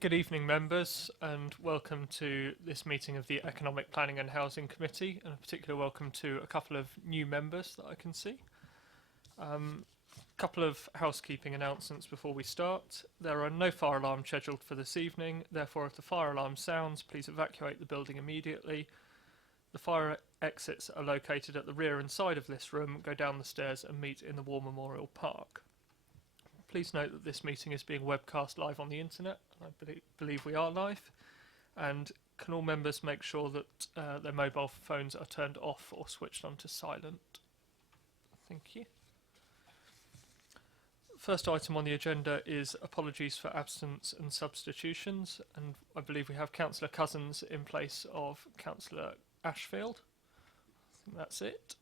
Good evening, members, and welcome to this meeting of the Economic Planning and Housing Committee, and a particular welcome to a couple of new members that I can see. A couple of housekeeping announcements before we start. There are no fire alarms scheduled for this evening, therefore if the fire alarm sounds, please evacuate the building immediately. The fire exits are located at the rear and side of this room. Go down the stairs and meet in the War Memorial Park. Please note that this meeting is being webcast live on the internet. I believe we are live. And can all members make sure that their mobile phones are turned off or switched on to silent? Thank you. First item on the agenda is apologies for absence and substitutions. And I believe we have Councillor Cousins in place of Councillor Ashfield. I think that's it.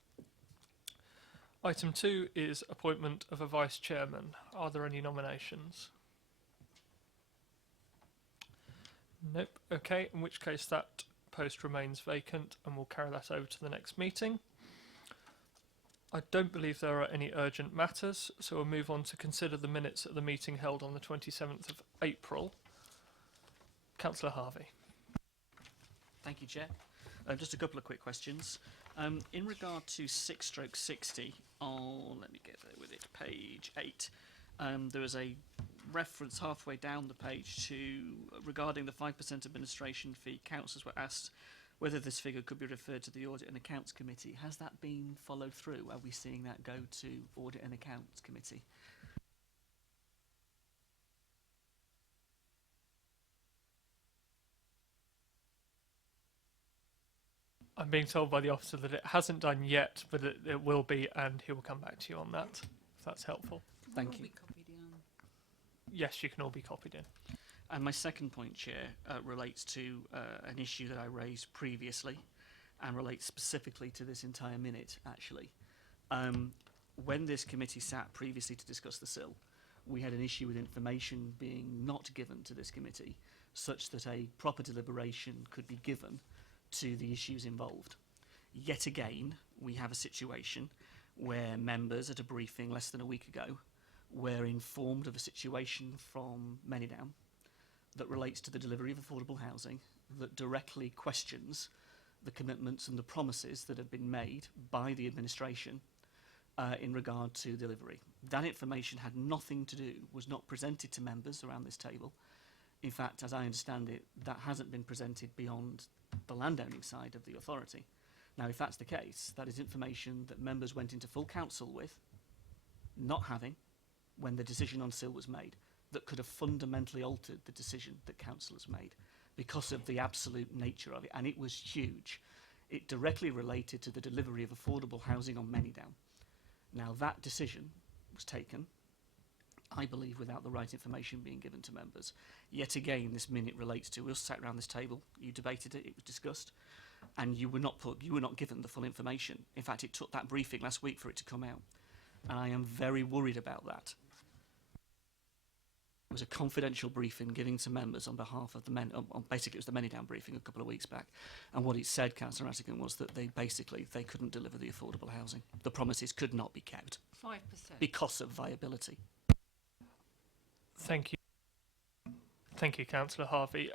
Item 2 is appointment of a vice chairman. Are there any nominations? Nope. Okay, in which case that post remains vacant and we'll carry that over to the next meeting. I don't believe there are any urgent matters, so we'll move on to consider the minutes of the meeting held on the 27th of April. Councillor Harvey. Thank you, Chair. Just a couple of quick questions. In regard to 6/60 on, let me get there with it, page 8, there is a reference halfway down the page to regarding the 5% administration fee. Councillors were asked whether this figure could be referred to the Audit and Accounts Committee. Has that been followed through? Are we seeing that go to Audit and Accounts Committee? I'm being told by the officer that it hasn't done yet, but it will be, and he will come back to you on that, if that's helpful. Thank you. Yes, you can all be copied in. And my second point, Chair, relates to an issue that I raised previously and relates specifically to this entire minute, actually. When this committee sat previously to discuss the SIL, we had an issue with information being not given to this committee such that a proper deliberation could be given to the issues involved. Yet again, we have a situation where members at a briefing less than a week ago were informed of a situation from Manydown that relates to the delivery of affordable housing, that directly questions the commitments and the promises that have been made by the administration in regard to delivery. That information had nothing to do, was not presented to members around this table. In fact, as I understand it, that hasn't been presented beyond the landowning side of the authority. Now, if that's the case, that is information that members went into full council with, not having, when the decision on SIL was made, that could have fundamentally altered the decision that council has made because of the absolute nature of it, and it was huge. It directly related to the delivery of affordable housing on Manydown. Now, that decision was taken, I believe, without the right information being given to members. Yet again, this minute relates to, we all sat around this table, you debated it, it was discussed, and you were not given the full information. In fact, it took that briefing last week for it to come out, and I am very worried about that. It was a confidential briefing given to members on behalf of the basically it was the Manydown briefing a couple of weeks back, and what it said, Councillor Rattigan, was that they couldn't deliver the affordable housing. The promises could not be kept 5%. because of viability. Thank you. Thank you, Councillor Harvey.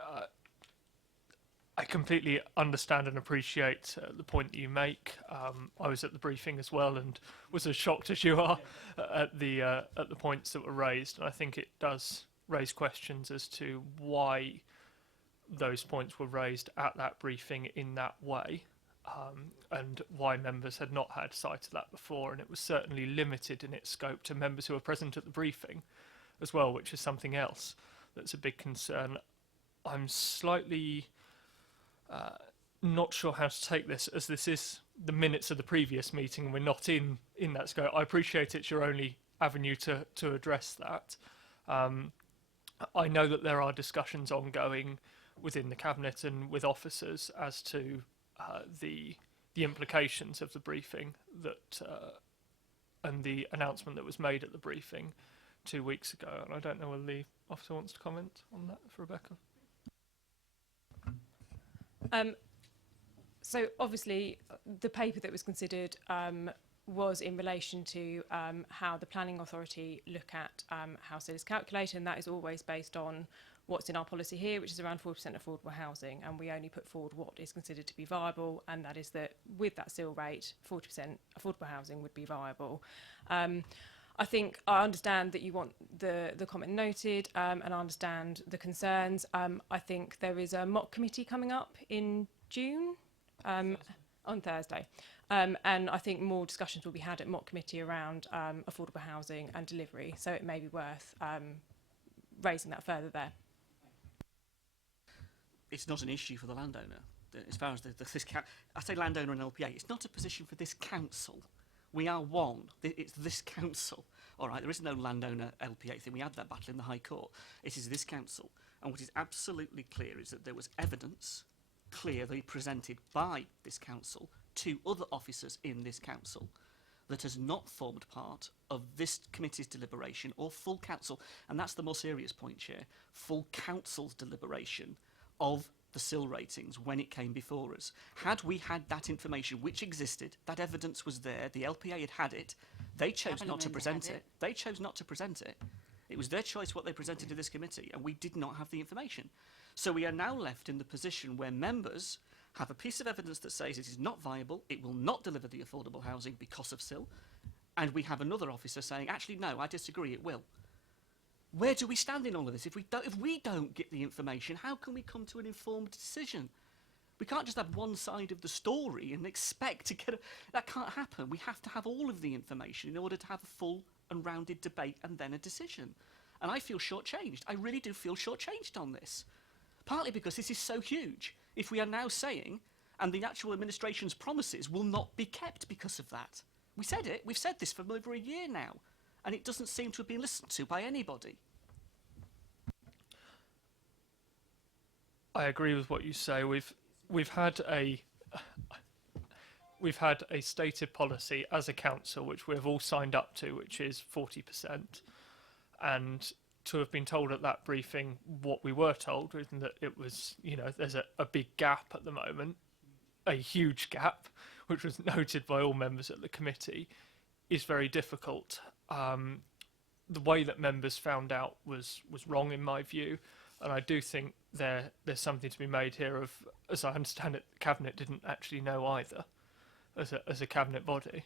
I completely understand and appreciate the point that you make. I was at the briefing as well and was as shocked as you are at the points that were raised. And I think it does raise questions as to why those points were raised at that briefing in that way, and why members had not had sight of that before. And it was certainly limited in its scope to members who were present at the briefing as well, which is something else that's a big concern. I'm slightly not sure how to take this, as this is the minutes of the previous meeting and we're not in that scope. I appreciate it's your only avenue to address that. I know that there are discussions ongoing within the Cabinet and with officers as to the implications of the briefing that and the announcement that was made at the briefing 2 weeks ago, and I don't know whether the officer wants to comment on that for Rebecca. So obviously the paper that was considered was in relation to how the planning authority look at how SIL is calculated, and that is always based on what's in our policy here, which is around 4% affordable housing, and we only put forward what is considered to be viable, and that is that with that SIL rate, 40% affordable housing would be viable. I think I understand that you want the comment noted, and I understand the concerns. I think there is a mock committee coming up in June, on Thursday. And I think more discussions will be had at mock committee around affordable housing and delivery, so it may be worth raising that further there. It's not an issue for the landowner. As far as I say landowner and LPA, it's not a position for this council. We are one. It's this council. All right, there is no landowner LPA thing. We had that battle in the High Court. It is this council. And what is absolutely clear is that there was evidence clearly presented by this council to other officers in this council that has not formed part of this committee's deliberation or full council. And that's the more serious point, Chair. Full council's deliberation of the SIL ratings when it came before us. Had we had that information, which existed, that evidence was there, the LPA had it, they chose not to present it. They chose not to present it. It was their choice what they presented to this committee, and we did not have the information. So we are now left in the position where members have a piece of evidence that says it is not viable, it will not deliver the affordable housing because of SIL, and we have another officer saying, actually, no, I disagree, it will. Where do we stand in all of this? If we don't get the information, how can we come to an informed decision? We can't just have one side of the story and expect to get that can't happen. We have to have all of the information in order to have a full and rounded debate and then a decision. And I feel shortchanged. I really do feel shortchanged on this. Partly because this is so huge. If we are now saying, and the actual administration's promises will not be kept because of that. We said it. We've said this for over a year now. And it doesn't seem to have been listened to by anybody. I agree with what you say. We've had a stated policy as a council which we've all signed up to, which is 40%, and to have been told at that briefing what we were told, is that it was, there's a big gap at the moment, a huge gap, which was noted by all members at the committee, is very difficult. The way that members found out was wrong in my view, and I do think there's something to be made here of, as I understand it, the Cabinet didn't actually know either, as a Cabinet body.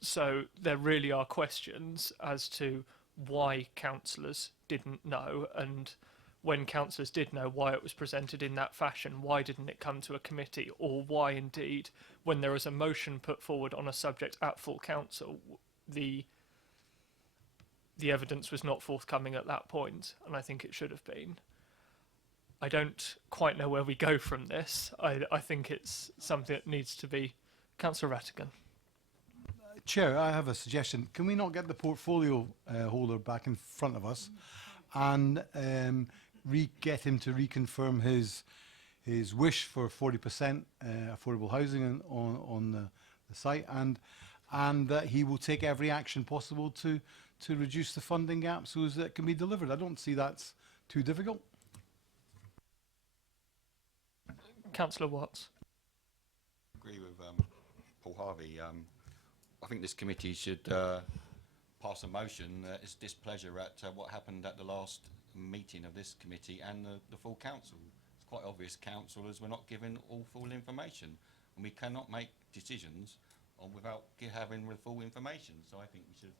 So there really are questions as to why councillors didn't know, and when councillors did know, why it was presented in that fashion, why didn't it come to a committee, or why indeed, when there is a motion put forward on a subject at full council, the evidence was not forthcoming at that point, and I think it should have been. I don't quite know where we go from this. I think it's something that needs to be... Councillor Rattigan. Chair, I have a suggestion. Can we not get the portfolio holder back in front of us and get him to reconfirm his wish for 40% affordable housing on the site, and that he will take every action possible to reduce the funding gap so as that it can be delivered? I don't see that's too difficult. Councillor Watts. I agree with Paul Harvey. I think this committee should pass a motion as displeasure at what happened at the last meeting of this committee and the full council. It's quite obvious councillors were not given all full information, and we cannot make decisions without having the full information. So I think we should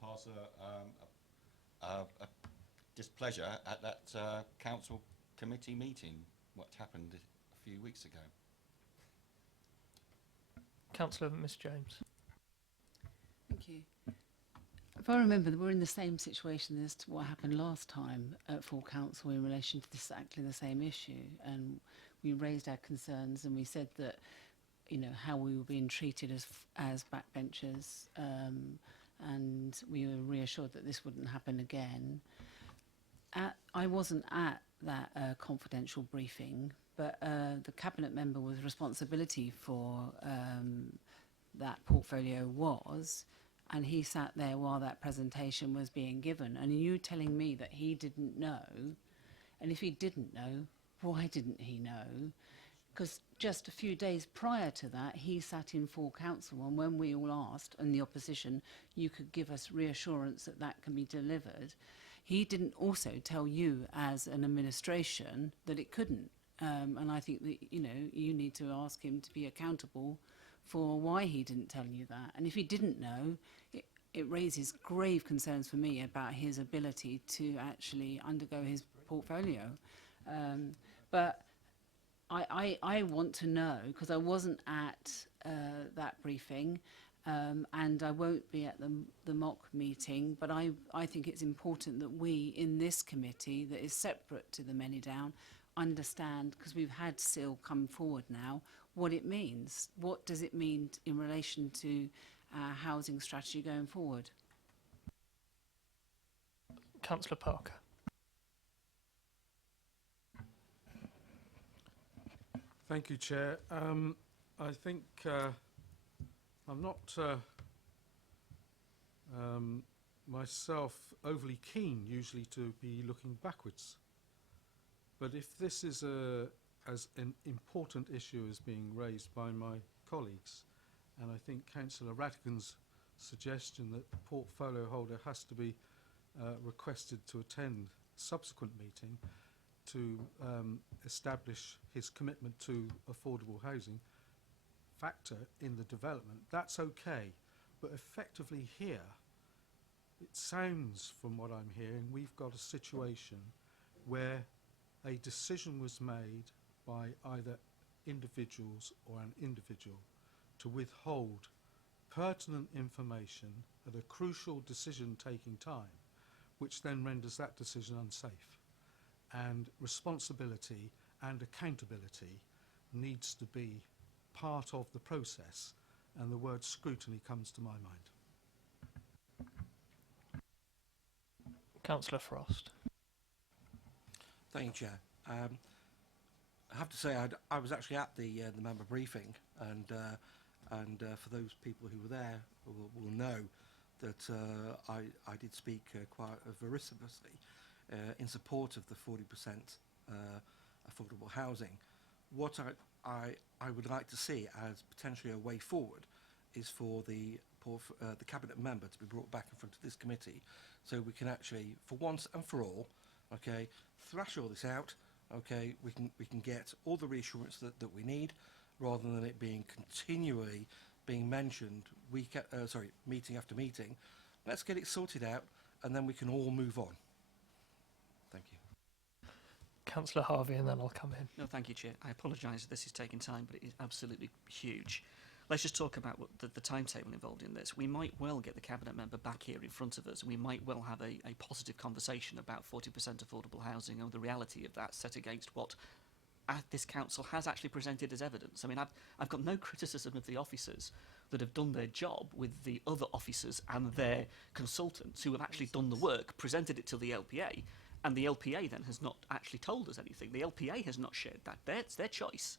pass a displeasure at that council committee meeting, what happened a few weeks ago. Councillor Miss James. Thank you. If I remember, we're in the same situation as to what happened last time at full council in relation to exactly the same issue, and we raised our concerns and we said that, how we were being treated as backbenchers, and we were reassured that this wouldn't happen again. I wasn't at that confidential briefing, but the cabinet member with responsibility for that portfolio was, and he sat there while that presentation was being given, and you telling me that he didn't know, and if he didn't know, why didn't he know? because just a few days prior to that, he sat in full council, and when we all asked, and the opposition, you could give us reassurance that that can be delivered, he didn't also tell you as an administration that it couldn't. And I think that, you know, you need to ask him to be accountable for why he didn't tell you that. And if he didn't know, it raises grave concerns for me about his ability to actually undergo his portfolio. But I want to know, because I wasn't at that briefing, and I won't be at the mock meeting, but I think it's important that we in this committee that is separate to the Many Down understand, because we've had SIL come forward now, what it means. What does it mean in relation to our housing strategy going forward? Councillor Parker. Thank you, Chair. I think I'm not myself overly keen usually to be looking backwards. But if this is as an important issue as being raised by my colleagues, and I think Councillor Ratigan's suggestion that the portfolio holder has to be requested to attend subsequent meeting to establish his commitment to affordable housing factor in the development, that's okay. But effectively here, it sounds from what I'm hearing, we've got a situation where a decision was made by either individuals or an individual to withhold pertinent information at a crucial decision-taking time, which then renders that decision unsafe. And responsibility and accountability needs to be part of the process, and the word scrutiny comes to my mind. Councillor Frost. Thank you, Chair. I have to say I was actually at the member briefing, and for those people who were there will know that I did speak quite vociferously in support of the 40% affordable housing. What I would like to see as potentially a way forward is for the cabinet member to be brought back in front of this committee, so we can actually, for once and for all, okay, thrash all this out. Okay, we can get all the reassurance that we need, rather than it being continually being mentioned meeting after meeting. Let's get it sorted out, and then we can all move on. Thank you. Councillor Harvey, and then I'll come in. No, thank you, Chair. I apologise if this is taking time, but it is absolutely huge. Let's just talk about what the timetable involved in this. We might well get the cabinet member back here in front of us, and we might well have a positive conversation about 40% affordable housing and the reality of that set against what this council has actually presented as evidence. I mean, I've got no criticism of the officers that have done their job with the other officers and their consultants who have actually done the work, presented it to the LPA, and the LPA then has not actually told us anything. The LPA has not shared that. It's their choice.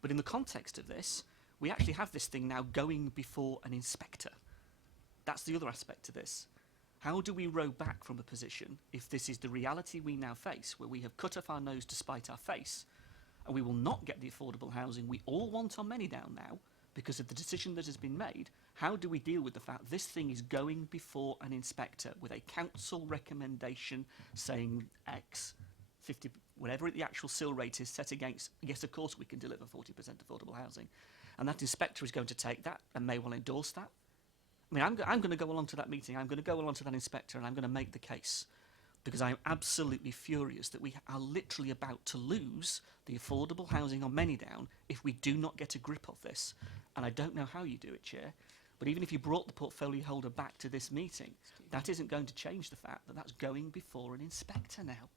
But in the context of this, we actually have this thing now going before an inspector. That's the other aspect to this. How do we row back from a position if this is the reality we now face, where we have cut off our nose to spite our face, and we will not get the affordable housing we all want on Many Down now because of the decision that has been made? How do we deal with the fact this thing is going before an inspector with a council recommendation saying X, 50, whatever the actual SIL rate is set against, yes, of course we can deliver 40% affordable housing. And that inspector is going to take that and may well endorse that. I mean, I'm going to go along to that meeting, I'm going to go along to that inspector, and I'm going to make the case, because I'm absolutely furious that we are literally about to lose the affordable housing on Many Down if we do not get a grip of this. And I don't know how you do it, Chair, but even if you brought the portfolio holder back to this meeting, that isn't going to change the fact that that's going before an inspector now.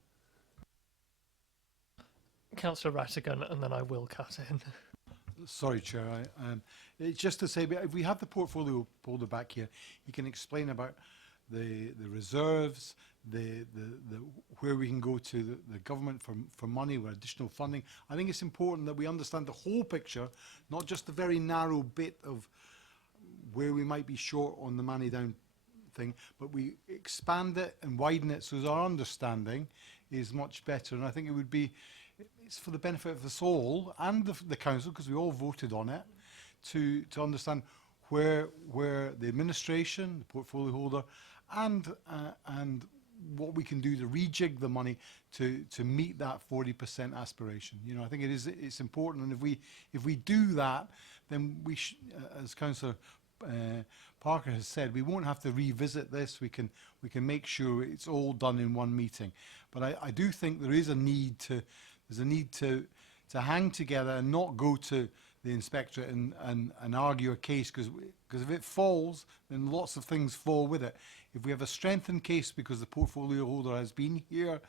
Councillor Ratigan, and then I will cut in. Sorry, Chair. It's just to say, if we have the portfolio holder back here, he can explain about the reserves, the where we can go to the government for money or additional funding. I think it's important that we understand the whole picture, not just the very narrow bit of where we might be short on the Many Down thing, but we expand it and widen it so that our understanding is much better. And I think it would be it's for the benefit of us all and the council, because we all voted on it, to understand where the administration, the portfolio holder, and what we can do to rejig the money to meet that 40% aspiration. You know, I think it's important, and if we do that, then we as Councillor Parker has said, we won't have to revisit this. We can make sure it's all done in one meeting. But I do think there's a need to hang together and not go to the inspectorate and argue a case, because if it falls, then lots of things fall with it. If we have a strengthened case because the portfolio holder has been here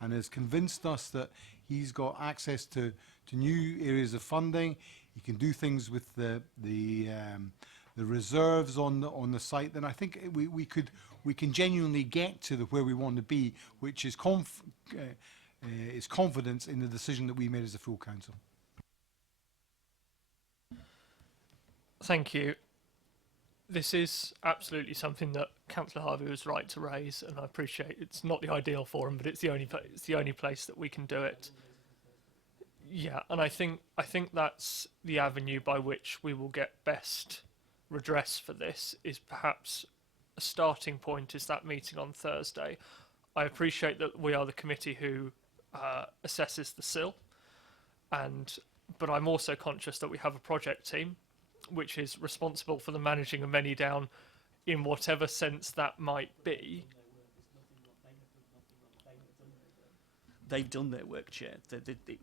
and has convinced us that he's got access to new areas of funding, he can do things with the reserves on the site, then I think we can genuinely get to where we want to be, which is confidence in the decision that we made as a full council. Thank you. This is absolutely something that Councillor Harvey was right to raise, and I appreciate it's not the ideal forum, but it's the only place that we can do it. Yeah, and I think that's the avenue by which we will get best redress for this. Is perhaps a starting point is that meeting on Thursday. I appreciate that we are the committee who assesses the SIL, but I'm also conscious that we have a project team which is responsible for the managing of many down in whatever sense that might be. They've done their work, Chair.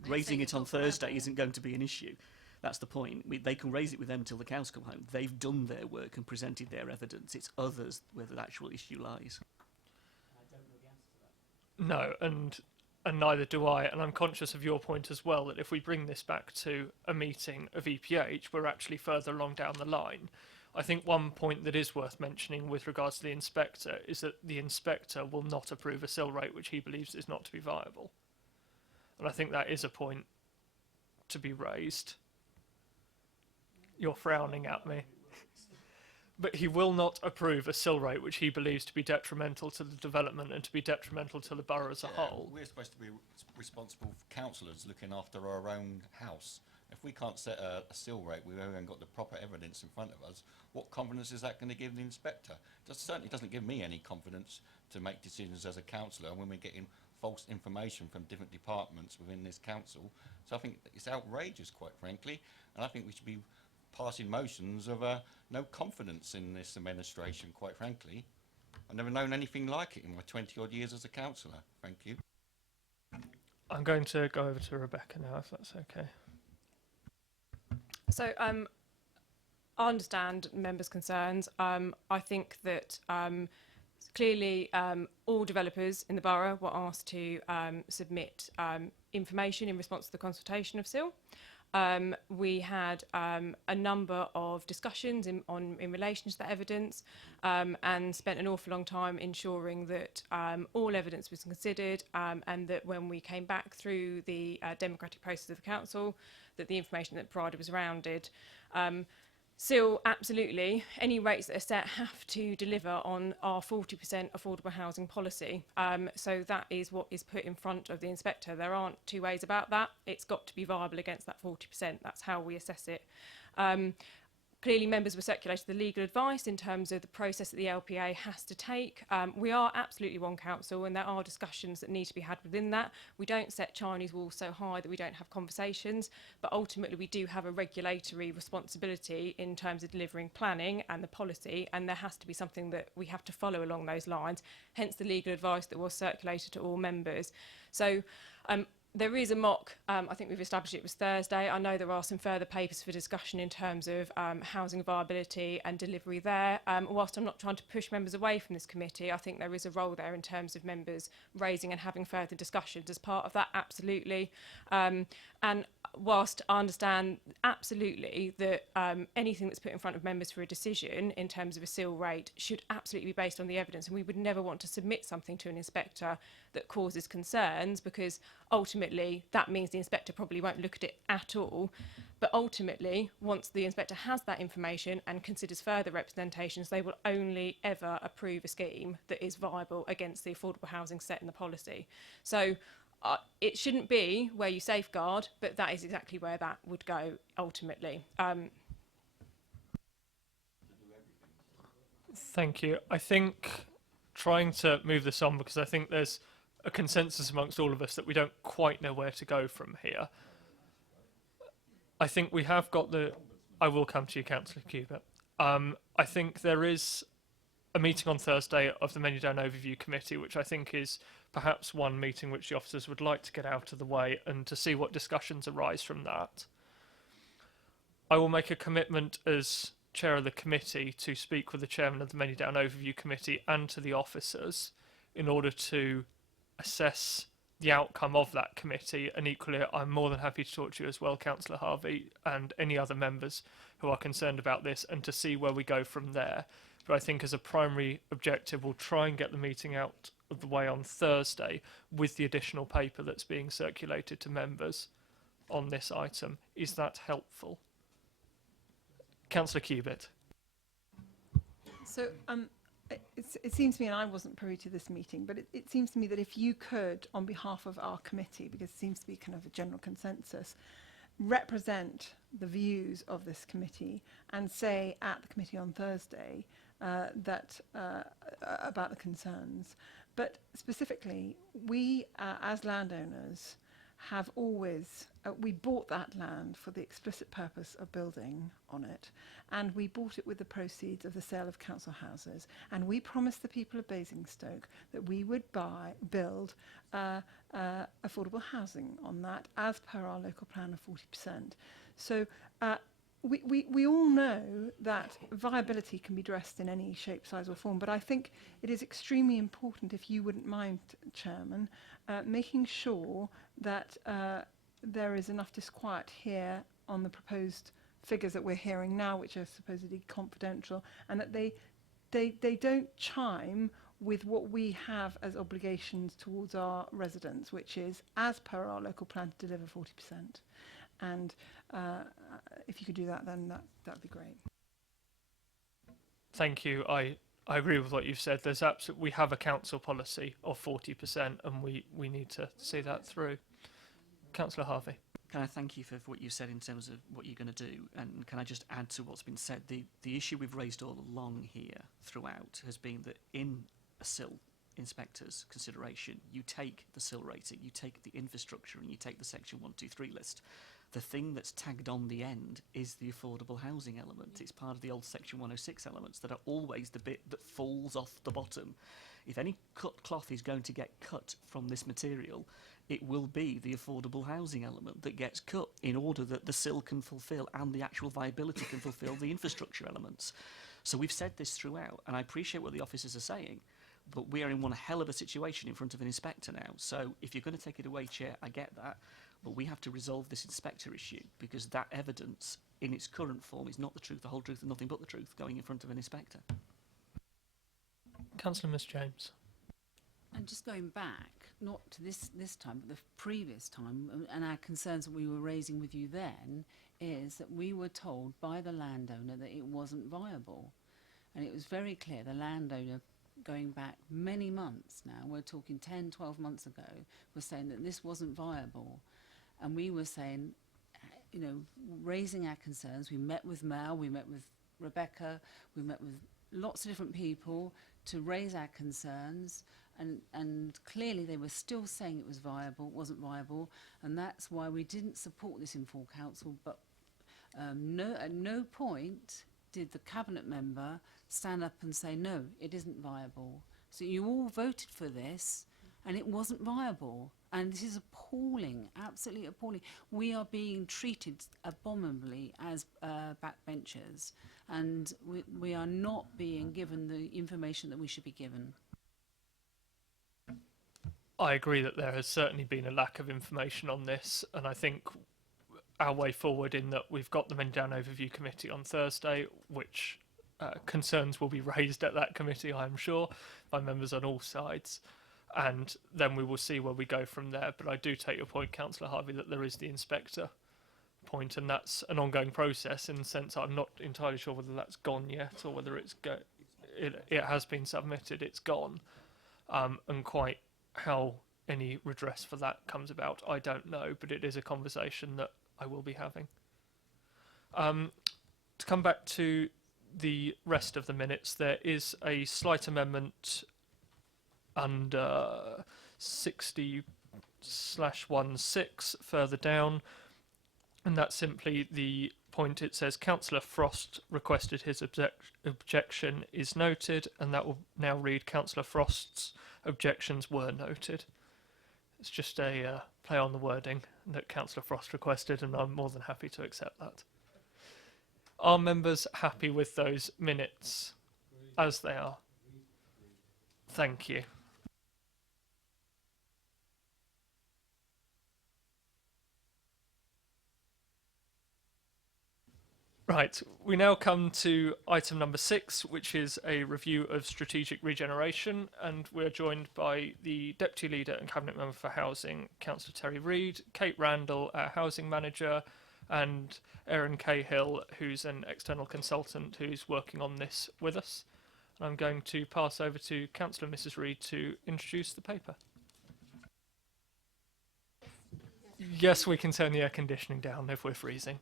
Raising it on Thursday isn't going to be an issue. That's the point. They can raise it with them till the cows come home. They've done their work and presented their evidence. It's others where the actual issue lies. No, and neither do I, and I'm conscious of your point as well, that if we bring this back to a meeting of EPH, we're actually further along down the line. I think one point that is worth mentioning with regards to the inspector is that the inspector will not approve a SIL rate which he believes is not to be viable. And I think that is a point to be raised. You're frowning at me. But he will not approve a SIL rate which he believes to be detrimental to the development and to be detrimental to the borough as a whole. We're supposed to be responsible councillors looking after our own house. If we can't set a SIL rate, we haven't got the proper evidence in front of us, what confidence is that going to give the inspector? It certainly doesn't give me any confidence to make decisions as a councillor when we're getting false information from different departments within this council. So I think it's outrageous, quite frankly, and I think we should be passing motions of no confidence in this administration, quite frankly. I've never known anything like it in my 20-odd years as a councillor. Thank you. I'm going to go over to Rebecca now, if that's okay. So I understand members' concerns. I think that clearly all developers in the borough were asked to submit information in response to the consultation of SIL. We had a number of discussions in relation to that evidence and spent an awful long time ensuring that all evidence was considered and that when we came back through the democratic process of the council, that the information that provided was rounded. SIL, absolutely, any rates that are set have to deliver on our 40% affordable housing policy. So that is what is put in front of the inspector. There aren't two ways about that. It's got to be viable against that 40%. That's how we assess it. Clearly, members were circulated the legal advice in terms of the process that the LPA has to take. We are absolutely one council, and there are discussions that need to be had within that. We don't set Chinese walls so high that we don't have conversations, but ultimately we do have a regulatory responsibility in terms of delivering planning and the policy, and there has to be something that we have to follow along those lines, hence the legal advice that was circulated to all members. So there is a mock, I think we've established it was Thursday. I know there are some further papers for discussion in terms of housing viability and delivery there. Whilst I'm not trying to push members away from this committee, I think there is a role there in terms of members raising and having further discussions as part of that, absolutely. And whilst I understand absolutely that anything that's put in front of members for a decision in terms of a SIL rate should absolutely be based on the evidence, and we would never want to submit something to an inspector that causes concerns, because ultimately that means the inspector probably won't look at it at all. But ultimately, once the inspector has that information and considers further representations, they will only ever approve a scheme that is viable against the affordable housing set in the policy. So it shouldn't be where you safeguard, but that is exactly where that would go ultimately. Thank you. I think trying to move this on, because I think there's a consensus amongst all of us that we don't quite know where to go from here. I think we have got the... I will come to you, Councillor Cubitt. I think there is a meeting on Thursday of the Menu Down Overview Committee, which I think is perhaps one meeting which the officers would like to get out of the way and to see what discussions arise from that. I will make a commitment as chair of the committee to speak with the chairman of the Menu Down Overview Committee and to the officers in order to assess the outcome of that committee, and equally I'm more than happy to talk to you as well, Councillor Harvey, and any other members who are concerned about this, and to see where we go from there. But I think as a primary objective, we'll try and get the meeting out of the way on Thursday with the additional paper that's being circulated to members on this item. Is that helpful? Councillor Cubitt. So it seems to me, and I wasn't privy to this meeting, but it seems to me that if you could, on behalf of our committee, because it seems to be kind of a general consensus, represent the views of this committee and say at the committee on Thursday that about the concerns. But specifically, we as landowners have always, we bought that land for the explicit purpose of building on it, and we bought it with the proceeds of the sale of council houses, and we promised the people of Basingstoke that we would build affordable housing on that as per our local plan of 40%. So we all know that viability can be dressed in any shape, size or form, but I think it is extremely important, if you wouldn't mind, Chairman, making sure that there is enough disquiet here on the proposed figures that we're hearing now, which are supposedly confidential, and that they don't chime with what we have as obligations towards our residents, which is, as per our local plan, to deliver 40%. And if you could do that, then that would be great. Thank you. I agree with what you've said. There's we have a council policy of 40%, and we need to see that through. Councillor Harvey. Can I thank you for what you said in terms of what you're going to do? And can I just add to what's been said? The issue we've raised all along here throughout has been that in a SIL inspector's consideration, you take the SIL rating, you take the infrastructure, and you take the section 123 list. The thing that's tagged on the end is the affordable housing element. It's part of the old section 106 elements that are always the bit that falls off the bottom. If any cut cloth is going to get cut from this material, it will be the affordable housing element that gets cut in order that the SIL can fulfil and the actual viability can fulfil the infrastructure elements. So we've said this throughout, and I appreciate what the officers are saying, but we are in one hell of a situation in front of an inspector now. So if you're going to take it away, Chair, I get that, but we have to resolve this inspector issue, because that evidence in its current form is not the truth, the whole truth, and nothing but the truth going in front of an inspector. Councillor Miss James. And just going back, not to this time, but the previous time, and our concerns that we were raising with you then, is that we were told by the landowner that it wasn't viable. And it was very clear, the landowner, going back many months now, we're talking 10, 12 months ago, was saying that this wasn't viable. And we were saying, you know, raising our concerns. We met with Mel, we met with Rebecca, we met with lots of different people to raise our concerns. And clearly they were still saying it was viable, wasn't viable, and that's why we didn't support this in full council. But at no point did the cabinet member stand up and say, no, it isn't viable. So you all voted for this, and it wasn't viable. And this is appalling, absolutely appalling. We are being treated abominably as backbenchers, and we are not being given the information that we should be given. I agree that there has certainly been a lack of information on this, and I think our way forward in that we've got the Men Down Overview Committee on Thursday, which concerns will be raised at that committee, I'm sure, by members on all sides, and then we will see where we go from there. But I do take your point, Councillor Harvey, that there is the inspector point, and that's an ongoing process in the sense I'm not entirely sure whether that's gone yet or whether it has been submitted, it's gone, and quite how any redress for that comes about, I don't know, but it is a conversation that I will be having. To come back to the rest of the minutes, there is a slight amendment under 60/16 further down, and that's simply the point. It says Councillor Frost requested his objection is noted, and that will now read Councillor Frost's objections were noted. It's just a play on the wording that Councillor Frost requested, and I'm more than happy to accept that. Are members happy with those minutes as they are? Thank you. Right, we now come to item number 6, which is a review of strategic regeneration, and we're joined by the Deputy Leader and Cabinet Member for Housing, Councillor Terry Reid, Kate Randall, our Housing Manager, and Erin Cahill, who's an external consultant who's working on this with us. And I'm going to pass over to Councillor Mrs Reid to introduce the paper. Yes, we can turn the air conditioning down if we're freezing.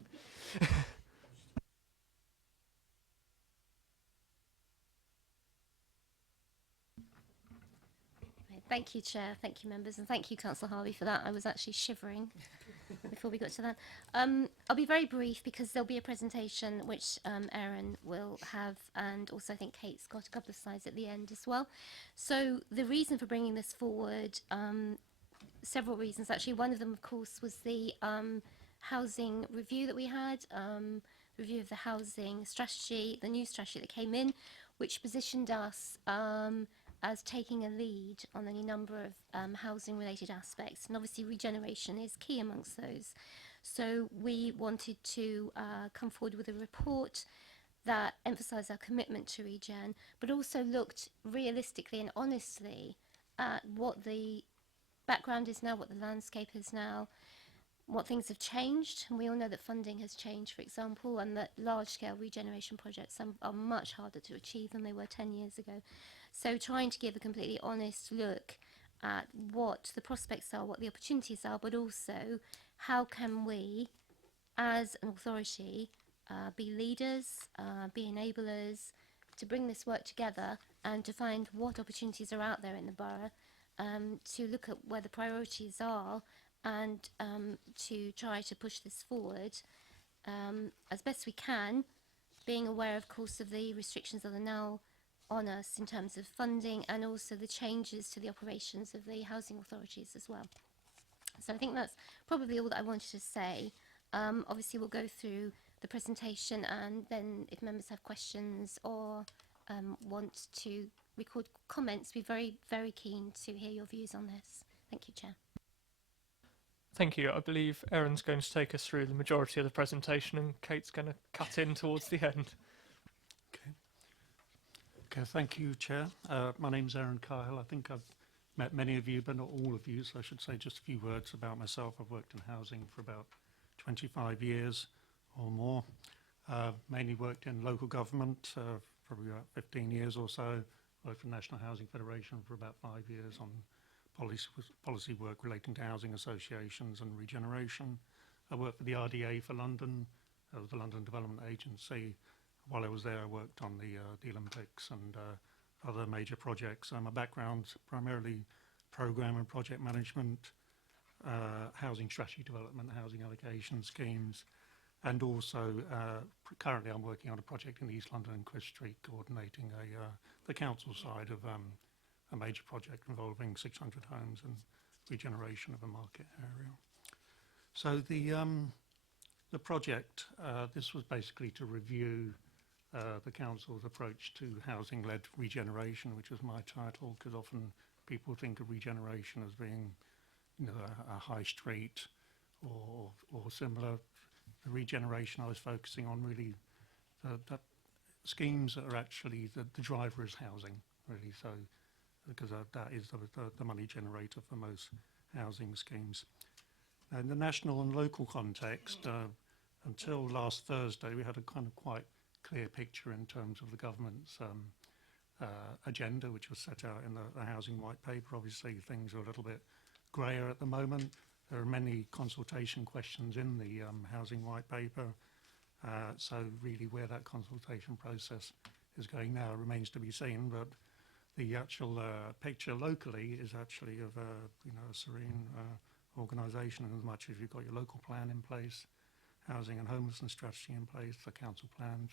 Thank you, Chair. Thank you, members, and thank you, Councillor Harvey, for that. I was actually shivering before we got to that. I'll be very brief because there'll be a presentation which Erin will have, and also I think Kate's got a couple of slides at the end as well. So the reason for bringing this forward, several reasons actually. One of them, of course, was the housing review that we had, review of the housing strategy, the new strategy that came in, which positioned us as taking a lead on any number of housing related aspects, and obviously regeneration is key amongst those. So we wanted to come forward with a report that emphasised our commitment to regen, but also looked realistically and honestly at what the background is now, what the landscape is now, what things have changed. And we all know that funding has changed, for example, and that large scale regeneration projects are much harder to achieve than they were 10 years ago. So trying to give a completely honest look at what the prospects are, what the opportunities are, but also how can we, as an authority, be leaders, be enablers, to bring this work together and to find what opportunities are out there in the borough, to look at where the priorities are, and to try to push this forward as best we can, being aware, of course, of the restrictions that are now on us in terms of funding, and also the changes to the operations of the housing authorities as well. So I think that's probably all that I wanted to say. Obviously we'll go through the presentation, and then if members have questions or want to record comments, we're very, very keen to hear your views on this. Thank you, Chair. Thank you. I believe Erin's going to take us through the majority of the presentation, and Kate's going to cut in towards the end. Okay, thank you, Chair. My name's Erin Cahill. I think I've met many of you, but not all of you, so I should say just a few words about myself. I've worked in housing for about 25 years or more. Mainly worked in local government, probably about 15 years or so. Worked for the National Housing Federation for about 5 years on policy work relating to housing associations and regeneration. I worked for the RDA for London, the London Development Agency. While I was there, I worked on the Olympics and other major projects. My background's primarily program and project management, housing strategy development, housing allocation schemes, and also currently I'm working on a project in East London and Quist Street, coordinating the council side of a major project involving 600 homes and regeneration of a market area. So the project, this was basically to review the council's approach to housing-led regeneration, which is my title, because often people think of regeneration as being, you know, a high street or similar. The regeneration I was focusing on really the schemes that are actually the driver is housing, really. So because that is the money generator for most housing schemes. Now, in the national and local context, until last Thursday, we had a kind of quite clear picture in terms of the government's agenda, which was set out in the housing white paper. Obviously, things are a little bit grayer at the moment. There are many consultation questions in the housing white paper. So really where that consultation process is going now remains to be seen, but the actual picture locally is actually of a serene organisation, in as much as you've got your local plan in place, housing and homelessness strategy in place, the council plans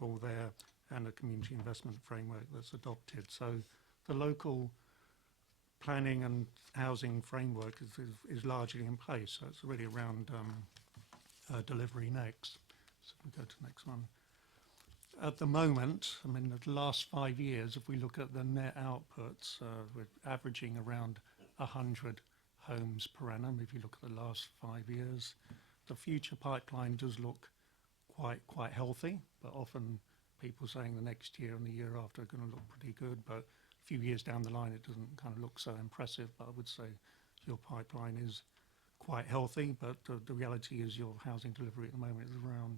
all there, and a community investment framework that's adopted. So the local planning and housing framework is largely in place. So it's really around delivery next. So we go to the next one. At the moment, I mean, the last 5 years, if we look at the net outputs, we're averaging around 100 homes per annum. If you look at the last 5 years, the future pipeline does look quite healthy, but often people saying the next year and the year after are going to look pretty good, but a few years down the line it doesn't kind of look so impressive. But I would say your pipeline is quite healthy, but the reality is your housing delivery at the moment is around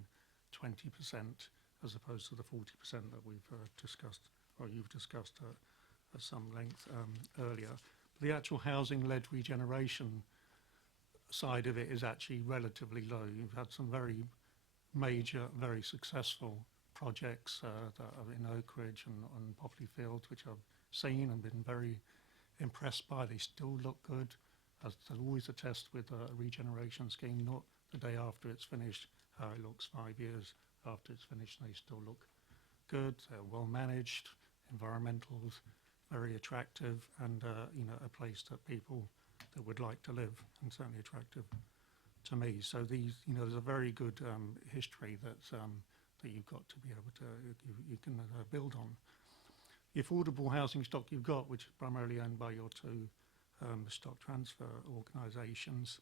20%, as opposed to the 40% that we've discussed, or you've discussed at some length earlier. The actual housing-led regeneration side of it is actually relatively low. You've had some very major, very successful projects that are in Oak Ridge and Poppy Fields, which I've seen and been very impressed by. They still look good. As there's always a test with a regeneration scheme, not the day after it's finished, how it looks 5 years after it's finished, and they still look good. They're well managed, environmentals, very attractive, and a place that people that would like to live, and certainly attractive to me. So these, there's a very good history that you've got to be able to you can build on. The affordable housing stock you've got, which is primarily owned by your two stock transfer organisations,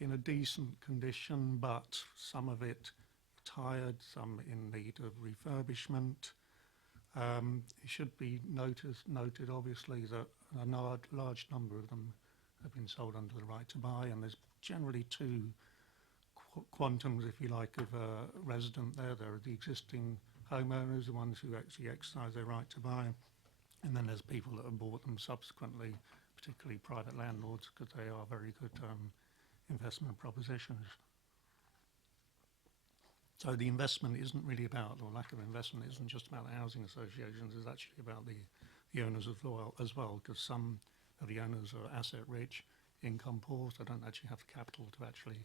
in a decent condition, but some of it tired, some in need of refurbishment. It should be noted obviously that a large number of them have been sold under the right to buy, and there's generally two quantums, if you like, of resident there. There are the existing homeowners, the ones who actually exercise their right to buy, and then there's people that have bought them subsequently, particularly private landlords, because they are very good investment propositions. So the investment isn't really about, or lack of investment isn't just about the housing associations, it's actually about the owners as well, because some of the owners are asset rich, income poor, so don't actually have the capital to actually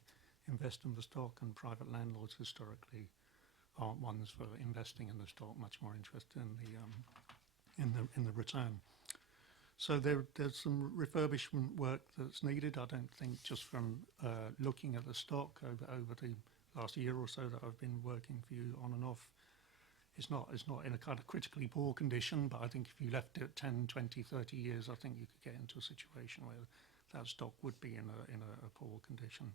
invest in the stock, and private landlords historically aren't ones for investing in the stock, much more interested in the return. So there's some refurbishment work that's needed. I don't think just from looking at the stock over the last year or so that I've been working for you on and off, it's not in a kind of critically poor condition, but I think if you left it 10, 20, 30 years, I think you could get into a situation where that stock would be in a poor condition.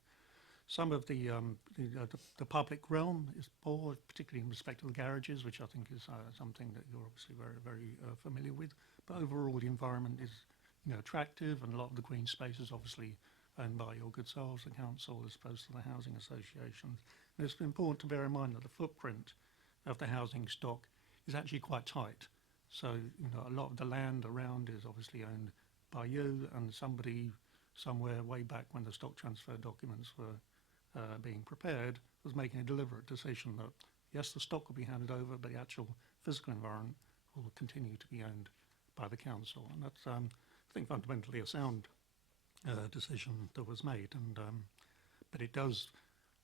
Some of the public realm is poor, particularly in respect to the garages, which I think is something that you're obviously very, very familiar with. But overall, the environment is attractive, and a lot of the green space is obviously owned by your good selves, the council, as opposed to the housing associations. And it's important to bear in mind that the footprint of the housing stock is actually quite tight. So a lot of the land around is obviously owned by you, and somebody somewhere way back when the stock transfer documents were being prepared was making a deliberate decision that yes, the stock will be handed over, but the actual physical environment will continue to be owned by the council, and that's I think fundamentally a sound decision that was made, and but it does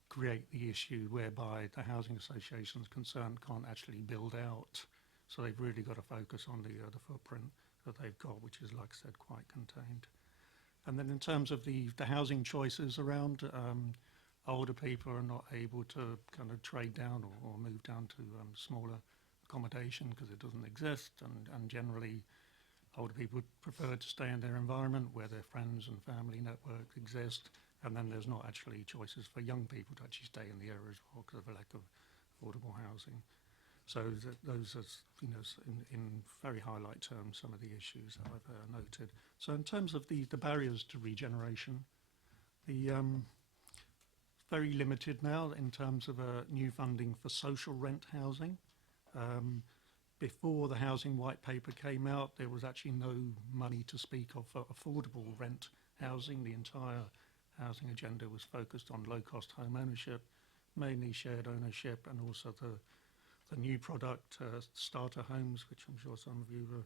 create the issue whereby the housing associations concerned can't actually build out, so they've really got to focus on the footprint that they've got, which is, like I said, quite contained. And then in terms of the housing choices around, older people are not able to kind of trade down or move down to smaller accommodation because it doesn't exist, and generally older people would prefer to stay in their environment where their friends and family network exist, and then there's not actually choices for young people to actually stay in the area as well because of a lack of affordable housing. So those are, in very highlight terms, some of the issues that I've noted. So in terms of the barriers to regeneration, the very limited now in terms of new funding for social rent housing. before the housing white paper came out, there was actually no money to speak of for affordable rent housing. The entire housing agenda was focused on low-cost home ownership, mainly shared ownership, and also the new product, starter homes, which I'm sure some of you are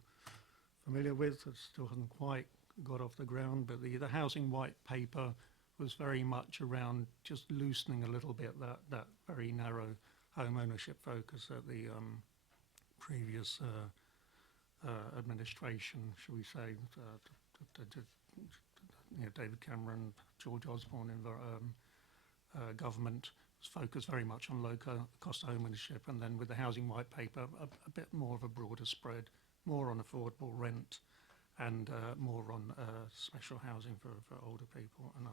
familiar with. It still hasn't quite got off the ground, but the housing white paper was very much around just loosening a little bit that very narrow home ownership focus that the previous administration, shall we say, David Cameron, George Osborne government was focused very much on low-cost home ownership, and then with the housing white paper, a bit more of a broader spread, more on affordable rent, and more on special housing for older people and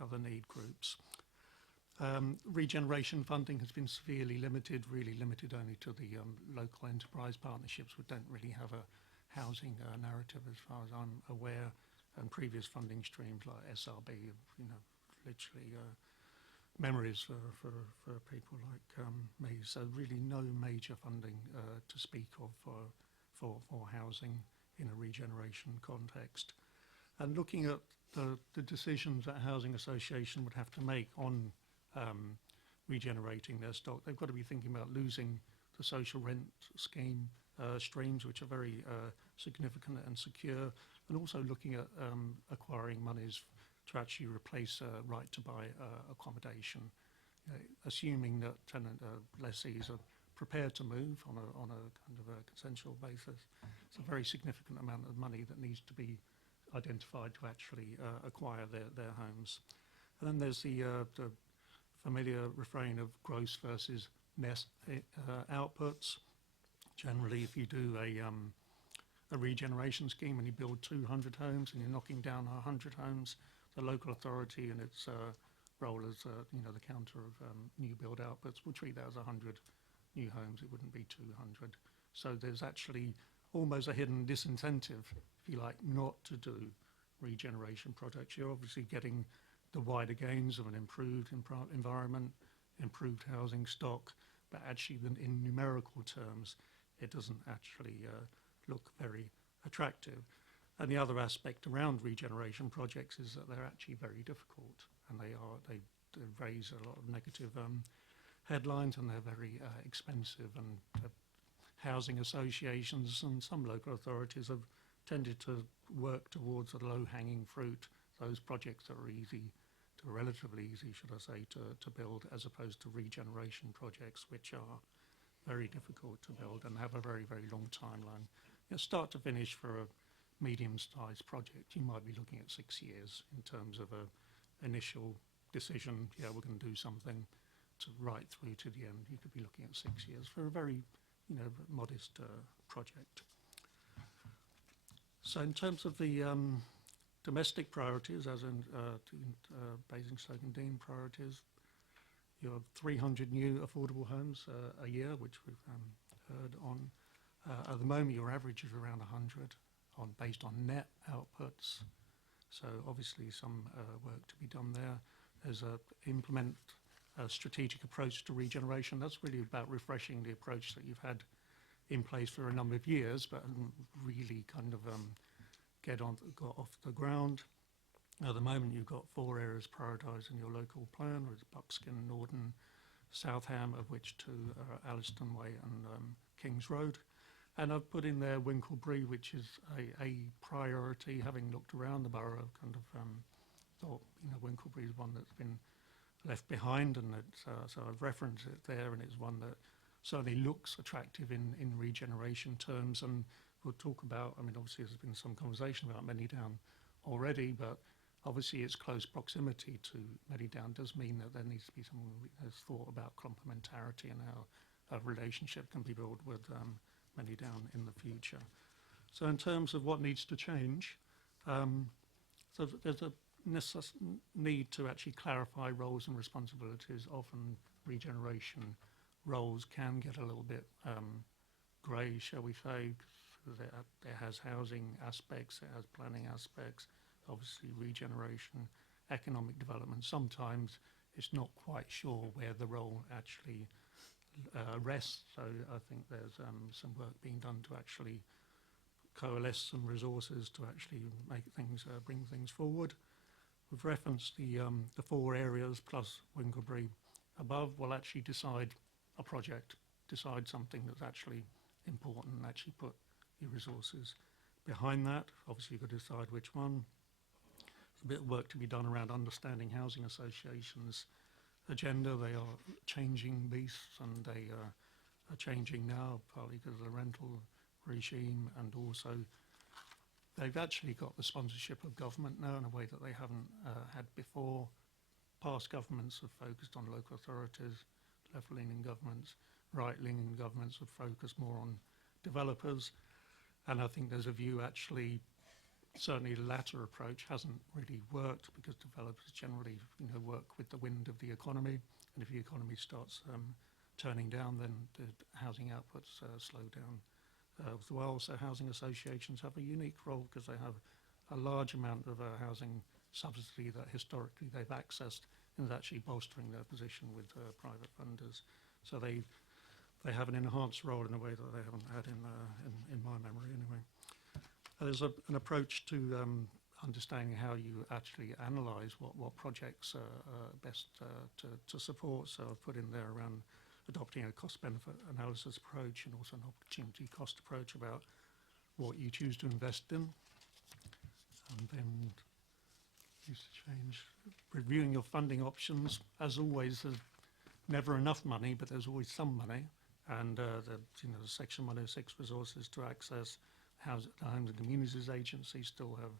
other need groups. Regeneration funding has been severely limited, really limited only to the local enterprise partnerships, which don't really have a housing narrative as far as I'm aware, and previous funding streams like SRB, literally memories for people like me. So really no major funding to speak of for housing in a regeneration context. And looking at the decisions that a housing association would have to make on regenerating their stock, they've got to be thinking about losing the social rent scheme streams, which are very significant and secure, and also looking at acquiring monies to actually replace right to buy accommodation, assuming that tenant lessees are prepared to move on a kind of a consensual basis. It's a very significant amount of money that needs to be identified to actually acquire their homes. And then there's the familiar refrain of gross versus net outputs. Generally, if you do a regeneration scheme and you build 200 homes and you're knocking down 100 homes, the local authority and its role as the counter of new build outputs will treat that as 100 new homes. It wouldn't be 200. So there's actually almost a hidden disincentive, if you like, not to do regeneration projects. You're obviously getting the wider gains of an improved environment, improved housing stock, but actually in numerical terms, it doesn't actually look very attractive. And the other aspect around regeneration projects is that they're actually very difficult, and they raise a lot of negative headlines, and they're very expensive, and housing associations and some local authorities have tended to work towards the low-hanging fruit, those projects that are easy, relatively easy, should I say, to build, as opposed to regeneration projects, which are very difficult to build and have a very, very long timeline. Start to finish for a medium-sized project, you might be looking at 6 years in terms of a initial decision, we're going to do something, to right through to the end. You could be looking at 6 years for a very, modest project. So in terms of the domestic priorities, as in Basingstoke and Dean priorities, you have 300 new affordable homes a year, which we've heard on. At the moment, your average is around 100 based on net outputs. So obviously some work to be done there. There's implement a strategic approach to regeneration. That's really about refreshing the approach that you've had in place for a number of years, but really kind of got off the ground. At the moment, you've got 4 areas prioritised in your local plan, with Buckskin, Norden, Southam, of which 2 are Alliston Way and Kings Road. And I've put in there Winklebury, which is a priority. Having looked around the borough, I've kind of thought, Winklebury is one that's been left behind, and so I've referenced it there, and it's one that certainly looks attractive in regeneration terms. And we'll talk about, obviously there's been some conversation about Manydown already, but obviously its close proximity to Manydown does mean that there needs to be some thought about complementarity and how a relationship can be built with Manydown in the future. So in terms of what needs to change, so there's a need to actually clarify roles and responsibilities. Often regeneration roles can get a little bit grey, shall we say. It has housing aspects, it has planning aspects, obviously regeneration, economic development. Sometimes it's not quite sure where the role actually rest. So I think there's some work being done to actually coalesce some resources to actually make things, bring things forward. We've referenced the 4 areas plus Winglebury above. We'll actually decide a project, decide something that's actually important and actually put your resources behind that. Obviously you've got to decide which one. There's a bit of work to be done around understanding housing associations' agenda. They are changing beasts, and they are changing now, partly because of the rental regime, and also they've actually got the sponsorship of government now in a way that they haven't had before. Past governments have focused on local authorities, left-leaning governments, right-leaning governments have focused more on developers, and I think there's a view actually, certainly the latter approach hasn't really worked, because developers generally, work with the wind of the economy, and if the economy starts turning down, then the housing outputs slow down as well. So housing associations have a unique role because they have a large amount of housing subsidy that historically they've accessed, and is actually bolstering their position with private funders. So they have an enhanced role in a way that they haven't had in my memory anyway. There's an approach to understanding how you actually analyse what projects are best to support. So I've put in there around adopting a cost-benefit analysis approach, and also an opportunity cost approach about what you choose to invest in. And then use to change. Reviewing your funding options. As always, there's never enough money, but there's always some money. And the Section 106 resources to access the Homes and Communities Agency still have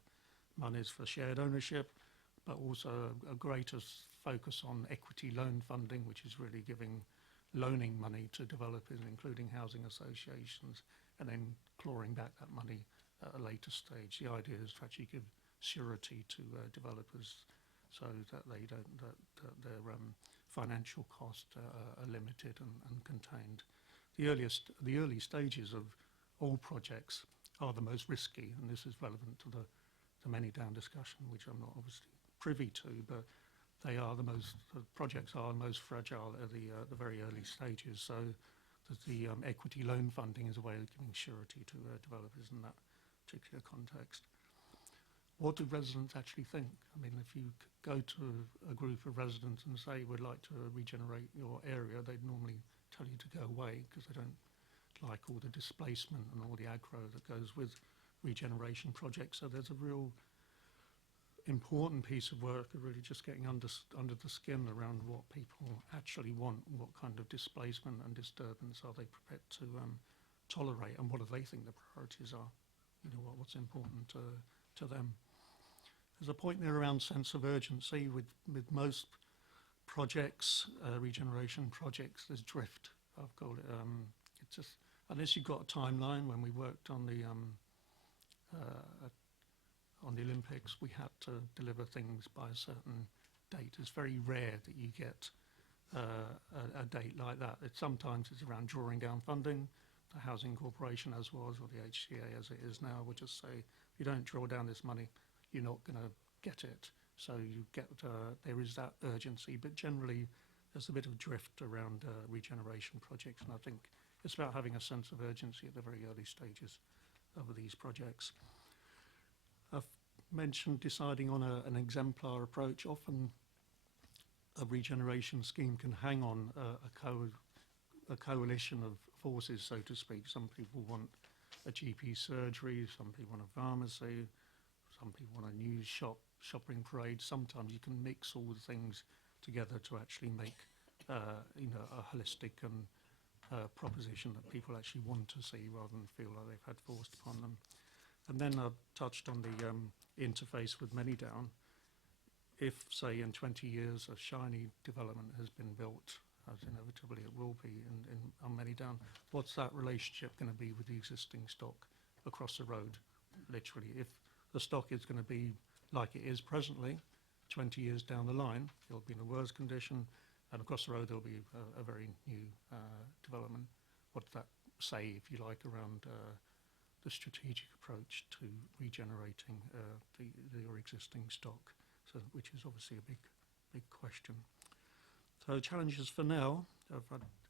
monies for shared ownership, but also a greater focus on equity loan funding, which is really giving loaning money to developers, including housing associations, and then clawing back that money at a later stage. The idea is to actually give surety to developers so that they don't, that their financial costs are limited and contained. The early stages of all projects are the most risky, and this is relevant to the many down discussion, which I'm not obviously privy to, but the projects are the most fragile at the very early stages. So the equity loan funding is a way of giving surety to developers in that particular context. What do residents actually think? I mean, if you go to a group of residents and say, we'd like to regenerate your area, they'd normally tell you to go away because they don't like all the displacement and all the aggro that goes with regeneration projects. So there's a real important piece of work of really just getting under the skin around what people actually want, what kind of displacement and disturbance are they prepared to tolerate, and what do they think the priorities are, what's important to them. There's a point there around sense of urgency with most projects, regeneration projects, there's drift, I've called it. It's just, unless you've got a timeline. When we worked on the Olympics, we had to deliver things by a certain date. It's very rare that you get a date like that. Sometimes it's around drawing down funding. The Housing Corporation, as was, or the HCA as it is now, would just say, if you don't draw down this money, you're not going to get it. So you get there is that urgency, but generally there's a bit of drift around regeneration projects, and I think it's about having a sense of urgency at the very early stages of these projects. I've mentioned deciding on an exemplar approach. Often a regeneration scheme can hang on a coalition of forces, so to speak. Some people want a GP surgery, some people want a pharmacy, some people want a news shopping parade. Sometimes you can mix all the things together to actually make a holistic and proposition that people actually want to see rather than feel like they've had forced upon them. And then I touched on the interface with Manydown. If, say, in 20 years a shiny development has been built, as inevitably it will be on Manydown, what's that relationship going to be with the existing stock across the road? Literally, if the stock is going to be like it is presently, 20 years down the line, it'll be in a worse condition, and across the road there'll be a very new development. What does that say, if you like, around the strategic approach to regenerating your existing stock, so which is obviously a big question. So challenges for now,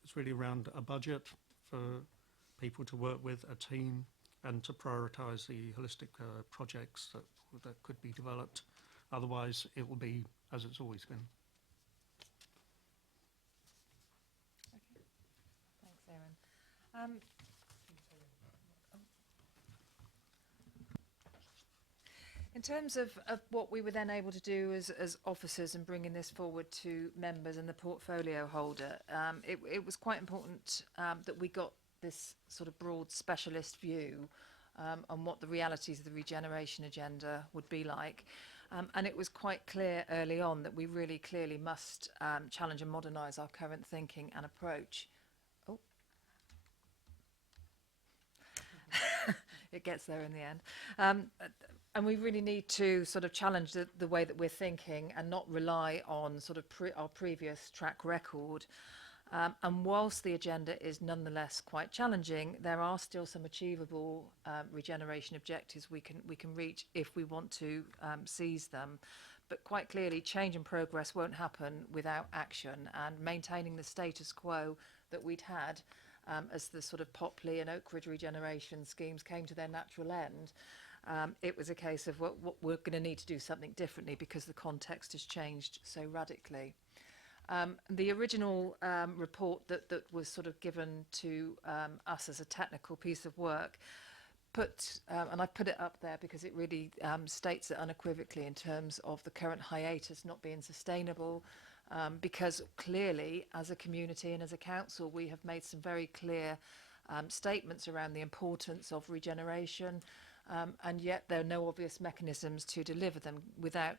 it's really around a budget for people to work with, a team, and to prioritise the holistic projects that could be developed. Otherwise, it will be as it's always been. Thanks, Aaron. In terms of what we were then able to do as officers and bringing this forward to members and the portfolio holder, it was quite important that we got this sort of broad specialist view on what the realities of the regeneration agenda would be like. And it was quite clear early on that we really clearly must challenge and modernise our current thinking and approach. Oh. It gets there in the end. And we really need to sort of challenge the way that we're thinking and not rely on sort of our previous track record. And whilst the agenda is nonetheless quite challenging, there are still some achievable regeneration objectives we can reach if we want to seize them. But quite clearly, change and progress won't happen without action, and maintaining the status quo that we'd had as the sort of Popley and Oak Ridge regeneration schemes came to their natural end. It was a case of what we're going to need to do something differently because the context has changed so radically. The original report that was sort of given to us as a technical piece of work and I put it up there because it really states it unequivocally in terms of the current hiatus not being sustainable, because clearly as a community and as a council we have made some very clear statements around the importance of regeneration, and yet there are no obvious mechanisms to deliver them without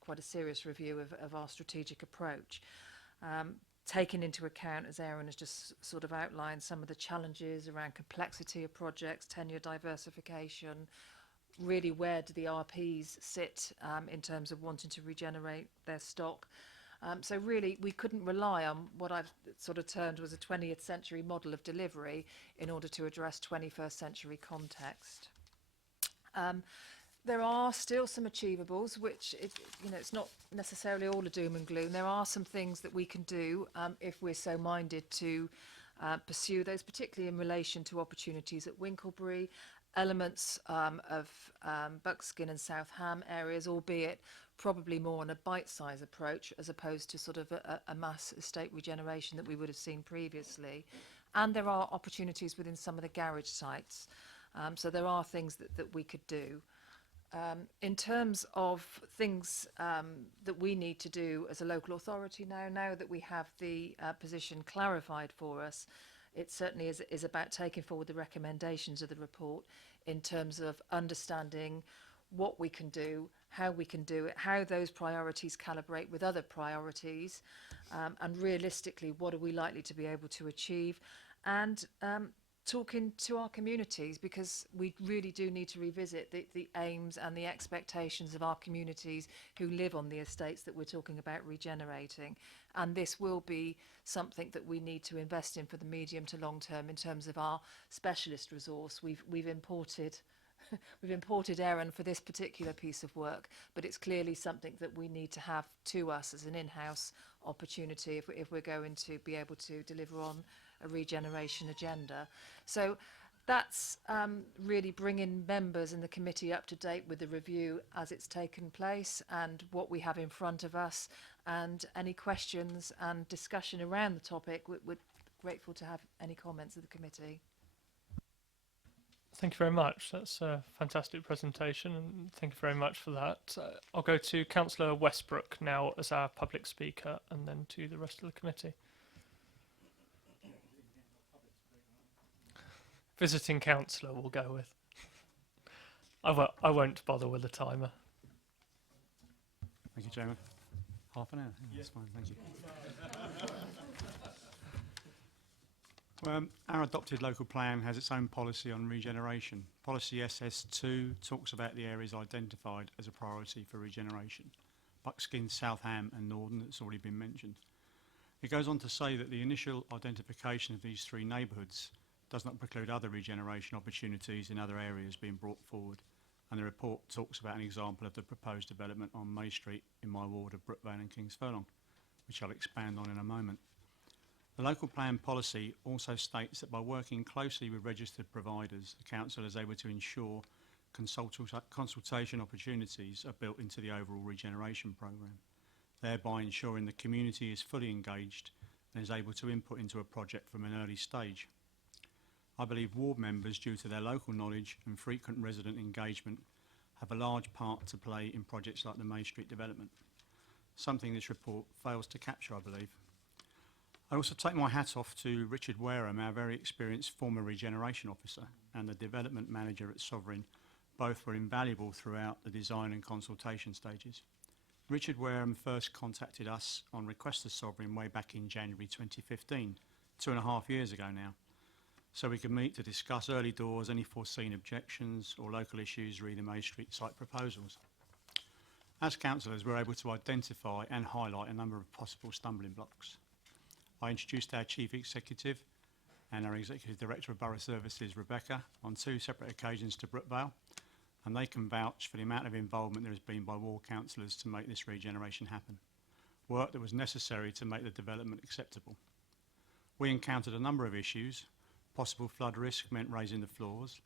quite a serious review of our strategic approach. Taking into account, as Aaron has just sort of outlined, some of the challenges around complexity of projects, tenure diversification, really where do the RPs sit in terms of wanting to regenerate their stock. So really we couldn't rely on what I've sort of termed was a 20th century model of delivery in order to address 21st century context. There are still some achievables, which it's not necessarily all a doom and gloom. There are some things that we can do if we're so minded to pursue those, particularly in relation to opportunities at Winklebury, elements of Buckskin and South Ham areas, albeit probably more on a bite-size approach as opposed to sort of a mass estate regeneration that we would have seen previously. And there are opportunities within some of the garage sites. So there are things that we could do. In terms of things that we need to do as a local authority now that we have the position clarified for us, it certainly is about taking forward the recommendations of the report in terms of understanding what we can do, how we can do it, how those priorities calibrate with other priorities, and realistically, what are we likely to be able to achieve, and talking to our communities, because we really do need to revisit the aims and the expectations of our communities who live on the estates that we're talking about regenerating. And this will be something that we need to invest in for the medium to long term in terms of our specialist resource. We've imported we've imported Aaron for this particular piece of work, but it's clearly something that we need to have to us as an in-house opportunity if we're going to be able to deliver on a regeneration agenda. So that's really bringing members in the committee up to date with the review as it's taken place and what we have in front of us, and any questions and discussion around the topic. We're grateful to have any comments of the committee. Thank you very much. That's a fantastic presentation, and thank you very much for that. I'll go to Councillor Westbrook now as our public speaker, and then to the rest of the committee. Visiting councillor we'll go with. I won't bother with a timer. Thank you, Chairman. Half an hour? Yeah, that's fine, thank you. Our adopted local plan has its own policy on regeneration. Policy SS2 talks about the areas identified as a priority for regeneration. Buckskin, South Ham and Northern, that's already been mentioned. It goes on to say that the initial identification of these three neighbourhoods does not preclude other regeneration opportunities in other areas being brought forward, and the report talks about an example of the proposed development on May Street in my ward of Brookvale and Kings Furlong, which I'll expand on in a moment. The local plan policy also states that by working closely with registered providers, the council is able to ensure consultation opportunities are built into the overall regeneration programme, thereby ensuring the community is fully engaged and is able to input into a project from an early stage. I believe ward members, due to their local knowledge and frequent resident engagement, have a large part to play in projects like the May Street development, something this report fails to capture, I believe. I also take my hat off to Richard Wareham, our very experienced former regeneration officer, and the development manager at Sovereign. Both were invaluable throughout the design and consultation stages. Richard Wareham first contacted us on request of Sovereign way back in January 2015, 2.5 years ago now, so we could meet to discuss early doors, any foreseen objections or local issues re the May Street site proposals. As councillors, we're able to identify and highlight a number of possible stumbling blocks. I introduced our Chief Executive and our Executive Director of Borough Services, Rebecca, on 2 separate occasions to Brookvale, and they can vouch for the amount of involvement there has been by ward councillors to make this regeneration happen. Work that was necessary to make the development acceptable. We encountered a number of issues. Possible flood risk meant raising the floors.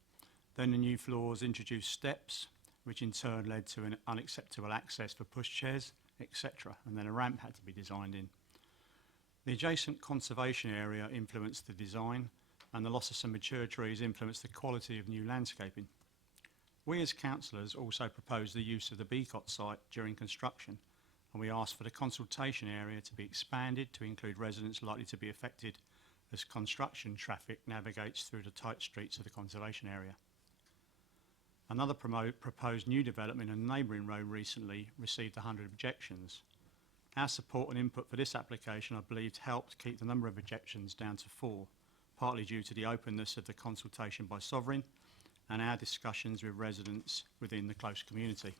Then the new floors introduced steps, which in turn led to an unacceptable access for pushchairs, etc. And then a ramp had to be designed in. The adjacent conservation area influenced the design, and the loss of some mature trees influenced the quality of new landscaping. We as councillors also proposed the use of the Beacott site during construction, and we asked for the consultation area to be expanded to include residents likely to be affected as construction traffic navigates through the tight streets of the conservation area. Another proposed new development in a neighbouring road recently received 100 objections. Our support and input for this application, I believe, helped keep the number of objections down to 4, partly due to the openness of the consultation by Sovereign and our discussions with residents within the close community.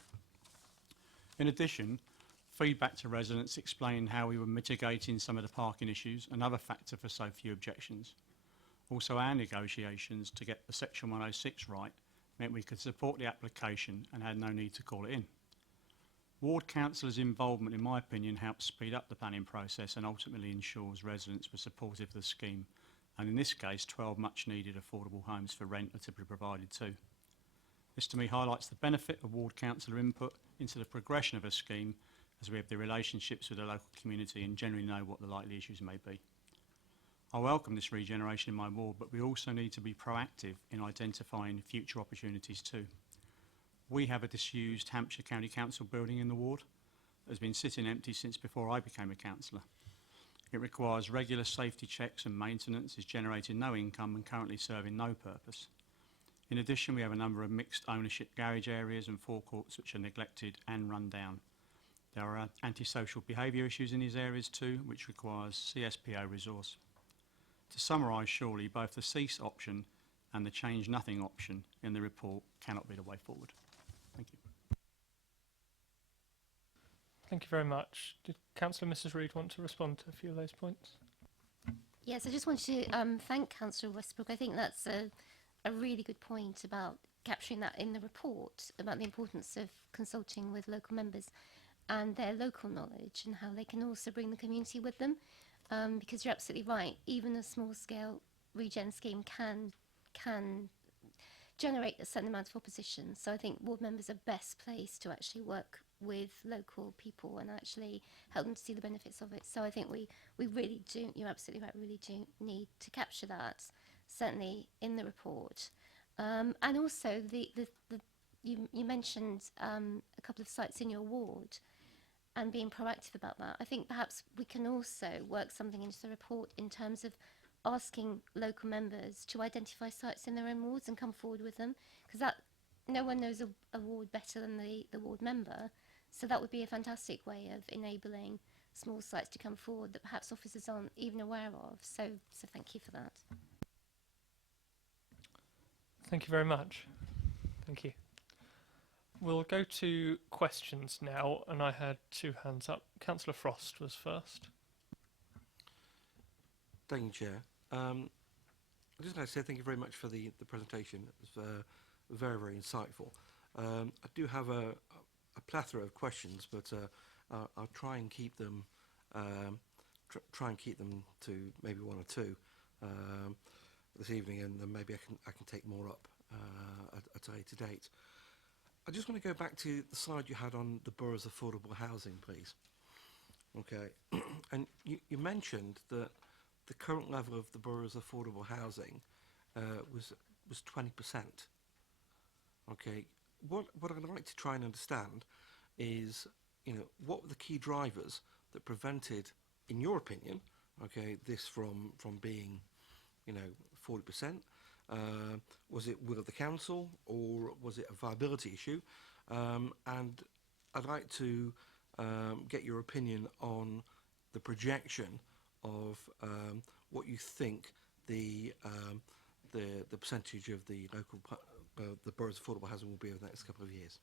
In addition, feedback to residents explained how we were mitigating some of the parking issues, another factor for so few objections. Also, our negotiations to get the Section 106 right meant we could support the application and had no need to call it in. Ward councillors' involvement, in my opinion, helps speed up the planning process and ultimately ensures residents were supportive of the scheme, and in this case 12 much needed affordable homes for rent are to be provided too. This to me highlights the benefit of ward councillor input into the progression of a scheme, as we have the relationships with the local community and generally know what the likely issues may be. I welcome this regeneration in my ward, but we also need to be proactive in identifying future opportunities too. We have a disused Hampshire County Council building in the ward that has been sitting empty since before I became a councillor. It requires regular safety checks and maintenance, is generating no income and currently serving no purpose. In addition, we have a number of mixed ownership garage areas and forecourts which are neglected and run down. There are antisocial behaviour issues in these areas too, which requires CSPO resource. To summarise, surely both the cease option and the change nothing option in the report cannot be the way forward. Thank you. Thank you very much. Did Councillor Mrs Reid want to respond to a few of those points? Yes, I just want to thank Councillor Westbrook. I think that's a really good point about capturing that in the report, about the importance of consulting with local members and their local knowledge and how they can also bring the community with them. Because you're absolutely right, even a small-scale regen scheme can generate a certain amount of opposition. So I think ward members are best placed to actually work with local people and actually help them to see the benefits of it. So I think we really do, you're absolutely right, really do need to capture that, certainly in the report. And also, you mentioned a couple of sites in your ward and being proactive about that. I think perhaps we can also work something into the report in terms of asking local members to identify sites in their own wards and come forward with them, because that no one knows a ward better than the ward member. So that would be a fantastic way of enabling small sites to come forward that perhaps officers aren't even aware of. So thank you for that. Thank you very much. Thank you. We'll go to questions now, and I had 2 hands up. Councillor Frost was first. Thank you, Chair. I just like to say thank you very much for the presentation. It was very, very insightful. I do have a plethora of questions, but I'll try and keep them try and keep them to maybe one or two this evening, and then maybe I can take more up at a later date. I just want to go back to the slide you had on the borough's affordable housing, please. Okay, and you mentioned that the current level of the borough's affordable housing was 20%. Okay, what I'd like to try and understand is, you know, what were the key drivers that prevented, in your opinion, okay, this from being, you know, 40%? Was it will of the council, or was it a viability issue? And I'd like to get your opinion on the projection of what you think the percentage of the local the borough's affordable housing will be over the next couple of years.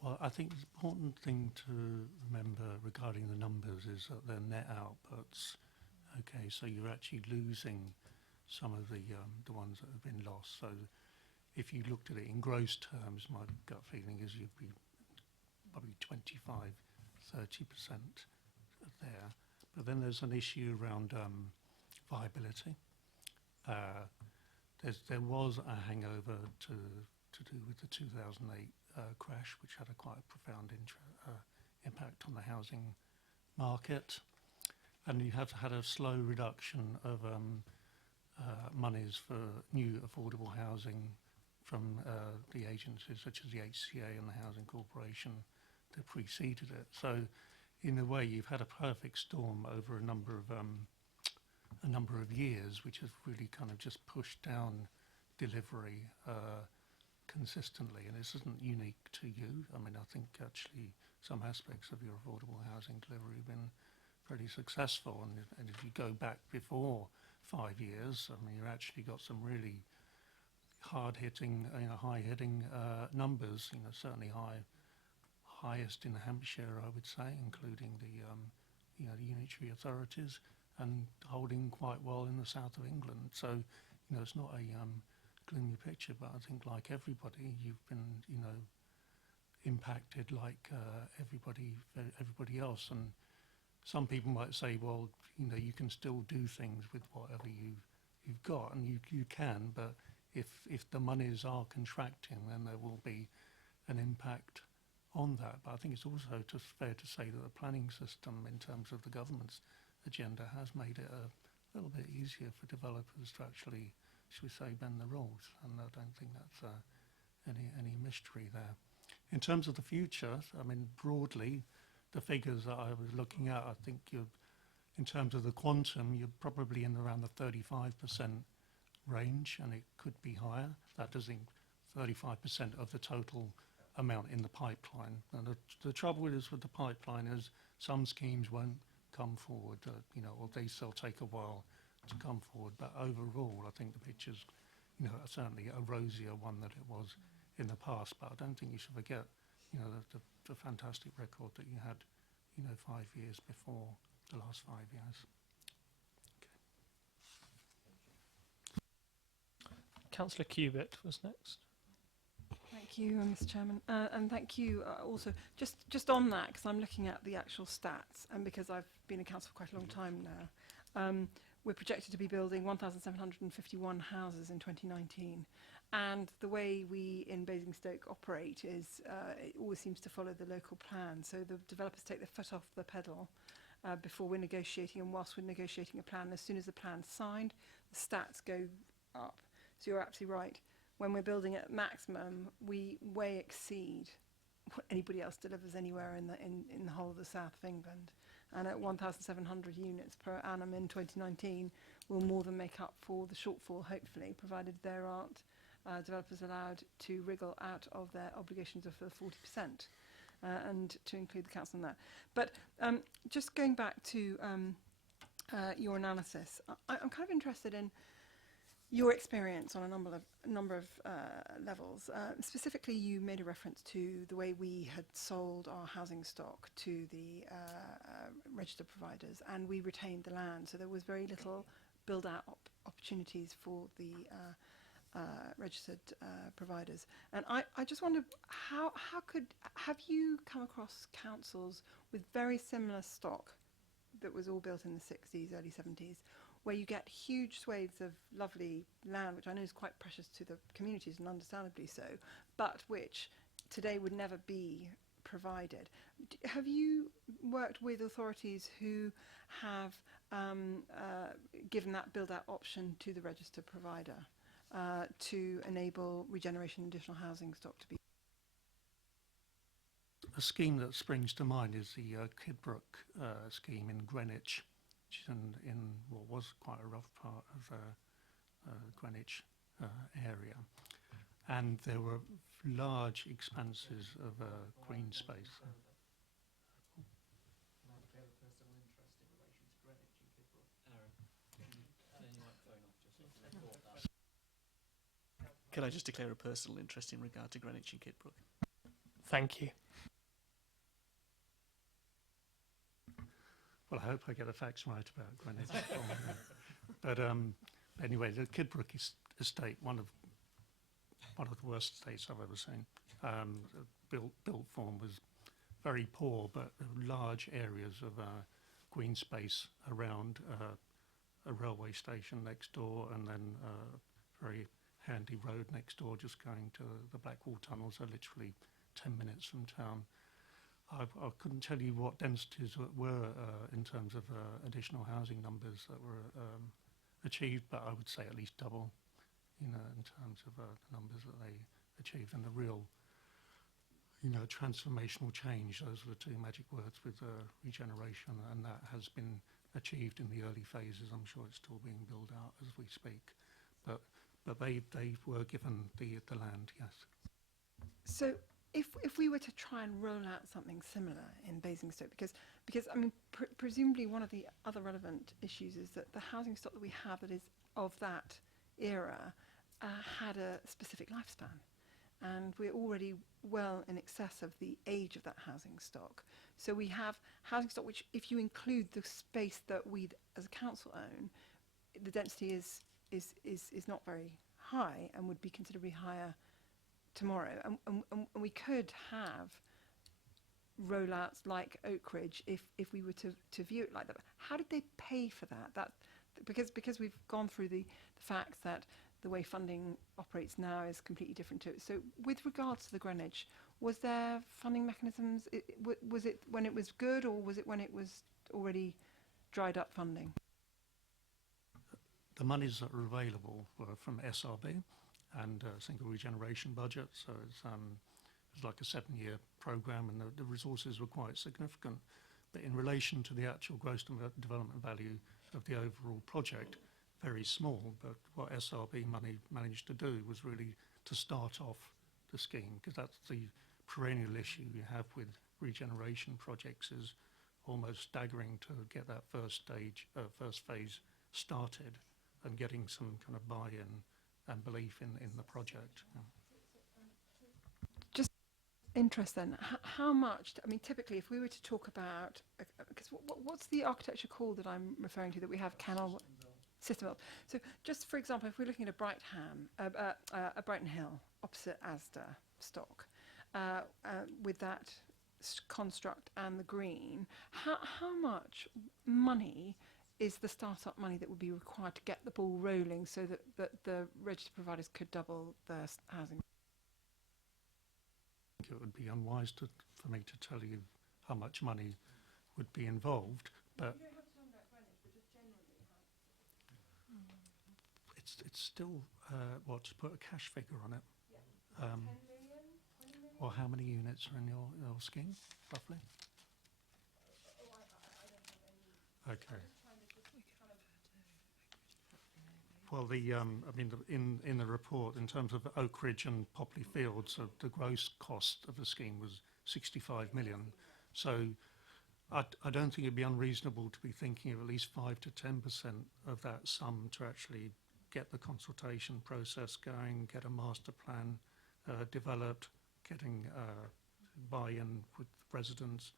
Well, I think the important thing to remember regarding the numbers is that they're net outputs. Okay, so you're actually losing some of the ones that have been lost. So if you looked at it in gross terms, my gut feeling is you'd be probably 25–30% there. But then there's an issue around viability. There was a hangover to do with the 2008 crash, which had a quite profound impact on the housing market. And you have had a slow reduction of monies for new affordable housing from the agencies such as the HCA and the Housing Corporation that preceded it. So in a way, you've had a perfect storm over a number of years, which has really kind of just pushed down delivery consistently. And this isn't unique to you. I mean, I think actually some aspects of your affordable housing delivery have been pretty successful. And if you go back before 5 years, I mean, you've actually got some really hard-hitting, high-hitting numbers. You know, certainly highest in Hampshire, I would say, including the the unitary authorities, and holding quite well in the south of England. So, you know, it's not a gloomy picture, but I think like everybody, you've been, impacted like everybody else. And some people might say, well, you can still do things with whatever you've got, and you can, but if the monies are contracting, then there will be an impact on that. But I think it's also just fair to say that the planning system, in terms of the government's agenda, has made it a little bit easier for developers to actually, should we say, bend the rules. And I don't think that's any mystery there. In terms of the future, I mean, broadly, the figures that I was looking at, I think in terms of the quantum, you're probably in around the 35% range, and it could be higher. That does 35% of the total amount in the pipeline. And the trouble is with the pipeline is some schemes won't come forward, or they still take a while to come forward. But overall, I think the picture's, certainly a rosier one than it was in the past. But I don't think you should forget, the fantastic record that you had, 5 years before the last 5 years. Councillor Cubitt was next. Thank you, Mr. Chairman, and thank you also. Just on that, because I'm looking at the actual stats, and because I've been in council for quite a long time now, we're projected to be building 1,751 houses in 2019. And the way we in Basingstoke operate is it always seems to follow the local plan. So the developers take their foot off the pedal before we're negotiating, and whilst we're negotiating a plan, as soon as the plan's signed, the stats go up. So you're absolutely right. When we're building at maximum, we way exceed what anybody else delivers anywhere in the whole of the south of England. And at 1,700 units per annum in 2019, we'll more than make up for the shortfall, hopefully, provided there aren't developers allowed to wriggle out of their obligations of the 40%, and to include the council in that. But just going back to your analysis, I'm kind of interested in your experience on a number of levels. Specifically, you made a reference to the way we had sold our housing stock to the registered providers, and we retained the land, so there was very little build-out opportunities for the registered providers. And I just wonder have you come across councils with very similar stock that was all built in the 60s, early 70s, where you get huge swathes of lovely land, which I know is quite precious to the communities and understandably so, but which today would never be provided. Have you worked with authorities who have given that build-out option to the registered provider to enable regeneration and additional housing stock to be? A scheme that springs to mind is the Kidbrooke scheme in Greenwich, which is in what was quite a rough part of Greenwich area. And there were large expanses of green space. Can I just declare a personal interest in regard to Greenwich and Kidbrooke? Thank you. Well, I hope I get the facts right about Greenwich. But anyway, the Kidbrooke estate, one of the worst estates I've ever seen. The built form was very poor, but large areas of green space around a railway station next door, and then a very handy road next door, just going to the Blackwall Tunnel, so literally 10 minutes from town. I couldn't tell you what densities were in terms of additional housing numbers that were achieved, but I would say at least double, in terms of the numbers that they achieved, and the real, transformational change. Those were the two magic words with regeneration, and that has been achieved in the early phases. I'm sure it's still being built out as we speak, but they were given the land, yes. So if we were to try and roll out something similar in Basingstoke, because I mean, presumably one of the other relevant issues is that the housing stock that we have that is of that era had a specific lifespan, and we're already well in excess of the age of that housing stock. So we have housing stock which, if you include the space that we as a council own, the density is not very high and would be considerably higher tomorrow, and we could have rollouts like Oakridge if we were to view it like that. But how did they pay for that? Because we've gone through the fact that the way funding operates now is completely different to it. So with regards to the Greenwich, was there funding mechanisms? Was it when it was good, or was it when it was already dried up funding? The monies that were available were from SRB and single regeneration budget, so it's like a 7-year programme, and the resources were quite significant. But in relation to the actual gross development value of the overall project, very small. But what SRB money managed to do was really to start off the scheme, because that's the perennial issue you have with regeneration projects, is almost staggering to get that first phase started and getting some kind of buy-in and belief in the project. Yeah. Just interest then, how much, I mean, typically if we were to talk about, because what's the architecture called that I'm referring to that we have system built? So just for example, if we're looking at a Brighton Hill opposite Asda stock, with that construct and the green, how much money is the start-up money that would be required to get the ball rolling so that the registered providers could double their housing? I think it would be unwise for me to tell you how much money would be involved, but You don't have to talk about Greenwich, but just generally. it's still, to put a cash figure on it. Yeah. 10 million, 20 million? Or how many units are in your scheme, roughly? I don't have any. Okay. Well, in the report, in terms of Oakridge and Popley Fields, the gross cost of the scheme was 65 million. So I don't think it'd be unreasonable to be thinking of at least 5 to 10% of that sum to actually get the consultation process going, get a master plan developed, getting buy-in with residents,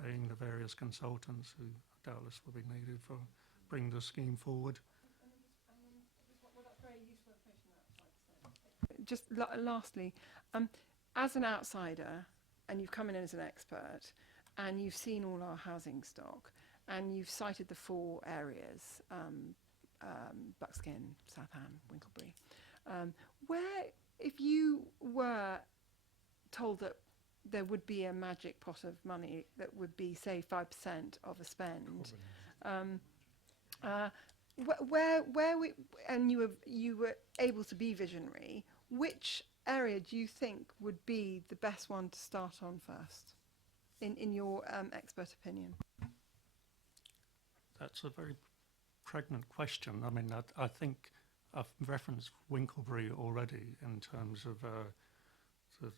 paying the various consultants who doubtless will be needed for bringing the scheme forward. Well, that's very useful information, that 5%. just lastly, as an outsider, and you've come in as an expert, and you've seen all our housing stock, and you've cited the 4 areas, Buckskin, Southam, Winklebury, where, if you were told that there would be a magic pot of money that would be, say, 5% of a spend, where we, and you were able to be visionary, which area do you think would be the best one to start on first, in your expert opinion? That's a very pregnant question. I mean, I think I've referenced Winklebury already in terms of the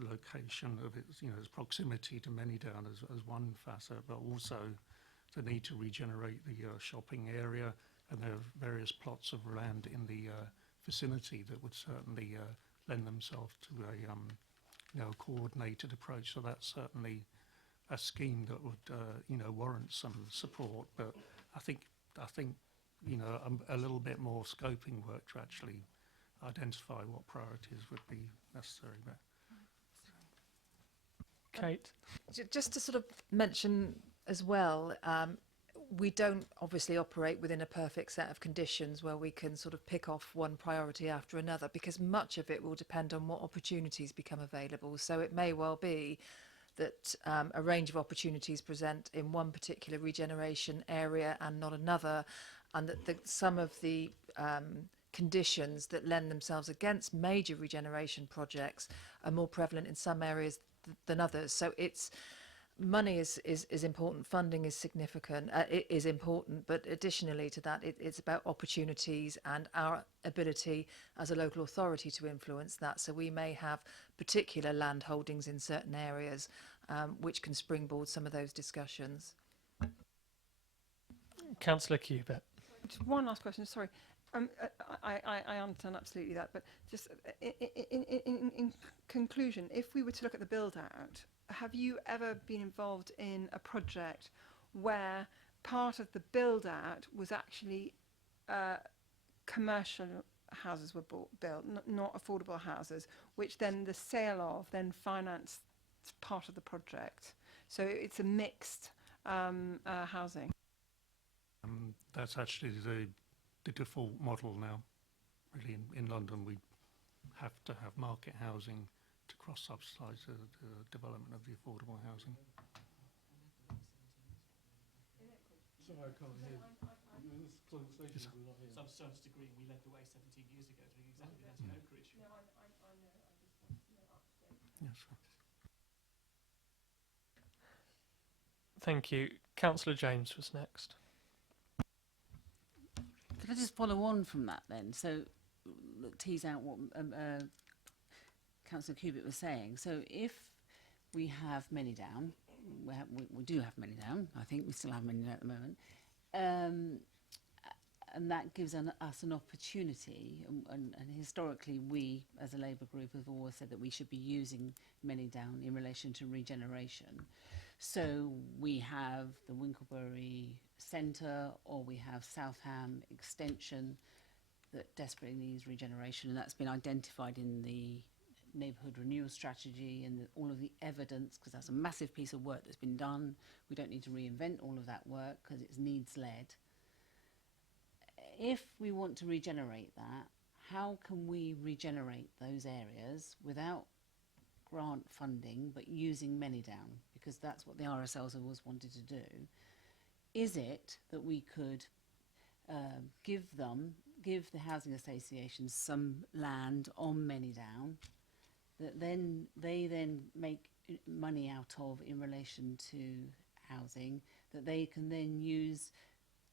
location of its, its proximity to Manydown as one facet, but also the need to regenerate the shopping area, and there are various plots of land in the vicinity that would certainly lend themselves to a coordinated approach. So that's certainly a scheme that would warrant some support. But I think a little bit more scoping work to actually identify what priorities would be necessary there. Kate? Just to sort of mention as well, we don't obviously operate within a perfect set of conditions where we can sort of pick off one priority after another, because much of it will depend on what opportunities become available. So it may well be that a range of opportunities present in one particular regeneration area and not another, and that some of the conditions that lend themselves against major regeneration projects are more prevalent in some areas than others. So money is important, funding is significant, it is important, but additionally to that, it's about opportunities and our ability as a local authority to influence that. So we may have particular land holdings in certain areas which can springboard some of those discussions. Councillor Cubitt. Just one last question, sorry. I understand absolutely that, but just in conclusion, if we were to look at the build-out, have you ever been involved in a project where part of the build-out was actually commercial houses were built, not affordable houses, which then the sale of then financed part of the project? So it's a mixed housing. That's actually the default model now. Really, in London, we have to have market housing to cross-subsidise the development of the affordable housing. Sorry, I can't hear. This conversation is not here. So I'm starting to agree, we led the way 17 years ago doing exactly that in Oakridge. No, I know, I just want to know update. Yes, sir. Thank you. Councillor James was next. Could I just follow on from that then? So tease out what Councillor Cubitt was saying. So if we have Manydown, we do have Manydown, I think we still have Manydown at the moment, and that gives us an opportunity, and historically we as a Labour group have always said that we should be using Manydown in relation to regeneration. So we have the Winklebury Centre, or we have Southam Extension that desperately needs regeneration, and that's been identified in the neighbourhood renewal strategy and all of the evidence, because that's a massive piece of work that's been done. We don't need to reinvent all of that work because it's needs-led. If we want to regenerate that, how can we regenerate those areas without grant funding but using Manydown? Because that's what the RSLs have always wanted to do. Is it that we could give the housing associations some land on Manydown that then they make money out of in relation to housing, that they can then use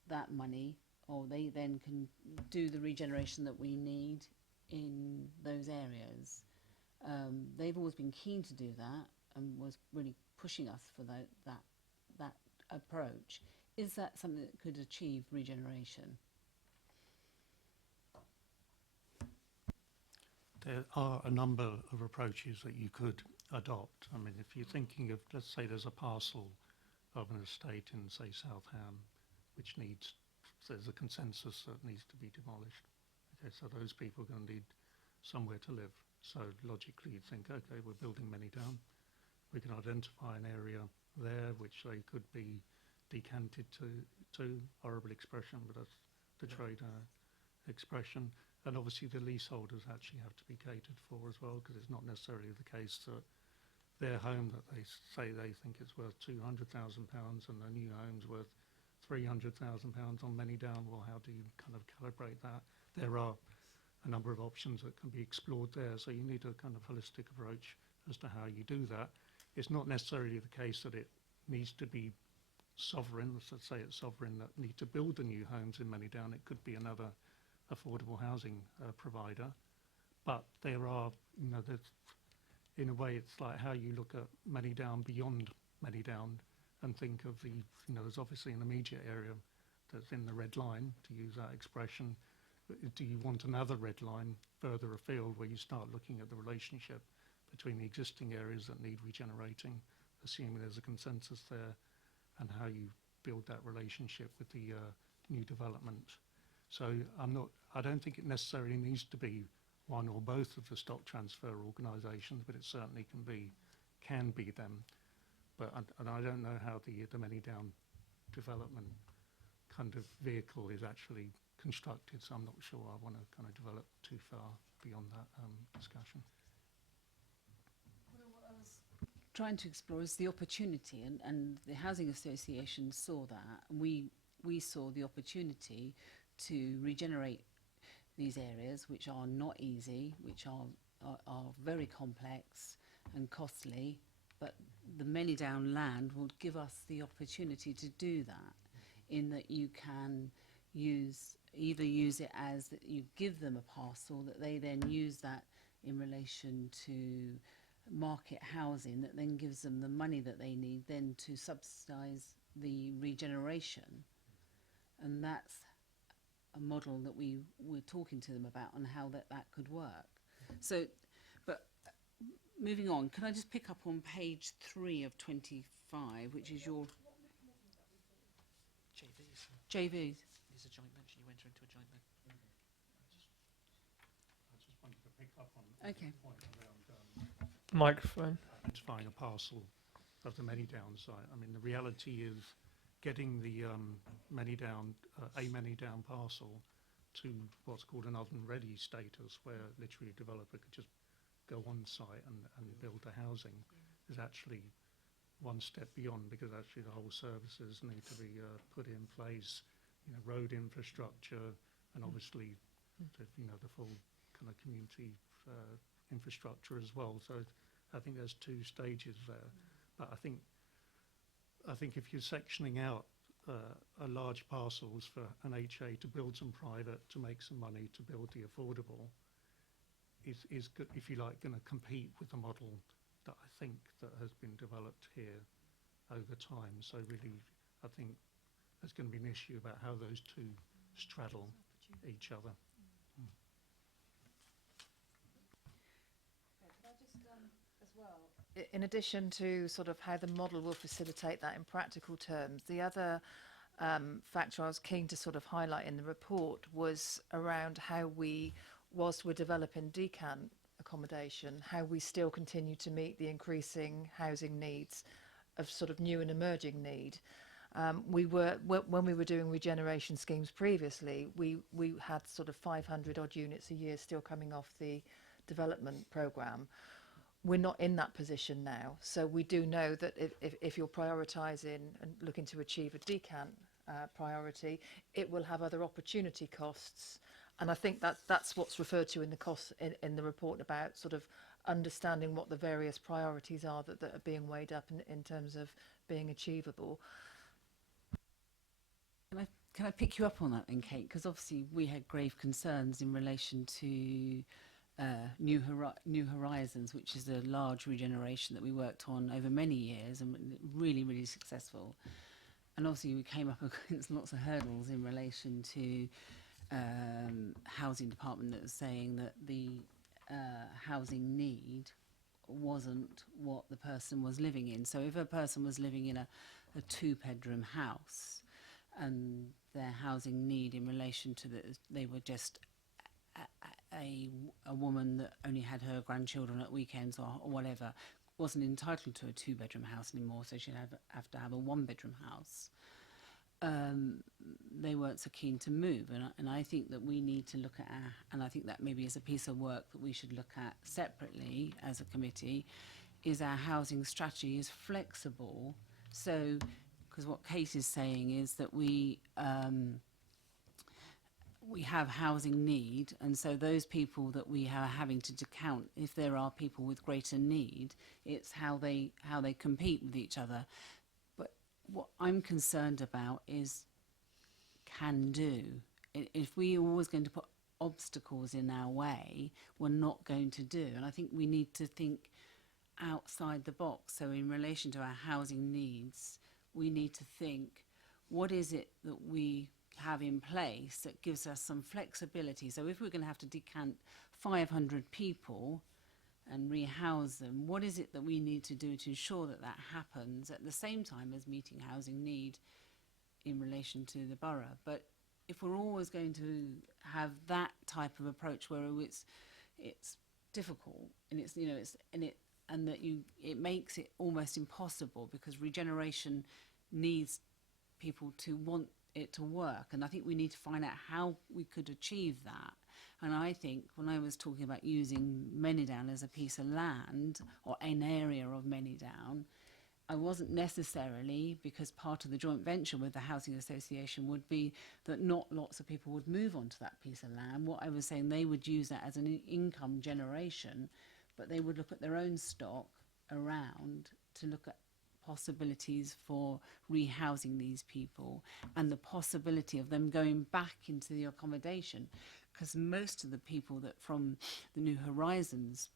that money, or they then can do the regeneration that we need in those areas? They've always been keen to do that and was really pushing us for that approach. Is that something that could achieve regeneration? There are a number of approaches that you could adopt. I mean, if you're thinking of, let's say there's a parcel of an estate in, say, Southam, which there's a consensus that needs to be demolished. Okay, so those people are going to need somewhere to live. So logically you'd think, okay, we're building many down. We can identify an area there which they could be decanted to horrible expression, but that's the trade expression. And obviously the leaseholders actually have to be catered for as well, because it's not necessarily the case that their home that they say they think it's worth £200,000 and the new home's worth £300,000 on many down. Well, how do you kind of calibrate that? There are a number of options that can be explored there, so you need a kind of holistic approach as to how you do that. It's not necessarily the case that it needs to be sovereign, let's say it's sovereign that need to build the new homes in many down. It could be another affordable housing provider, but there are, you know, in a way it's like how you look at many down beyond many down and think of the, you know, there's obviously an immediate area that's in the red line, to use that expression. Do you want another red line further afield where you start looking at the relationship between the existing areas that need regenerating, assuming there's a consensus there, and how you build that relationship with the new development? So I don't think it necessarily needs to be one or both of the stock transfer organisations, but it certainly can be them. But and I don't know how the many down development kind of vehicle is actually constructed, so I'm not sure I want to kind of develop too far beyond that discussion. What I was trying to explore is the opportunity, and the housing association saw that, and we saw the opportunity to regenerate these areas, which are not easy, which are very complex and costly, but the many down land will give us the opportunity to do that, in that you can either use it as that you give them a parcel that they then use that in relation to market housing, that then gives them the money that they need then to subsidise the regeneration. And that's a model that we were talking to them about on how that could work. So, but moving on, can I just pick up on page 3 of 25, which is your JVs? It's a joint venture. You enter into a joint venture. I just wanted to pick up on Okay. the point around Microphone. identifying a parcel of the many down site. I mean, the reality is getting the a many down parcel to what's called an oven-ready status, where literally a developer could just go on site and build the housing, is actually one step beyond, because actually the whole services need to be put in place, you know, road infrastructure, and obviously the full kind of community infrastructure as well. So I think there's 2 stages there. But I think if you're sectioning out large parcels for an HA to build some private, to make some money, to build the affordable, is good, if you like, going to compete with the model that I think that has been developed here over time. So really, I think there's going to be an issue about how those 2 straddle each other. In addition to sort of how the model will facilitate that in practical terms, the other factor I was keen to sort of highlight in the report was around how we, whilst we're developing decant accommodation, how we still continue to meet the increasing housing needs of sort of new and emerging need. When we were doing regeneration schemes previously, we had sort of 500 odd units a year still coming off the development programme. We're not in that position now, so we do know that if you're prioritising and looking to achieve a decant priority, it will have other opportunity costs, and I think that's what's referred to in the costs in the report, about sort of understanding what the various priorities are that are being weighed up in terms of being achievable. Can I pick you up on that then, Kate? Because obviously we had grave concerns in relation to New Horizons, which is a large regeneration that we worked on over many years and really, really successful. And obviously we came up against lots of hurdles in relation to housing department that was saying that the housing need wasn't what the person was living in. So if a person was living in a 2-bedroom house and their housing need in relation to they were just a woman that only had her grandchildren at weekends or whatever wasn't entitled to a 2-bedroom house anymore, so she'd have to have a 1-bedroom house. They weren't so keen to move, and I think that we need to look at and I think that maybe is a piece of work that we should look at separately as a committee, is our housing strategy is flexible. So, because what Kate is saying is that we have housing need, and so those people that we are having to count, if there are people with greater need, it's how they compete with each other. But what I'm concerned about is can do. If we are always going to put obstacles in our way, we're not going to do. And I think we need to think outside the box. So in relation to our housing needs, we need to think, what is it that we have in place that gives us some flexibility? So if we're going to have to decant 500 people and rehouse them, what is it that we need to do to ensure that that happens at the same time as meeting housing need in relation to the borough? But if we're always going to have that type of approach where it's difficult and it makes it almost impossible, because regeneration needs people to want it to work, and I think we need to find out how we could achieve that. And I think when I was talking about using Manydown as a piece of land or an area of Manydown, I wasn't necessarily, because part of the joint venture with the housing association would be that not lots of people would move onto that piece of land. What I was saying, they would use that as an income generation, but they would look at their own stock around to look at possibilities for rehousing these people and the possibility of them going back into the accommodation, because most of the people that from the New Horizons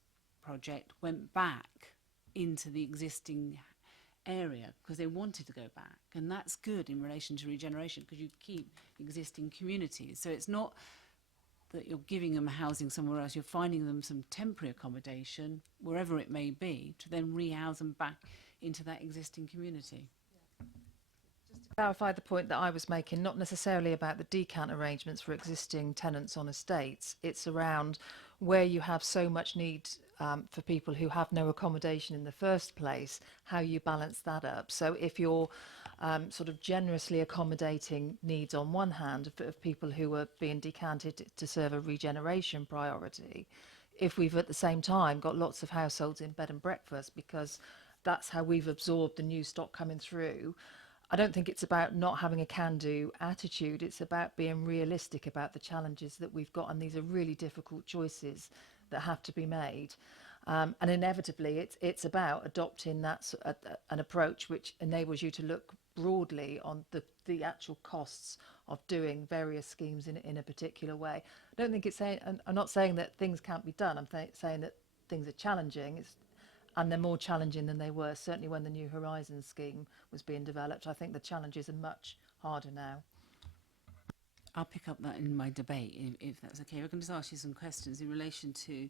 project went back into the existing area because they wanted to go back, and that's good in relation to regeneration because you keep existing communities. So it's not that you're giving them housing somewhere else, you're finding them some temporary accommodation wherever it may be to then rehouse them back into that existing community. Just to clarify the point that I was making, not necessarily about the decant arrangements for existing tenants on estates, it's around where you have so much need for people who have no accommodation in the first place, how you balance that up. So if you're sort of generously accommodating needs on one hand of people who are being decanted to serve a regeneration priority, if we've at the same time got lots of households in bed and breakfast because that's how we've absorbed the new stock coming through, I don't think it's about not having a can-do attitude. It's about being realistic about the challenges that we've got, and these are really difficult choices that have to be made. And inevitably, it's about adopting an approach which enables you to look broadly on the actual costs of doing various schemes in a particular way. I don't think it's saying, and I'm not saying that things can't be done. I'm saying that things are challenging. And they're more challenging than they were, certainly when the New Horizons scheme was being developed. I think the challenges are much harder now. I'll pick up that in my debate, if that's okay. I can just ask you some questions in relation to,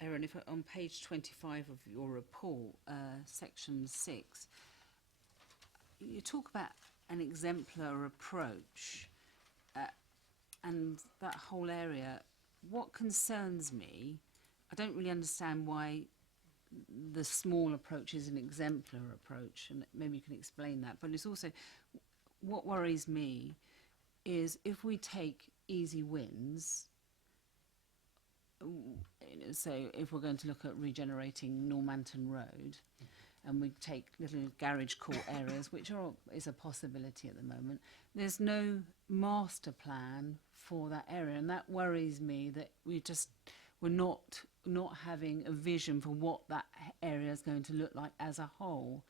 Erin, if on page 25 of your report, section 6, you talk about an exemplar approach and that whole area. What concerns me, I don't really understand why the small approach is an exemplar approach, and maybe you can explain that. But it's also, what worries me is if we take easy wins, so if we're going to look at regenerating Normanton Road, and we take little garage court areas, which is a possibility at the moment, there's no master plan for that area, and that worries me that we're not having a vision for what that area is going to look like as a whole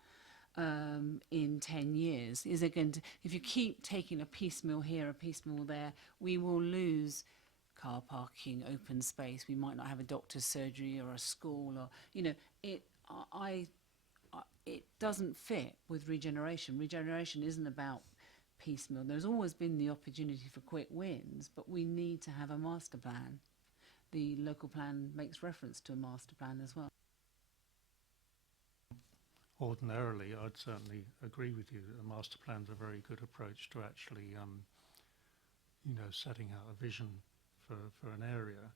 in 10 years. Is it going to, if you keep taking a piecemeal here, a piecemeal there, we will lose car parking, open space. We might not have a doctor's surgery or a school, or it doesn't fit with regeneration. Regeneration isn't about piecemeal. There's always been the opportunity for quick wins, but we need to have a master plan. The local plan makes reference to a master plan as well. Ordinarily, I'd certainly agree with you that a master plan's a very good approach to actually, setting out a vision for an area.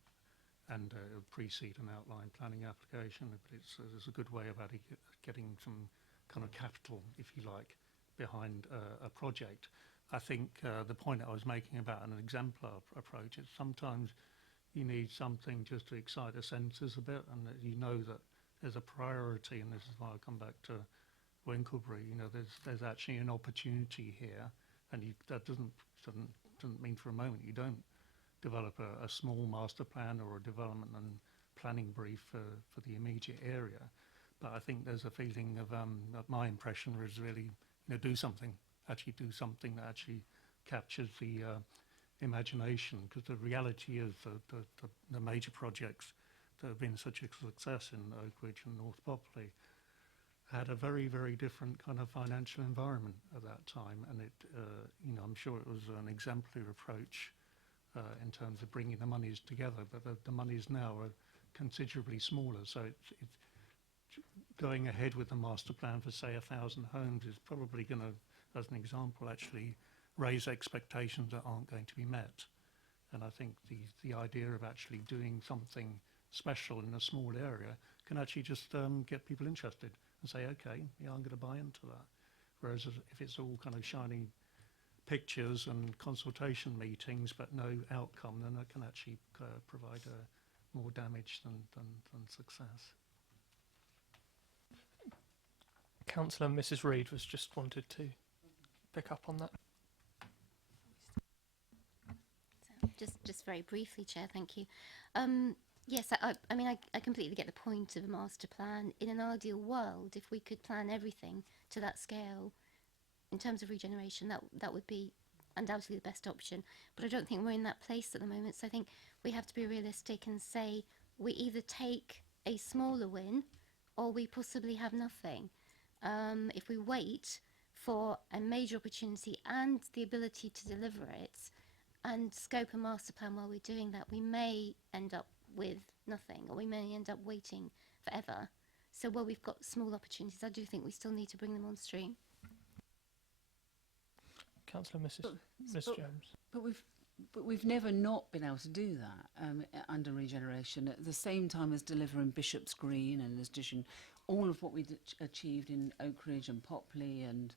and it would precede an outline planning application. But it's a good way of getting some kind of capital, if you like, behind a project. I think the point I was making about an exemplar approach is sometimes you need something just to excite the senses a bit, and that you know that there's a priority, and this is why I come back to Winklebury. You know, there's actually an opportunity here, and that doesn't mean for a moment you don't develop a small master plan or a development and planning brief for the immediate area. But I think there's a feeling of that my impression was really, do something that actually captures the imagination, because the reality is the major projects that have been such a success in Oakridge and North Popley had a very, very different kind of financial environment at that time, and it, I'm sure it was an exemplary approach in terms of bringing the monies together, but the monies now are considerably smaller, so it's going ahead with the master plan for, say, 1,000 homes is probably going to, as an example, actually raise expectations that aren't going to be met. And I think the idea of actually doing something special in a small area can actually just get people interested and say, okay, yeah, I'm going to buy into that. Whereas if it's all kind of shiny pictures and consultation meetings but no outcome, then that can actually provide more damage than success. Councillor Mrs. Reid was just wanted to pick up on that. Just very briefly, Chair, thank you. Yes, I completely get the point of a master plan. In an ideal world, if we could plan everything to that scale, in terms of regeneration, that would be undoubtedly the best option. But I don't think we're in that place at the moment. So I think we have to be realistic and say we either take a smaller win or we possibly have nothing. If we wait for a major opportunity and the ability to deliver it and scope a master plan while we're doing that, we may end up with nothing, or we may end up waiting forever. So while we've got small opportunities, I do think we still need to bring them on stream. Councillor Miss Jones. But we've never not been able to do that under regeneration. At the same time as delivering Bishop's Green and addition, all of what we achieved in Oakridge and Popley and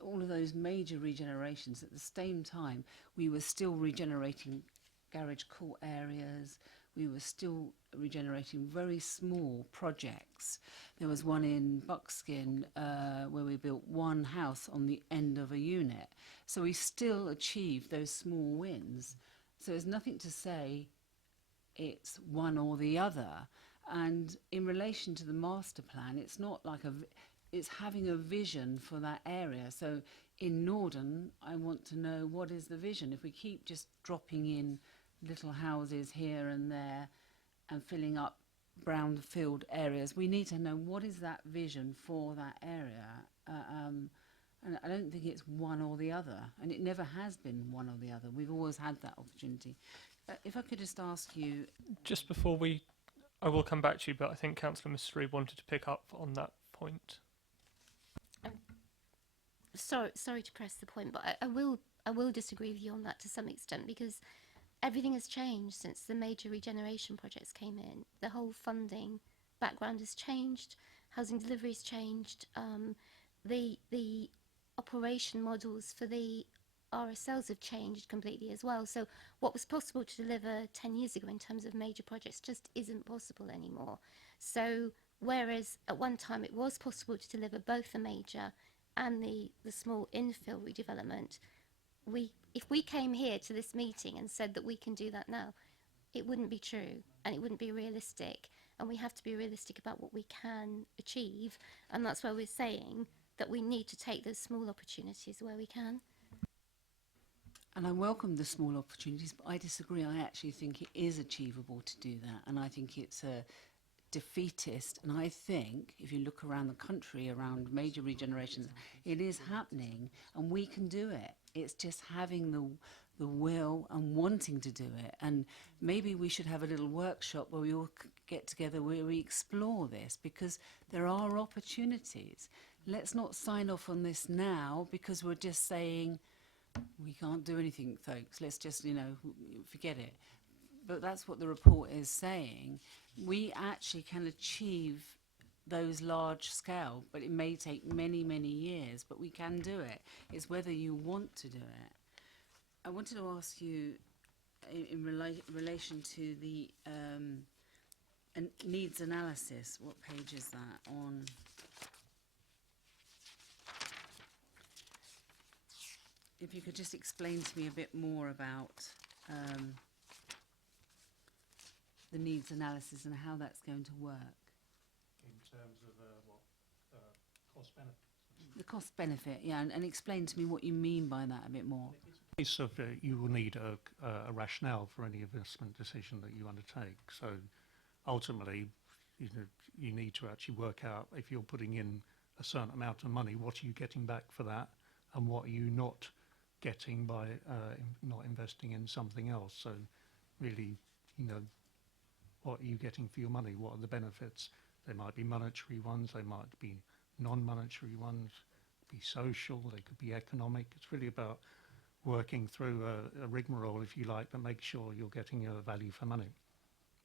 all of those major regenerations, at the same time we were still regenerating garage court areas. We were still regenerating very small projects. There was one in Buckskin where we built one house on the end of a unit. So we still achieved those small wins. So there's nothing to say it's one or the other. And in relation to the master plan, it's not like it's having a vision for that area. So in Norden, I want to know, what is the vision? If we keep just dropping in little houses here and there and filling up brownfield areas, we need to know what is that vision for that area. And I don't think it's one or the other, and it never has been one or the other. We've always had that opportunity. If I could just ask you, just before I will come back to you, but I think Councillor Mrs. Reid wanted to pick up on that point. Sorry to press the point, but I will disagree with you on that to some extent, because everything has changed since the major regeneration projects came in. The whole funding background has changed, housing delivery has changed, the operation models for the RSLs have changed completely as well. So what was possible to deliver 10 years ago in terms of major projects just isn't possible anymore. So whereas at one time it was possible to deliver both the major and the small infill redevelopment, if we came here to this meeting and said that we can do that now, it wouldn't be true and it wouldn't be realistic. And we have to be realistic about what we can achieve. And that's why we're saying that we need to take those small opportunities where we can. and I welcome the small opportunities, but I disagree. I actually think it is achievable to do that, and I think it's a defeatist. And I think if you look around the country, around major regenerations, it is happening, and we can do it. It's just having the will and wanting to do it. And maybe we should have a little workshop where we all get together, where we explore this, because there are opportunities. Let's not sign off on this now because we're just saying we can't do anything, folks. Let's just, forget it. but that's what the report is saying. We actually can achieve those large scale, but it may take many, many years, but we can do it. It's whether you want to do it. I wanted to ask you in relation to the needs analysis. What page is that on? If you could just explain to me a bit more about the needs analysis and how that's going to work. In terms of cost benefit. The cost benefit, yeah, and explain to me what you mean by that a bit more. Case of you will need a rationale for any investment decision that you undertake. So ultimately, you need to actually work out if you're putting in a certain amount of money, what are you getting back for that, and what are you not getting by not investing in something else. So really, what are you getting for your money? What are the benefits? They might be monetary ones, they might be non-monetary ones, be social, they could be economic. It's really about working through a rigmarole, if you like, but make sure you're getting your value for money.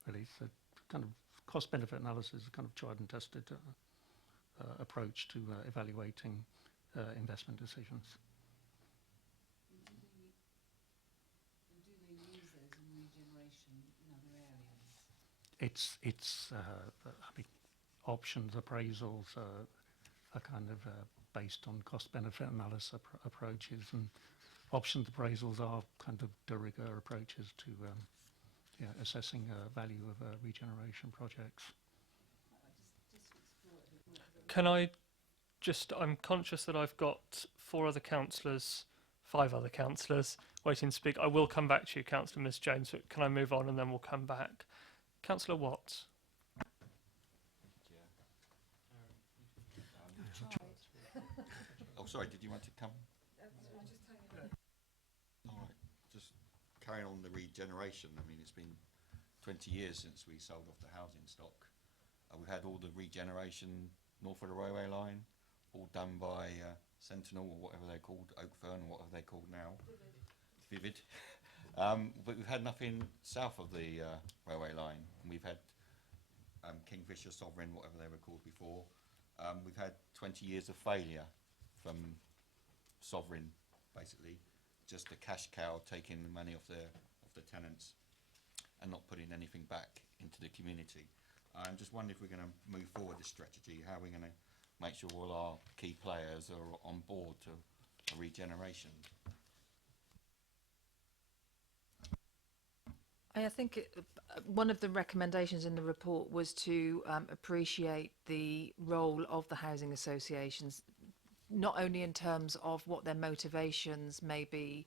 Really, so kind of cost-benefit analysis is a kind of tried and tested approach to evaluating investment decisions. Do they use those in regeneration in other areas? It's I mean, options appraisals are kind of based on cost-benefit analysis approaches, and options appraisals are kind of de rigueur approaches to assessing value of regeneration projects. Can I just, I'm conscious that I've got five other councillors waiting to speak. I will come back to you, Councillor Ms Jones, but can I move on and then we'll come back? Councillor Watts. Oh, sorry, did you want to come? All right, just carrying on the regeneration. I mean, it's been 20 years since we sold off the housing stock. We've had all the regeneration north of the railway line, all done by Sentinel or whatever they're called, Oakfern or whatever they're called now. Vivid. But we've had nothing south of the railway line. And we've had Kingfisher, Sovereign, whatever they were called before. We've had 20 years of failure from Sovereign, basically, just a cash cow taking the money off the tenants and not putting anything back into the community. I'm just wondering if we're going to move forward this strategy, how we're going to make sure all our key players are on board to a regeneration. I think one of the recommendations in the report was to appreciate the role of the housing associations, not only in terms of what their motivations may be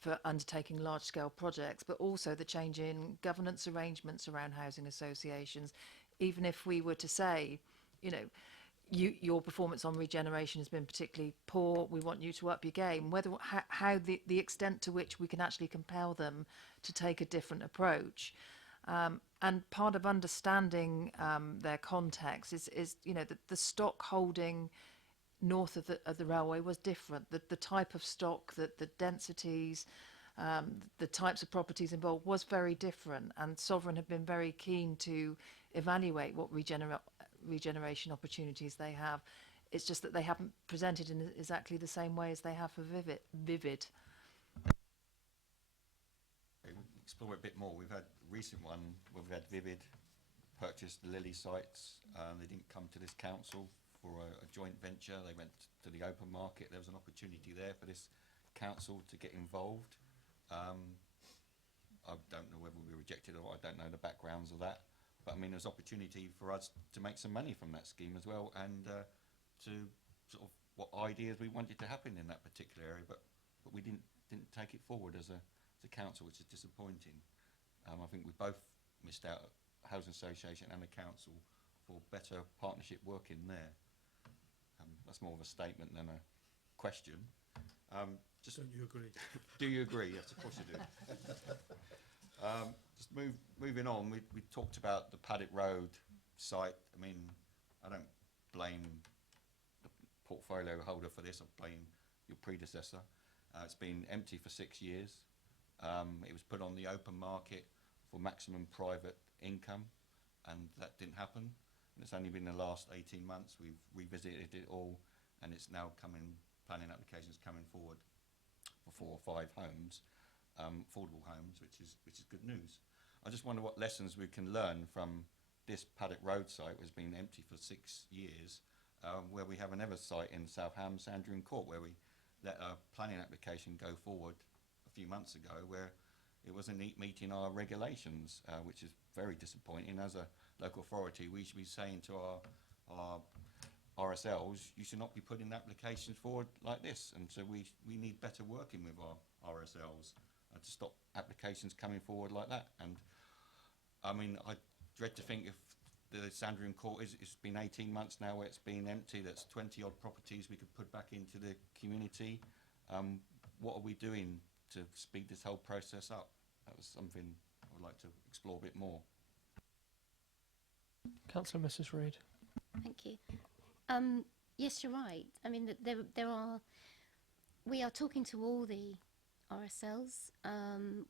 for undertaking large-scale projects, but also the change in governance arrangements around housing associations. Even if we were to say, your performance on regeneration has been particularly poor, we want you to up your game, how the extent to which we can actually compel them to take a different approach. And part of understanding their context is the stock holding north of the railway was different. The type of stock, the densities, the types of properties involved was very different, and Sovereign have been very keen to evaluate what regeneration opportunities they have. It's just that they haven't presented in exactly the same way as they have for Vivid. Okay, we'll explore it a bit more. We've had a recent one where we've had Vivid purchase the Lily sites. They didn't come to this council for a joint venture. They went to the open market. There was an opportunity there for this council to get involved. I don't know whether we rejected it or I don't know the backgrounds of that. But I mean, there's opportunity for us to make some money from that scheme as well, and to sort of what ideas we wanted to happen in that particular area. But we didn't take it forward as a council, which is disappointing. I think we both missed out, housing association and the council, for better partnership working there. That's more of a statement than a question. Don't you agree? Do you agree? Yes, of course you do. Just moving on, we talked about the Paddock Road site. I mean, I don't blame the portfolio holder for this. I blame your predecessor. It's been empty for 6 years. It was put on the open market for maximum private income, and that didn't happen. And it's only been the last 18 months we've revisited it all, and it's now planning applications coming forward for 4 or 5 homes, affordable homes, which is good news. I just wonder what lessons we can learn from this Paddock Road site, which has been empty for 6 years, where we have another site in Southam, Sandringham Court, where we let a planning application go forward a few months ago, where it wasn't meeting our regulations, which is very disappointing. As a local authority, we should be saying to our RSLs, you should not be putting applications forward like this, and so we need better working with our RSLs to stop applications coming forward like that. And I mean, I dread to think if the Sandringham Court it's been 18 months now where it's been empty, that's 20 odd properties we could put back into the community. What are we doing to speed this whole process up? That was something I would like to explore a bit more. Councillor Mrs Reid. Thank you. Yes, you're right. I mean, we are talking to all the RSLs.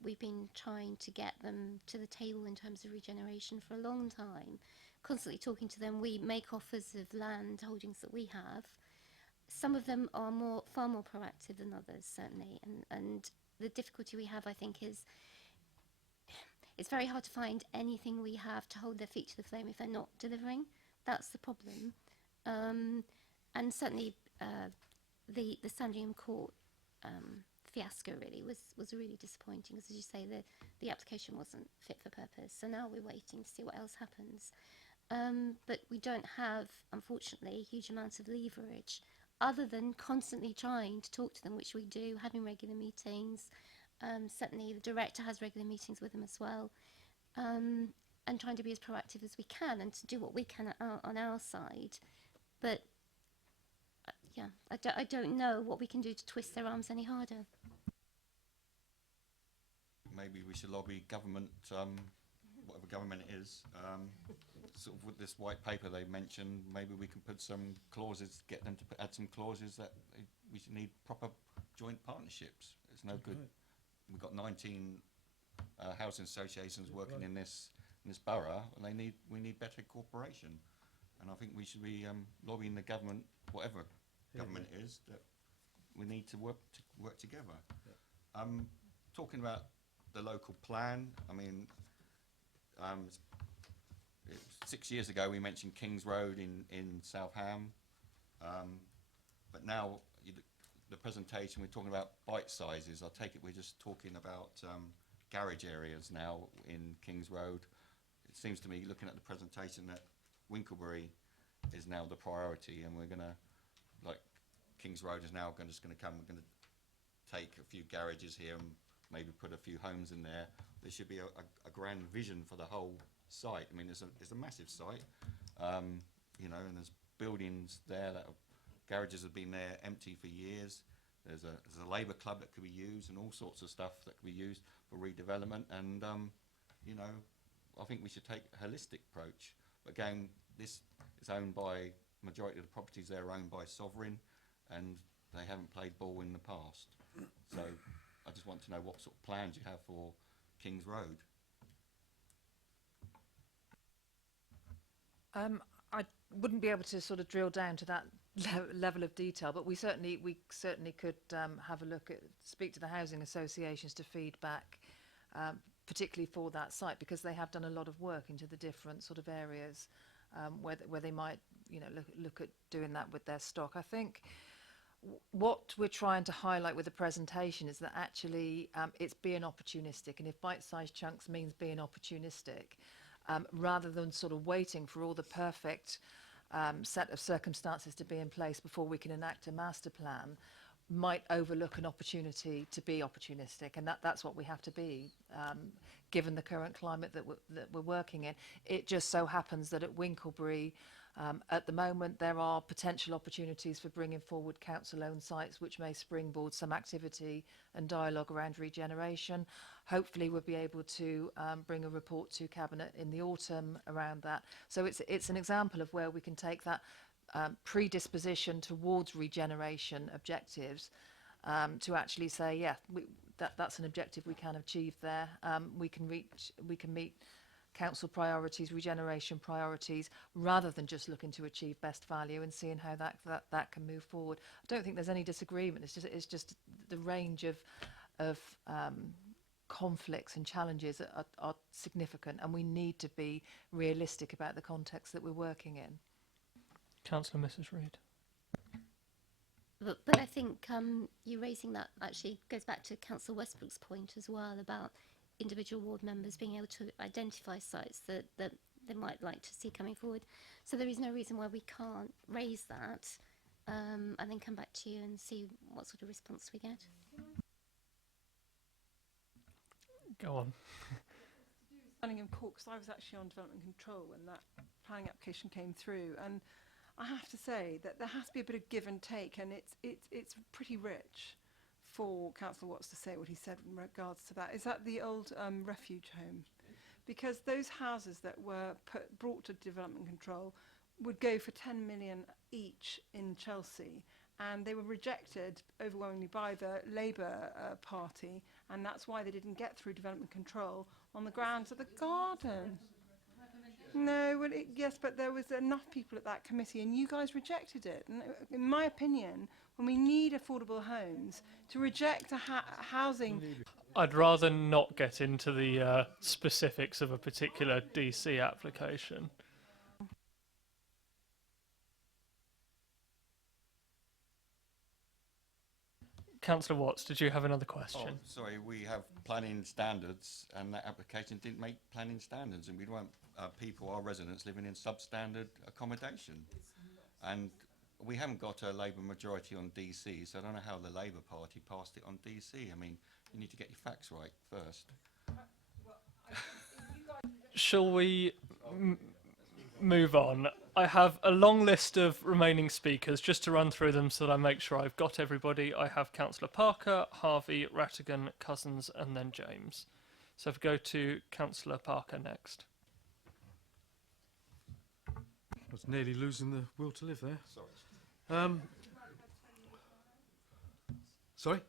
We've been trying to get them to the table in terms of regeneration for a long time, constantly talking to them. We make offers of land holdings that we have. Some of them are far more proactive than others, certainly, and the difficulty we have, I think, is it's very hard to find anything we have to hold their feet to the flame if they're not delivering. That's the problem. And certainly the Sandringham Court fiasco really was really disappointing, because as you say, the application wasn't fit for purpose. So now we're waiting to see what else happens. But we don't have, unfortunately, huge amounts of leverage other than constantly trying to talk to them, which we do, having regular meetings. Certainly the director has regular meetings with them as well, and trying to be as proactive as we can and to do what we can on our side. But yeah, I don't know what we can do to twist their arms any harder. Maybe we should lobby government, whatever government it is, sort of with this white paper they mentioned, maybe we can put some clauses, get them to add some clauses that we should need proper joint partnerships. It's no good. We've got 19 housing associations working in this borough, and we need better cooperation. And I think we should be lobbying the government, whatever government it is, that we need to work together. Talking about the local plan, I mean, 6 years ago we mentioned Kings Road in Southam, but now the presentation we're talking about bite sizes. I take it we're just talking about garage areas now in Kings Road. It seems to me, looking at the presentation, that Winklebury is now the priority, and we're going to, like, Kings Road is now just going to come. We're going to take a few garages here and maybe put a few homes in there. There should be a grand vision for the whole site. I mean, it's a massive site, you know, and there's buildings there that garages have been there empty for years. There's a labour club that could be used, and all sorts of stuff that could be used for redevelopment. And you know, I think we should take a holistic approach. But again, this is owned by, majority of the properties there are owned by Sovereign, and they haven't played ball in the past. So I just want to know what sort of plans you have for Kings Road. I wouldn't be able to sort of drill down to that level of detail, but we certainly could have a look at, speak to the housing associations to feedback, particularly for that site, because they have done a lot of work into the different sort of areas where they might, you know, look at doing that with their stock. I think what we're trying to highlight with the presentation is that actually it's being opportunistic, and if bite-sized chunks means being opportunistic, rather than sort of waiting for all the perfect set of circumstances to be in place before we can enact a master plan, might overlook an opportunity to be opportunistic, and that's what we have to be, given the current climate that we're working in. It just so happens that at Winklebury, at the moment, there are potential opportunities for bringing forward council-owned sites, which may springboard some activity and dialogue around regeneration. Hopefully, we'll be able to bring a report to Cabinet in the autumn around that. So it's an example of where we can take that predisposition towards regeneration objectives, to actually say, yeah, that's an objective we can achieve there. We can meet council priorities, regeneration priorities, rather than just looking to achieve best value and seeing how that can move forward. I don't think there's any disagreement. It's just the range of conflicts and challenges are significant, and we need to be realistic about the context that we're working in. Councillor Mrs Reid. But I think you raising that actually goes back to Councillor Westbrook's point as well about individual ward members being able to identify sites that they might like to see coming forward. So there is no reason why we can't raise that and then come back to you and see what sort of response we get. Go on. Planning of Cork, 'cause I was actually on development control when that planning application came through, and I have to say that there has to be a bit of give and take, and it's pretty rich for Councillor Watts to say what he said in regards to that. Is that the old refuge home? Because those houses that were brought to development control would go for 10 million each in Chelsea, and they were rejected overwhelmingly by the Labour Party, and that's why they didn't get through development control on the grounds of the garden. No, well, yes, but there was enough people at that committee, and you guys rejected it. And in my opinion, when we need affordable homes, to reject a housing... I'd rather not get into the specifics of a particular DC application. Councillor Watts, did you have another question? Oh, sorry, we have planning standards, and that application didn't make planning standards, and we want people, our residents, living in substandard accommodation. And we haven't got a Labour majority on DC, so I don't know how the Labour Party passed it on DC. I mean, you need to get your facts right first. Shall we move on? I have a long list of remaining speakers, just to run through them so that I make sure I've got everybody. I have Councillor Parker, Harvey, Rattigan, Cousins, and then James. So if we go to Councillor Parker next. I was nearly losing the will to live there. Sorry. Sorry?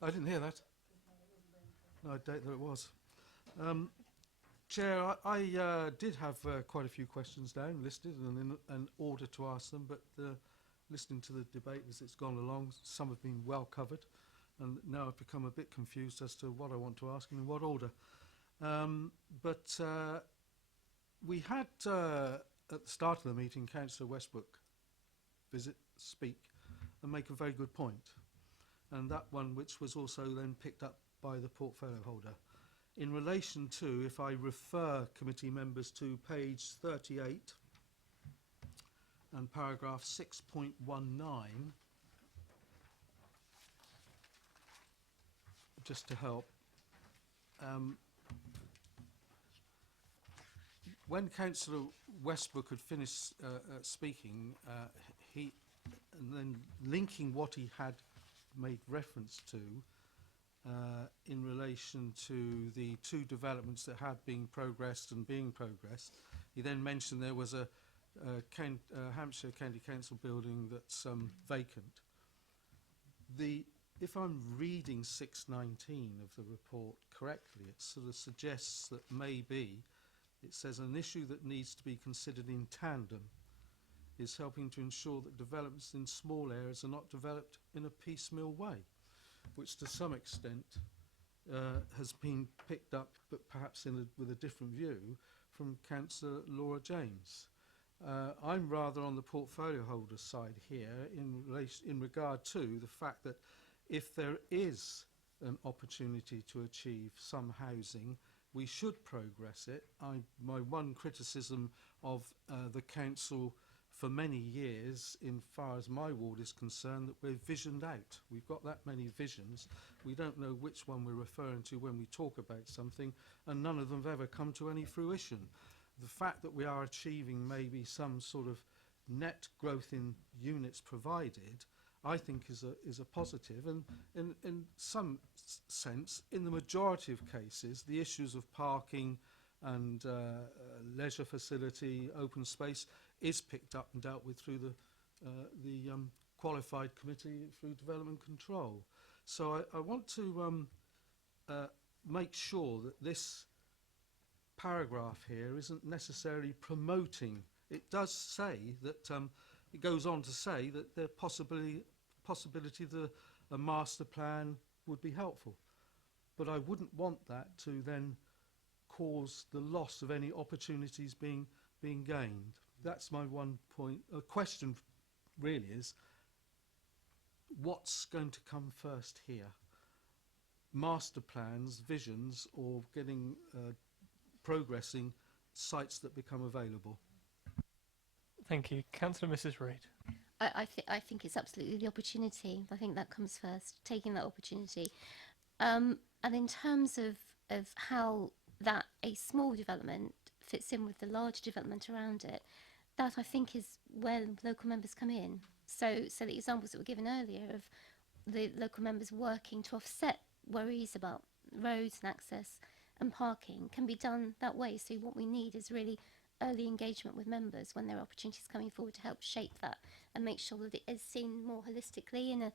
I didn't hear that. No, I doubt that it was. Chair, I did have quite a few questions down listed and in an order to ask them, but listening to the debate as it's gone along, some have been well covered, and now I've become a bit confused as to what I want to ask and in what order. But we had, at the start of the meeting, Councillor Westbrook speak and make a very good point, and that one which was also then picked up by the portfolio holder. In relation to, if I refer committee members to page 38 and paragraph 6.19, just to help, when Councillor Westbrook had finished speaking, and then linking what he had made reference to in relation to the two developments that had been progressed and being progressed. He then mentioned there was a Hampshire County Council building that's vacant. If I'm reading 619 of the report correctly, it sort of suggests that maybe it says an issue that needs to be considered in tandem is helping to ensure that developments in small areas are not developed in a piecemeal way, which to some extent has been picked up, but perhaps with a different view, from Councillor Laura James. I'm rather on the portfolio holder side here in regard to the fact that if there is an opportunity to achieve some housing, we should progress it. My one criticism of the council for many years, in far as my ward is concerned, that we're visioned out. We've got that many visions. We don't know which one we're referring to when we talk about something, and none of them have ever come to any fruition. The fact that we are achieving maybe some sort of net growth in units provided, I think is a positive, and in some sense, in the majority of cases, the issues of parking and leisure facility, open space, is picked up and dealt with through the qualified committee through development control. So I want to make sure that this paragraph here isn't necessarily promoting. It does say that, it goes on to say that the possibility that a master plan would be helpful. But I wouldn't want that to then cause the loss of any opportunities being gained. That's my one point. A question really is, what's going to come first here? Master plans, visions, or getting progressing sites that become available? Thank you. Councillor Mrs Reid. I think it's absolutely the opportunity. I think that comes first, taking that opportunity. And in terms of how that a small development fits in with the large development around it, that I think is where local members come in. So the examples that were given earlier of the local members working to offset worries about roads and access and parking can be done that way. So what we need is really early engagement with members when there are opportunities coming forward to help shape that and make sure that it is seen more holistically in a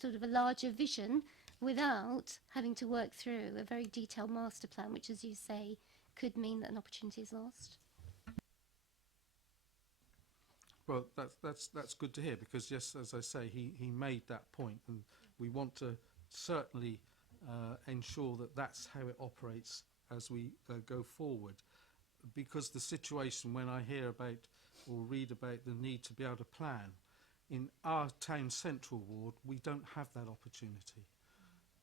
sort of a larger vision without having to work through a very detailed master plan, which, as you say, could mean that an opportunity is lost. Well, that's good to hear, because yes, as I say, he made that point, and we want to certainly ensure that that's how it operates as we go forward. Because the situation, when I hear about or read about the need to be able to plan, in our town central ward, we don't have that opportunity.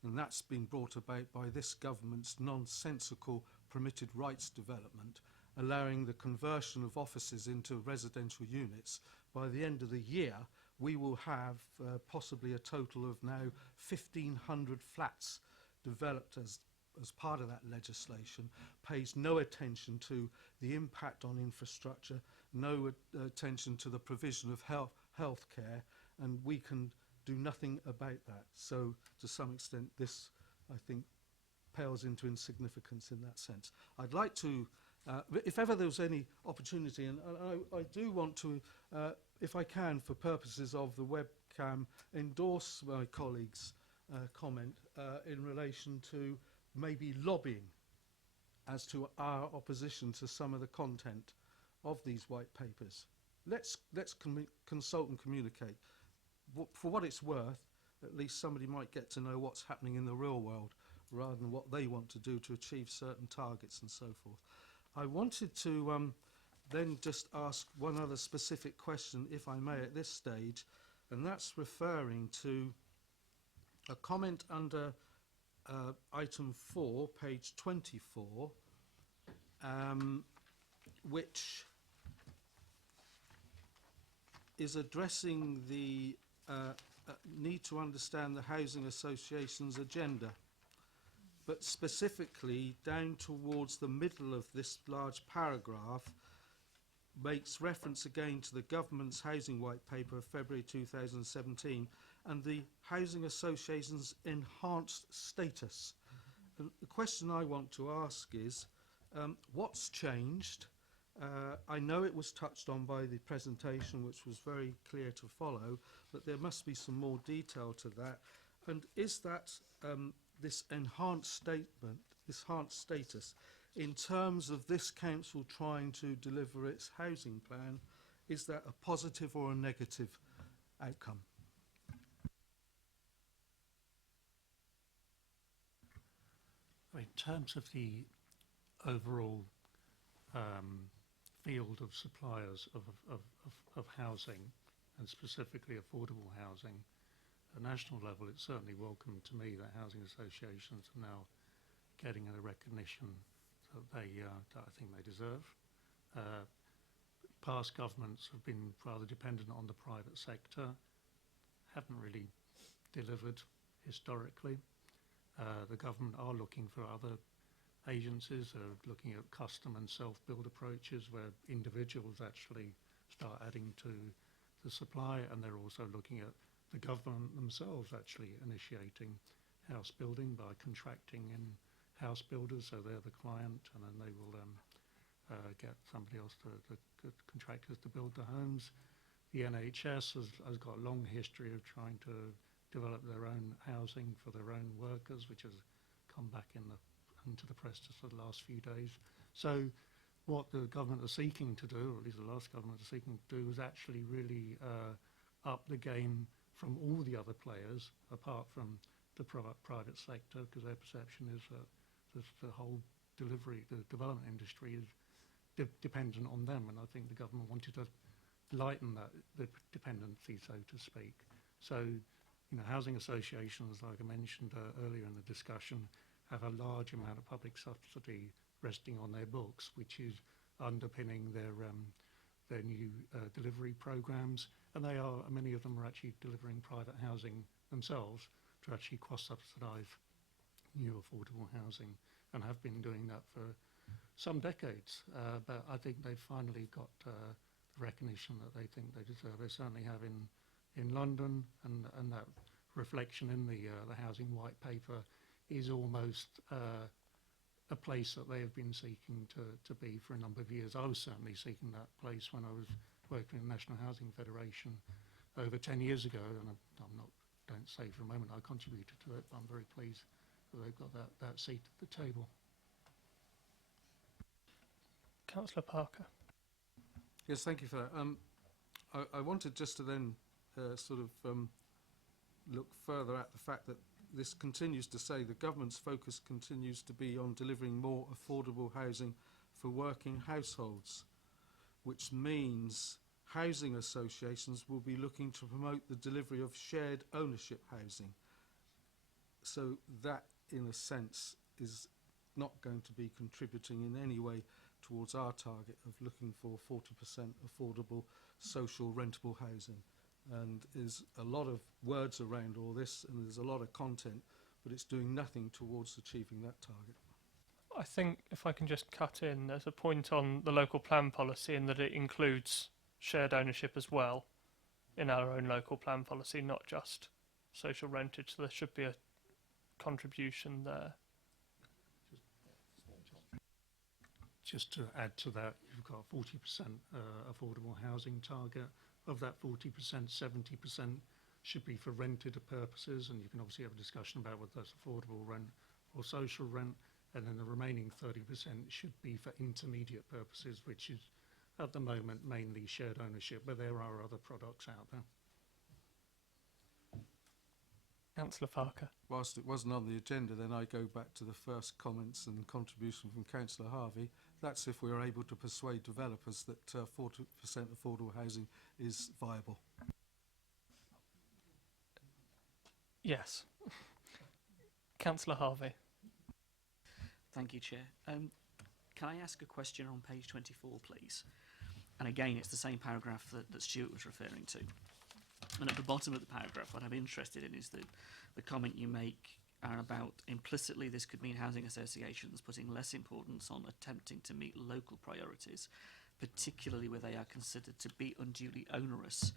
And that's been brought about by this government's nonsensical permitted rights development, allowing the conversion of offices into residential units. By the end of the year, we will have possibly a total of now 1,500 flats developed as part of that legislation, pays no attention to the impact on infrastructure, no attention to the provision of health care, and we can do nothing about that. So to some extent this, I think, pales into insignificance in that sense. I'd like to, if ever there was any opportunity, and I do want to, if I can, for purposes of the webcam, endorse my colleagues' comment in relation to maybe lobbying as to our opposition to some of the content of these white papers. Let's consult and communicate. For what it's worth, at least somebody might get to know what's happening in the real world rather than what they want to do to achieve certain targets and so forth. I wanted to then just ask one other specific question, if I may, at this stage, and that's referring to a comment under item 4, page 24, which is addressing the need to understand the housing association's agenda, but specifically down towards the middle of this large paragraph makes reference again to the government's housing white paper of February 2017 and the housing association's enhanced status. And the question I want to ask is, what's changed? I know it was touched on by the presentation, which was very clear to follow, but there must be some more detail to that. And is that this enhanced status, in terms of this council trying to deliver its housing plan, is that a positive or a negative outcome? In terms of the overall field of suppliers of housing, and specifically affordable housing, at a national level, it's certainly welcome to me that housing associations are now getting a recognition that that I think they deserve. Past governments have been rather dependent on the private sector, haven't really delivered historically. The government are looking for other agencies, are looking at custom and self-build approaches where individuals actually start adding to the supply, and they're also looking at the government themselves actually initiating house building by contracting in house builders, so they're the client, and then they will get somebody else, the contractors, to build the homes. the NHS has got a long history of trying to develop their own housing for their own workers, which has come back into the press just for the last few days. So what the government are seeking to do, or at least the last government are seeking to do, is actually really up the game from all the other players, apart from the private sector, because their perception is that the whole the development industry is dependent on them, and I think the government wanted to lighten the dependency, so to speak. So, housing associations, like I mentioned earlier in the discussion, have a large amount of public subsidy resting on their books, which is underpinning their new delivery programs, and many of them are actually delivering private housing themselves to actually cross-subsidise new affordable housing, and have been doing that for some decades. But I think they've finally got the recognition that they think they deserve. They certainly have in London, and that reflection in the housing white paper is almost a place that they have been seeking to be for a number of years. I was certainly seeking that place when I was working in the National Housing Federation over 10 years ago, and don't say for a moment I contributed to it, but I'm very pleased that they've got that seat at the table. Councillor Parker. Yes, thank you for that. I wanted just to then look further at the fact that this continues to say the government's focus continues to be on delivering more affordable housing for working households, which means housing associations will be looking to promote the delivery of shared ownership housing. So that, in a sense, is not going to be contributing in any way towards our target of looking for 40% affordable social rentable housing. And there's a lot of words around all this, and there's a lot of content, but it's doing nothing towards achieving that target. I think if I can just cut in, there's a point on the local plan policy in that it includes shared ownership as well in our own local plan policy, not just social rentage. So there should be a contribution there. Just to add to that, you've got a 40% affordable housing target. Of that 40%, 70% should be for rented purposes, and you can obviously have a discussion about whether that's affordable rent or social rent, and then the remaining 30% should be for intermediate purposes, which is at the moment mainly shared ownership, but there are other products out there. Councillor Parker. Whilst it wasn't on the agenda, then I go back to the first comments and contribution from Councillor Harvey. That's if we're able to persuade developers that 40% affordable housing is viable. Yes. Councillor Harvey. Thank you, Chair. Can I ask a question on page 24, please? And again, it's the same paragraph that Stuart was referring to. And at the bottom of the paragraph, what I'm interested in is the comment you make about implicitly this could mean housing associations putting less importance on attempting to meet local priorities, particularly where they are considered to be unduly onerous.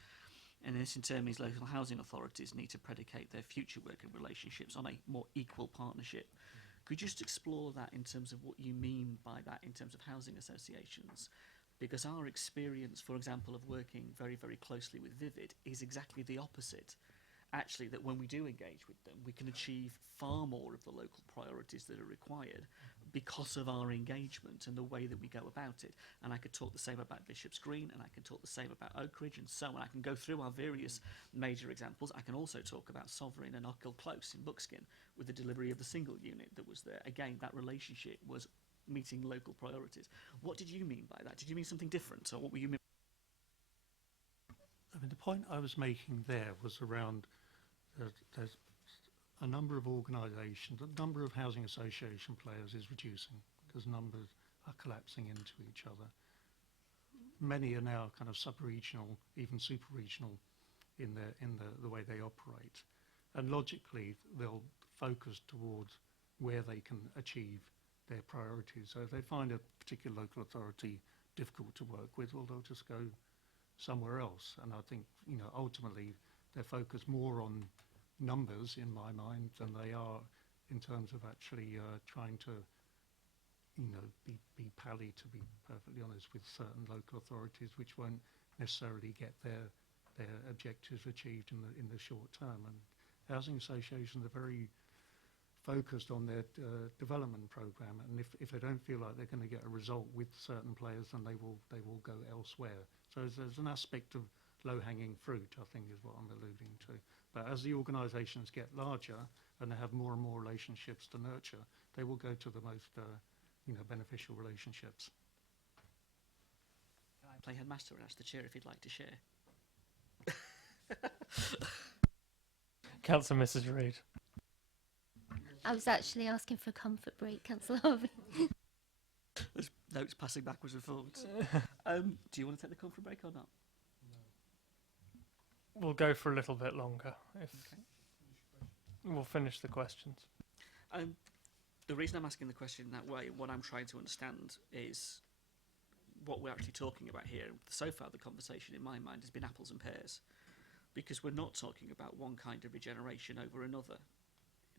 And this in turn means local housing authorities need to predicate their future working relationships on a more equal partnership. Could you just explore that in terms of what you mean by that in terms of housing associations? Because our experience, for example, of working very, very closely with Vivid is exactly the opposite. Actually, that when we do engage with them, we can achieve far more of the local priorities that are required because of our engagement and the way that we go about it. And I could talk the same about Bishop's Green, and I can talk the same about Oak Ridge and so on. I can go through our various major examples. I can also talk about Sovereign and Ochil Close in Buckskin with the delivery of the single unit that was there. Again, that relationship was meeting local priorities. What did you mean by that? Did you mean something different, or what were you mean? I mean, the point I was making there was around there's a number of organisations, the number of housing association players is reducing because numbers are collapsing into each other. Many are now kind of sub-regional, even super-regional in the way they operate. And logically, they'll focus towards where they can achieve their priorities. So if they find a particular local authority difficult to work with, well, they'll just go somewhere else. And I think, ultimately, they're focused more on numbers in my mind than they are in terms of actually trying to, be pally, to be perfectly honest, with certain local authorities which won't necessarily get their their objectives achieved in the short term. And housing associations are very focused on their development program, and if they don't feel like they're going to get a result with certain players, then they will go elsewhere. So there's an aspect of low-hanging fruit, I think, is what I'm alluding to. But as the organisations get larger and they have more and more relationships to nurture, they will go to the most beneficial relationships. Can I play headmaster and ask the chair if he'd like to share? Councillor Mrs Reid. I was actually asking for a comfort break, Councillor Harvey. There's notes passing backwards and forwards. Do you want to take the comfort break or not? We'll go for a little bit longer. If Okay. We'll finish the questions. The reason I'm asking the question that way, what I'm trying to understand is what we're actually talking about here. So far, the conversation in my mind has been apples and pears, because we're not talking about one kind of regeneration over another.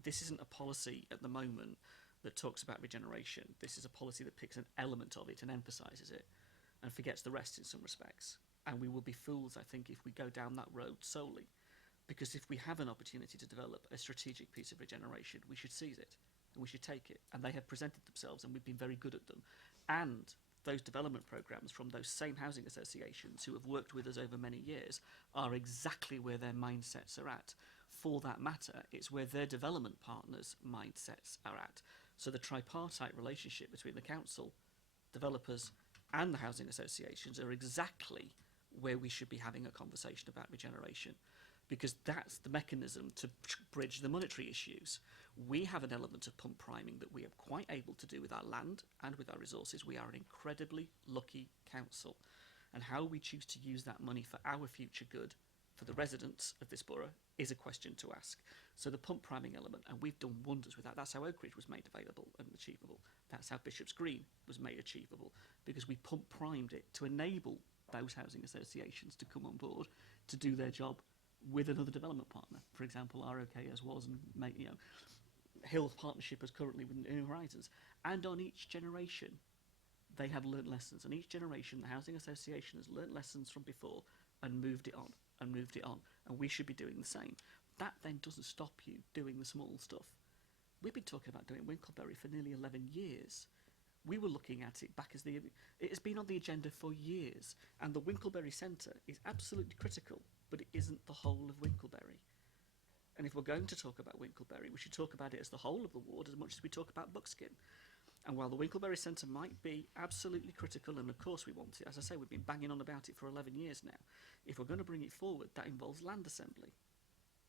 This isn't a policy at the moment that talks about regeneration. This is a policy that picks an element of it and emphasises it and forgets the rest in some respects. And we will be fools, I think, if we go down that road solely. Because if we have an opportunity to develop a strategic piece of regeneration, we should seize it and we should take it. And they have presented themselves and we've been very good at them. And those development programmes from those same housing associations who have worked with us over many years are exactly where their mindsets are at. For that matter, it's where their development partners' mindsets are at. So the tripartite relationship between the council, developers and the housing associations are exactly where we should be having a conversation about regeneration, because that's the mechanism to bridge the monetary issues. We have an element of pump priming that we are quite able to do with our land and with our resources. We are an incredibly lucky council, and how we choose to use that money for our future good, for the residents of this borough, is a question to ask. So the pump priming element, and we've done wonders with that. That's how Oak Ridge was made available and achievable. That's how Bishop's Green was made achievable, because we pump primed it to enable those housing associations to come on board to do their job with another development partner. For example, ROK as was, and Hill Partnership as currently with New Horizons. And on each generation, they have learnt lessons. On each generation, the housing association has learnt lessons from before and moved it on and moved it on. And we should be doing the same. That then doesn't stop you doing the small stuff. We've been talking about doing Winkleberry for nearly 11 years. We were looking at it back as it has been on the agenda for years, and the Winkleberry Centre is absolutely critical, but it isn't the whole of Winkleberry. And if we're going to talk about Winkleberry, we should talk about it as the whole of the ward as much as we talk about Buckskin. And while the Winkleberry Centre might be absolutely critical, and of course we want it, as I say, we've been banging on about it for 11 years now, if we're going to bring it forward, that involves land assembly.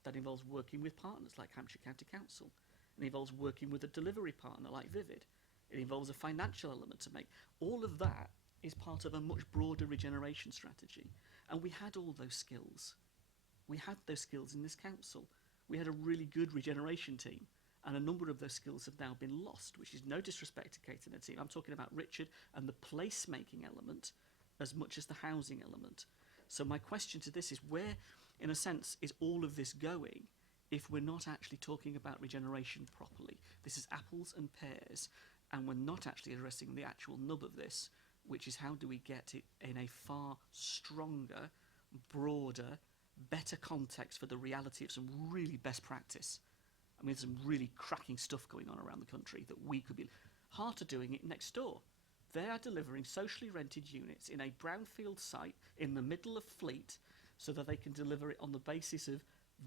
That involves working with partners like Hampshire County Council. It involves working with a delivery partner like Vivid. It involves a financial element to make. All of that is part of a much broader regeneration strategy. And we had all those skills. We had those skills in this council. We had a really good regeneration team. And a number of those skills have now been lost, which is no disrespect to Kate and her team. I'm talking about Richard and the place-making element as much as the housing element. So my question to this is, where, in a sense, is all of this going if we're not actually talking about regeneration properly? This is apples and pears. And we're not actually addressing the actual nub of this, which is how do we get it in a far stronger, broader, better context for the reality of some really best practice. I mean, there's some really cracking stuff going on around the country that we could be. Heart are doing it next door. They are delivering socially rented units in a brownfield site in the middle of Fleet so that they can deliver it on the basis of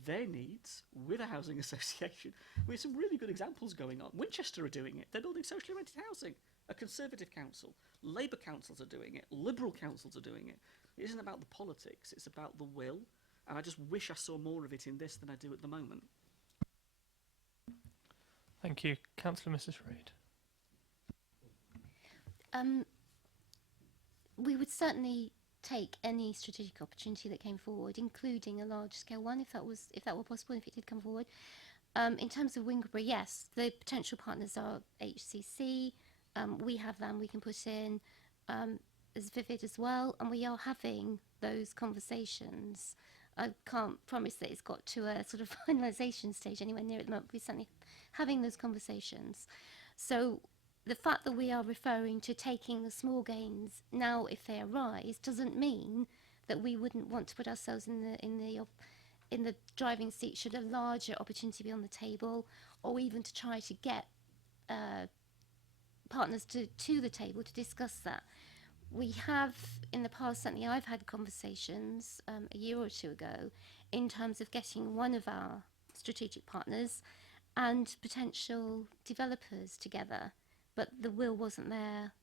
their needs with a housing association. We have some really good examples going on. Winchester are doing it. They're building socially rented housing. A Conservative council. Labour councils are doing it. Liberal councils are doing it. It isn't about the politics. It's about the will. And I just wish I saw more of it in this than I do at the moment. Thank you. Councillor Mrs Reid. We would certainly take any strategic opportunity that came forward, including a large-scale one, if that were possible, if it did come forward. In terms of Winkleberry, yes, the potential partners are HCC. We have them. We can put in as Vivid as well, and we are having those conversations. I can't promise that it's got to a sort of finalisation stage anywhere near at the moment. We're certainly having those conversations. So the fact that we are referring to taking the small gains now if they arise doesn't mean that we wouldn't want to put ourselves in the driving seat should a larger opportunity be on the table, or even to try to get partners to the table to discuss that. We have in the past, certainly I've had conversations a year or two ago in terms of getting one of our strategic partners and potential developers together, but the will wasn't there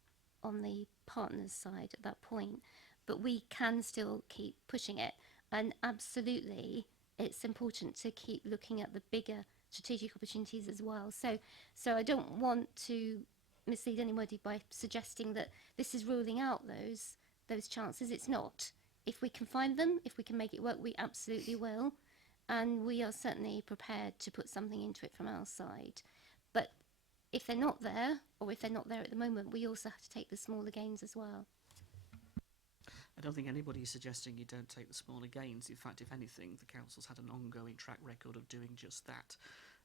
on the partners' side at that point. But we can still keep pushing it, and absolutely it's important to keep looking at the bigger strategic opportunities as well. So I don't want to mislead anybody by suggesting that this is ruling out those chances. It's not. If we can find them, if we can make it work, we absolutely will, and we are certainly prepared to put something into it from our side. But if they're not there, or if they're not there at the moment, we also have to take the smaller gains as well. I don't think anybody is suggesting you don't take the smaller gains. In fact, if anything, the council's had an ongoing track record of doing just that.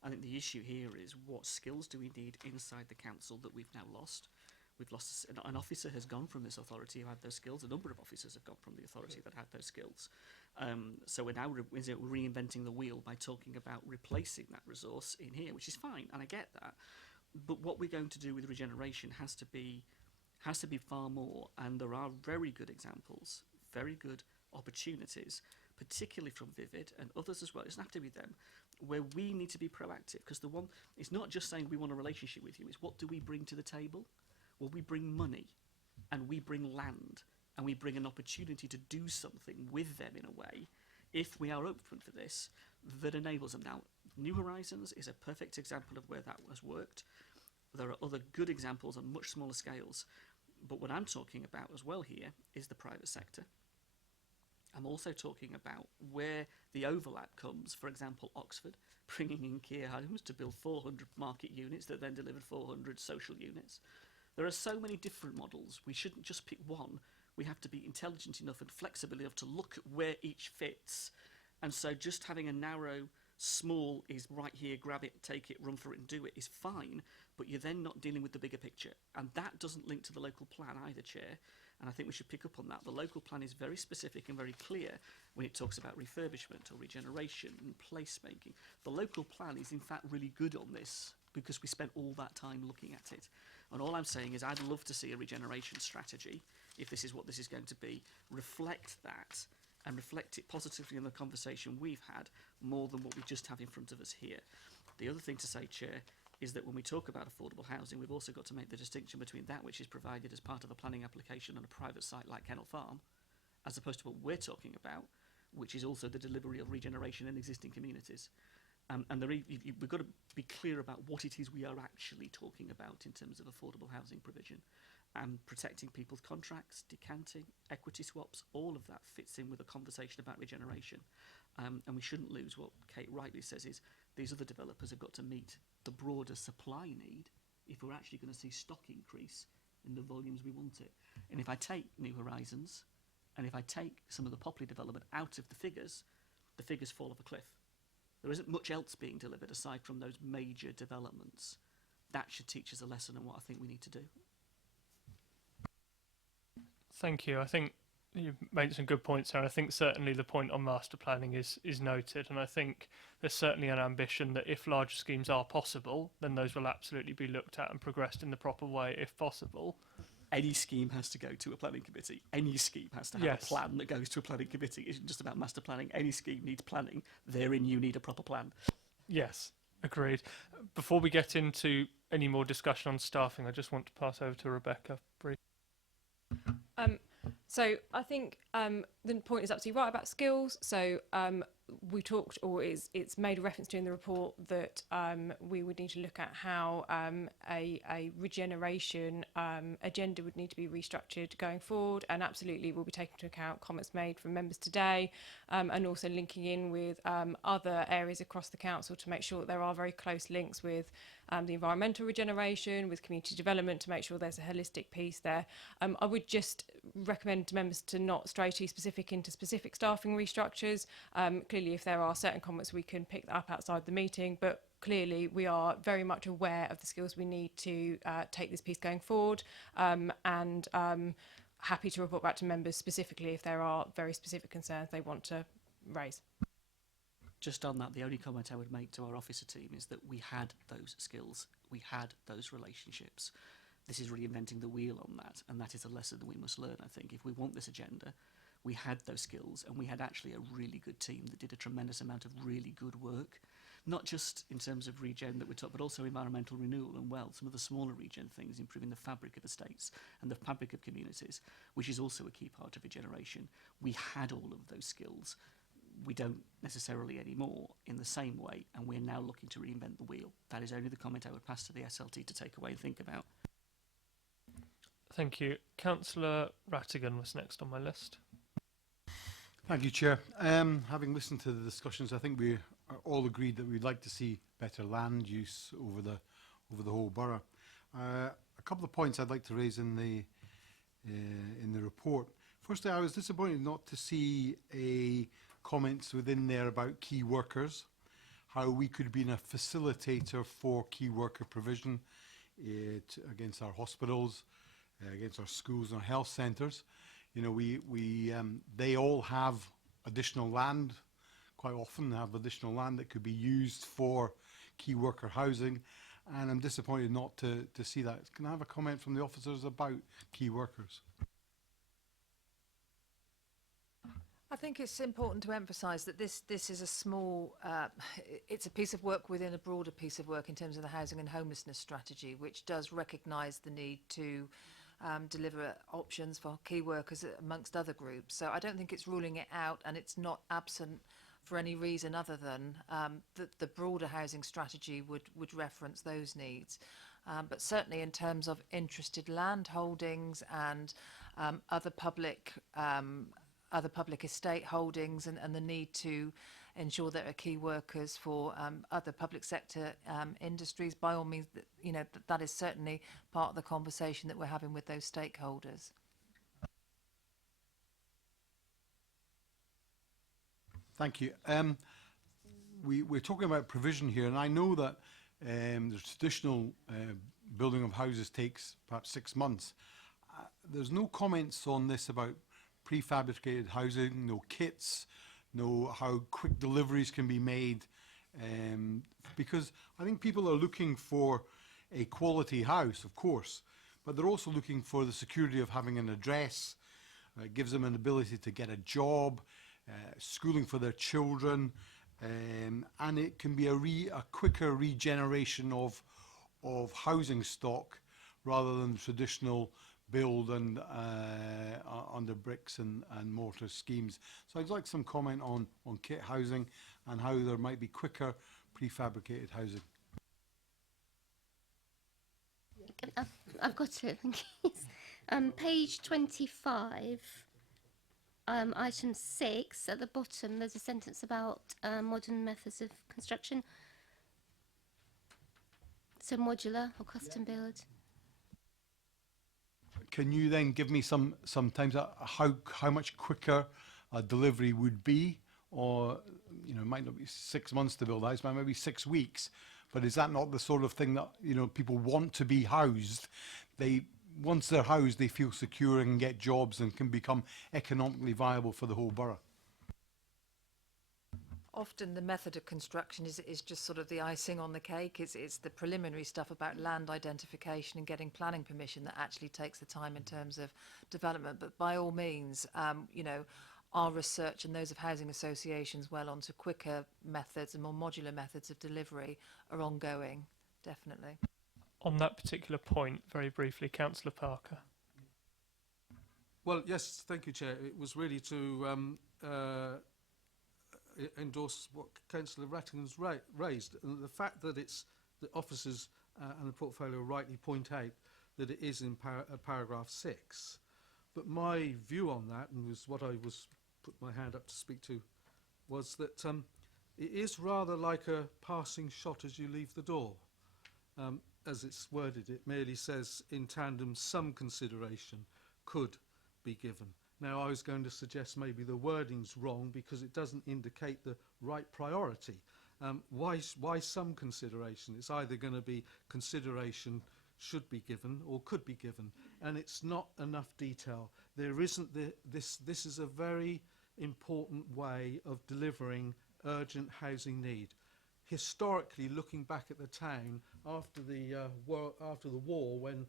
I think the issue here is, what skills do we need inside the council that we've now lost? We've lost an officer has gone from this authority who had those skills. A number of officers have gone from the authority that had those skills. So we're now reinventing the wheel by talking about replacing that resource in here, which is fine, and I get that. But what we're going to do with regeneration has to be far more, and there are very good examples, very good opportunities, particularly from Vivid and others as well. It doesn't have to be them, where we need to be proactive, because it's not just saying we want a relationship with you, it's what do we bring to the table? Well, we bring money, and we bring land, and we bring an opportunity to do something with them in a way, if we are open for this, that enables them. Now, New Horizons is a perfect example of where that has worked. There are other good examples on much smaller scales, but what I'm talking about as well here is the private sector. I'm also talking about where the overlap comes. For example, Oxford bringing in care homes to build 400 market units that then delivered 400 social units. There are so many different models. We shouldn't just pick one. We have to be intelligent enough and flexible enough to look at where each fits. And so just having a narrow, small is right here, grab it, take it, run for it and do it is fine, but you're then not dealing with the bigger picture. And that doesn't link to the local plan either, Chair. And I think we should pick up on that. The local plan is very specific and very clear when it talks about refurbishment or regeneration and placemaking. The local plan is in fact really good on this because we spent all that time looking at it. And all I'm saying is I'd love to see a regeneration strategy, if this is what this is going to be, reflect that and reflect it positively in the conversation we've had more than what we just have in front of us here. The other thing to say, Chair, is that when we talk about affordable housing, we've also got to make the distinction between that which is provided as part of a planning application on a private site like Kennel Farm, as opposed to what we're talking about, which is also the delivery of regeneration in existing communities. And we've got to be clear about what it is we are actually talking about in terms of affordable housing provision. And protecting people's contracts, decanting, equity swaps, all of that fits in with a conversation about regeneration. And we shouldn't lose what Kate rightly says is these other developers have got to meet the broader supply need if we're actually going to see stock increase in the volumes we want it. And if I take New Horizons and if I take some of the Popley development out of the figures fall off a cliff. There isn't much else being delivered aside from those major developments. That should teach us a lesson on what I think we need to do. Thank you. I think you've made some good points there. I think certainly the point on master planning is noted, and I think there's certainly an ambition that if larger schemes are possible, then those will absolutely be looked at and progressed in the proper way if possible. Any scheme has to go to a planning committee. Any scheme has to have a plan that goes to a planning committee. It isn't just about master planning. Any scheme needs planning. Therein you need a proper plan. Yes, agreed. Before we get into any more discussion on staffing, I just want to pass over to Rebecca briefly. So I think the point is absolutely right about skills. So we talked, or it's made a reference to in the report that we would need to look at how a regeneration agenda would need to be restructured going forward, and absolutely we'll be taking into account comments made from members today, and also linking in with other areas across the council to make sure that there are very close links with the environmental regeneration, with community development, to make sure there's a holistic piece there. I would just recommend to members to not stray too specific into specific staffing restructures. Clearly, if there are certain comments, we can pick that up outside the meeting, but clearly we are very much aware of the skills we need to take this piece going forward, and happy to report back to members specifically if there are very specific concerns they want to raise. Just on that, the only comment I would make to our officer team is that we had those skills, we had those relationships. This is reinventing the wheel on that, and that is a lesson that we must learn, I think. If we want this agenda, we had those skills, and we had actually a really good team that did a tremendous amount of really good work, not just in terms of regen that we talked, but also environmental renewal and some of the smaller regen things, improving the fabric of estates and the fabric of communities, which is also a key part of regeneration. We had all of those skills. We don't necessarily anymore in the same way, and we're now looking to reinvent the wheel. That is only the comment I would pass to the SLT to take away and think about. Thank you. Councillor Rattigan was next on my list. Thank you, Chair. Having listened to the discussions, I think we are all agreed that we'd like to see better land use over the whole borough. A couple of points I'd like to raise in the report. Firstly, I was disappointed not to see comments within there about key workers, how we could be a facilitator for key worker provision against our hospitals, against our schools and our health centres. You know, they all have additional land, quite often have additional land that could be used for key worker housing, and I'm disappointed not to see that. Can I have a comment from the officers about key workers? I think it's important to emphasise that this is a small, it's a piece of work within a broader piece of work in terms of the housing and homelessness strategy, which does recognise the need to deliver options for key workers amongst other groups. So I don't think it's ruling it out, and it's not absent for any reason other than that the broader housing strategy would reference those needs. But certainly in terms of interested land holdings and other public estate holdings and the need to ensure there are key workers for other public sector industries, by all means, you know, that is certainly part of the conversation that we're having with those stakeholders. Thank you. We're talking about provision here, and I know that the traditional building of houses takes perhaps 6 months. There's no comments on this about prefabricated housing, no kits, no how quick deliveries can be made, because I think people are looking for a quality house, of course, but they're also looking for the security of having an address. It gives them an ability to get a job, schooling for their children, and it can be a quicker regeneration of housing stock rather than traditional build and under bricks and mortar schemes. So I'd like some comment on kit housing and how there might be quicker prefabricated housing. I've got it, thank you. Page 25, item 6, at the bottom, there's a sentence about modern methods of construction. So modular or custom build. Can you then give me sometimes how much quicker a delivery would be, or you know, it might not be 6 months to build a house, maybe 6 weeks, but is that not the sort of thing that, you know, people want to be housed? Once they're housed, they feel secure and get jobs and can become economically viable for the whole borough. Often the method of construction is just sort of the icing on the cake. It's the preliminary stuff about land identification and getting planning permission that actually takes the time in terms of development. But by all means, you know, our research and those of housing associations well onto quicker methods and more modular methods of delivery are ongoing, definitely. On that particular point, very briefly, Councillor Parker. Well, yes, thank you, Chair. It was really to endorse what Councillor Rattingan's raised, and the fact that it's the officers and the portfolio rightly point out that it is in paragraph 6. But my view on that, and was what I was put my hand up to speak to, was that it is rather like a passing shot as you leave the door. As it's worded, it merely says in tandem some consideration could be given. Now, I was going to suggest maybe the wording's wrong because it doesn't indicate the right priority. Why some consideration? It's either going to be consideration should be given or could be given, and it's not enough detail. There isn't this is a very important way of delivering urgent housing need. Historically, looking back at the town after the war, when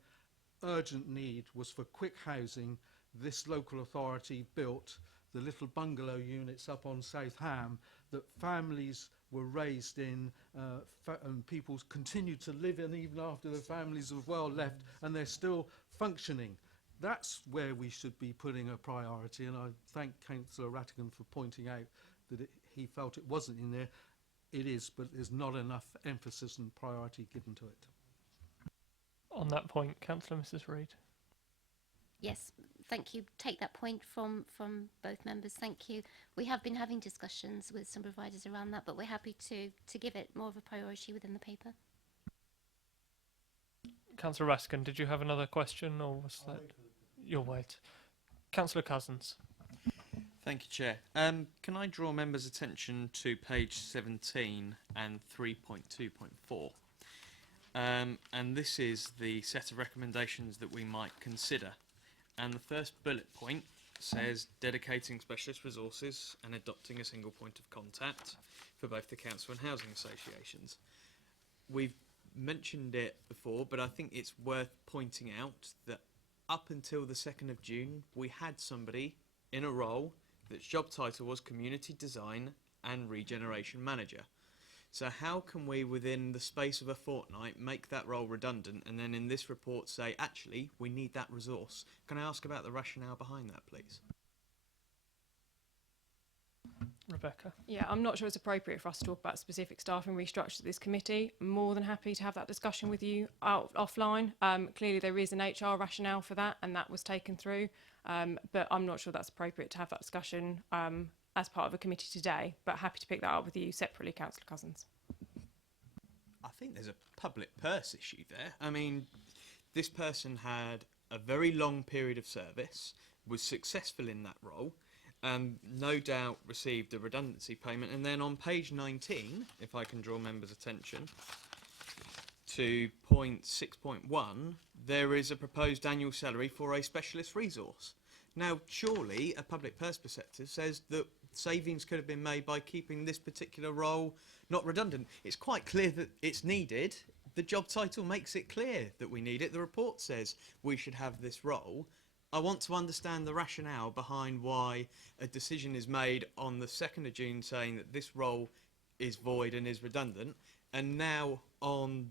urgent need was for quick housing, this local authority built the little bungalow units up on South Ham that families were raised in, and people continued to live in even after the families have well left, and they're still functioning. That's where we should be putting a priority, and I thank Councillor Rattigan for pointing out that he felt it wasn't in there. It is, but there's not enough emphasis and priority given to it. On that point, Councillor Mrs Reid. Yes, thank you. Take that point from both members. Thank you. We have been having discussions with some providers around that, but we're happy to give it more of a priority within the paper. Councillor Raskin, did you have another question, or was that your wait? Councillor Cousins. Thank you, Chair. Can I draw members' attention to page 17 and 3.2.4? And this is the set of recommendations that we might consider. And the first bullet point says dedicating specialist resources and adopting a single point of contact for both the council and housing associations. We've mentioned it before, but I think it's worth pointing out that up until the 2nd of June, we had somebody in a role that's job title was Community Design and Regeneration Manager. So how can we, within the space of a fortnight, make that role redundant and then in this report say, actually, we need that resource? Can I ask about the rationale behind that, please? Rebecca. Yeah, I'm not sure it's appropriate for us to talk about specific staffing restructures at this committee. I'm more than happy to have that discussion with you offline. Clearly there is an HR rationale for that, and that was taken through, but I'm not sure that's appropriate to have that discussion as part of a committee today, but happy to pick that up with you separately, Councillor Cousins. I think there's a public purse issue there. I mean, this person had a very long period of service, was successful in that role, no doubt received a redundancy payment, and then on page 19, if I can draw members' attention to point 6.1, there is a proposed annual salary for a specialist resource. Now, surely a public purse perspective says that savings could have been made by keeping this particular role not redundant. It's quite clear that it's needed. The job title makes it clear that we need it. The report says we should have this role. I want to understand the rationale behind why a decision is made on the 2nd of June saying that this role is void and is redundant, and now on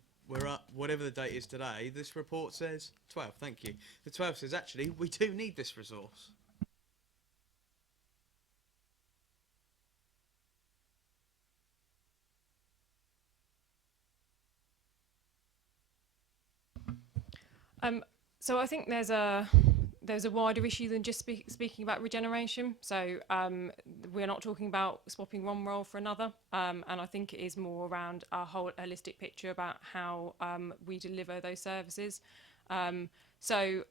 whatever the date is today, this report says 12th, thank you. The 12th says actually we do need this resource. So I think there's a wider issue than just speaking about regeneration. So we're not talking about swapping one role for another, and I think it is more around a whole holistic picture about how we deliver those services. So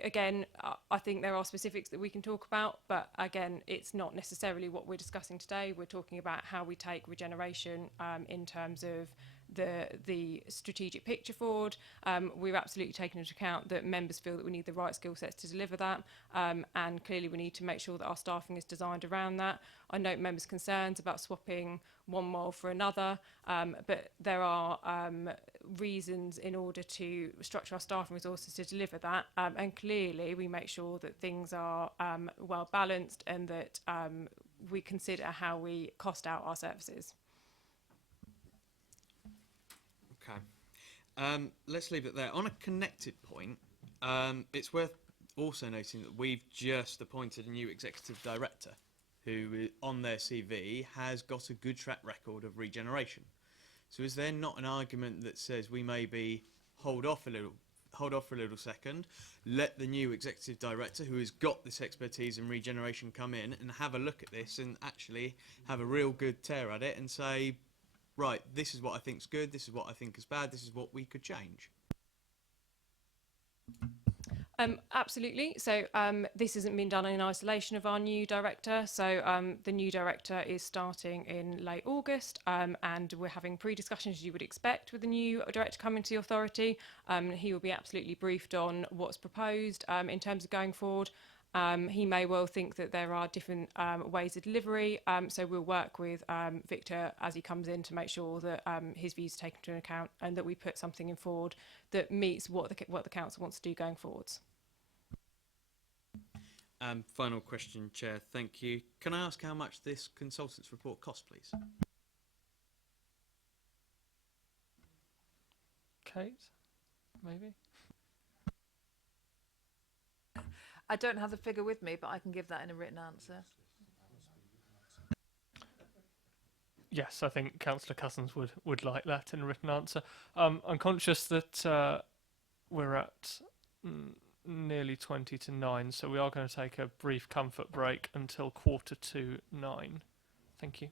again, I think there are specifics that we can talk about, but again, it's not necessarily what we're discussing today. We're talking about how we take regeneration in terms of the strategic picture forward. We're absolutely taking into account that members feel that we need the right skill sets to deliver that, and clearly we need to make sure that our staffing is designed around that. I note members' concerns about swapping one role for another, but there are reasons in order to structure our staffing resources to deliver that, and clearly we make sure that things are well balanced and that we consider how we cost out our services. Okay. Let's leave it there. On a connected point, it's worth also noting that we've just appointed a new executive director who on their CV has got a good track record of regeneration. So is there not an argument that says we maybe hold off for a little second, let the new executive director who has got this expertise in regeneration come in and have a look at this and actually have a real good tear at it and say, right, this is what I think is good, this is what I think is bad, this is what we could change? Absolutely. So this hasn't been done in isolation of our new director. So the new director is starting in late August, and we're having pre-discussions, as you would expect, with the new director coming to the authority. He will be absolutely briefed on what's proposed in terms of going forward. He may well think that there are different ways of delivery, so we'll work with Victor as he comes in to make sure that his views are taken into account and that we put something in forward that meets what the council wants to do going forwards. Final question, Chair. Thank you. Can I ask how much this consultant's report cost, please? Kate, maybe? I don't have the figure with me, but I can give that in a written answer. Yes, I think Councillor Cousins would like that in a written answer. I'm conscious that we're at nearly 20 to 9, so we are going to take a brief comfort break until 8:45. Thank you.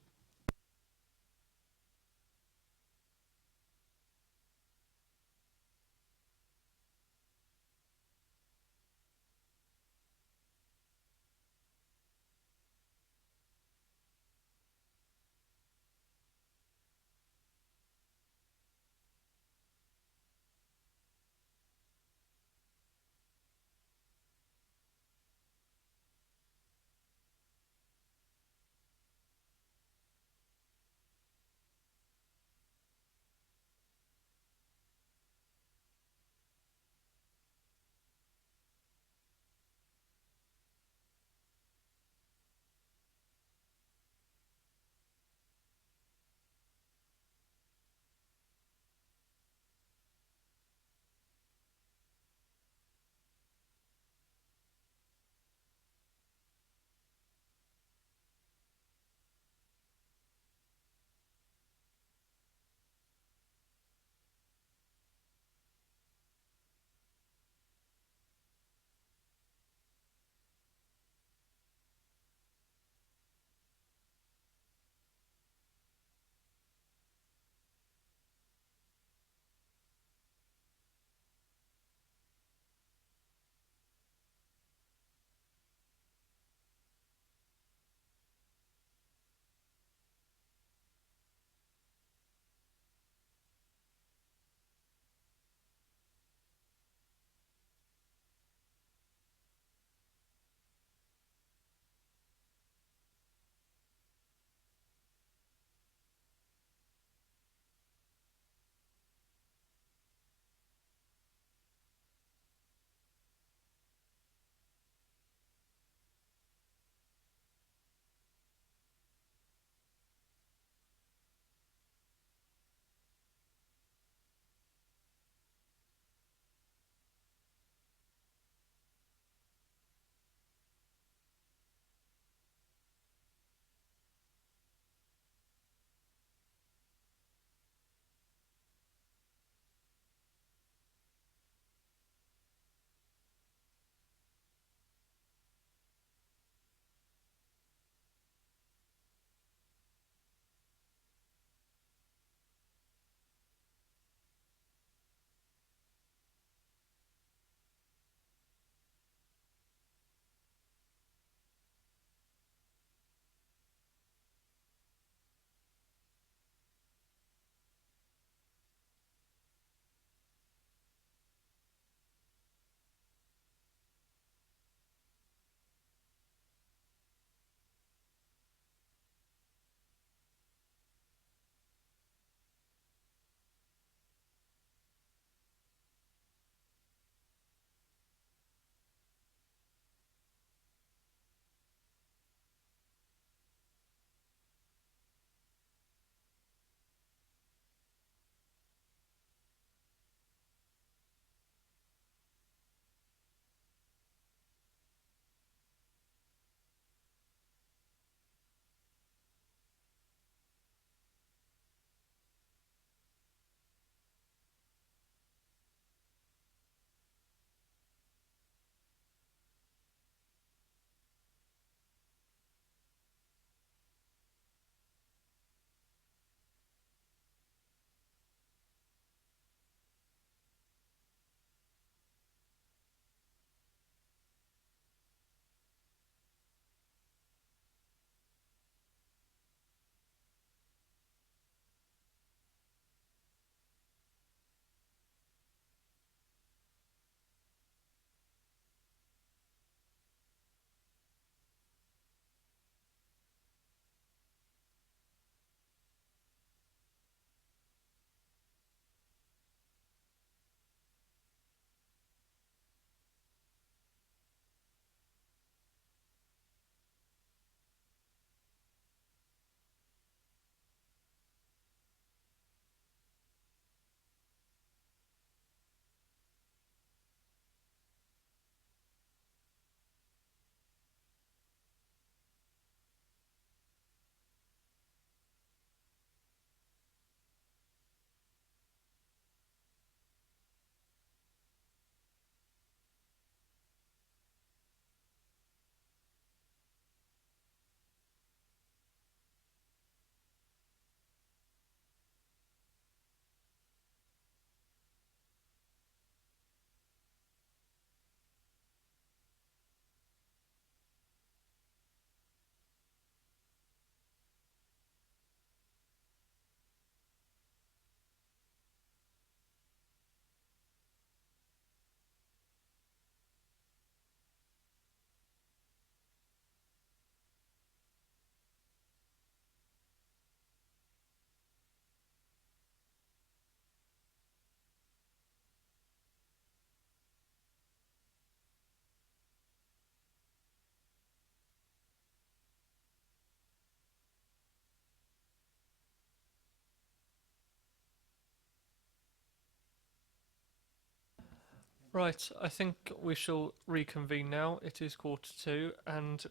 Right, I think we shall reconvene now. It is 1:45, and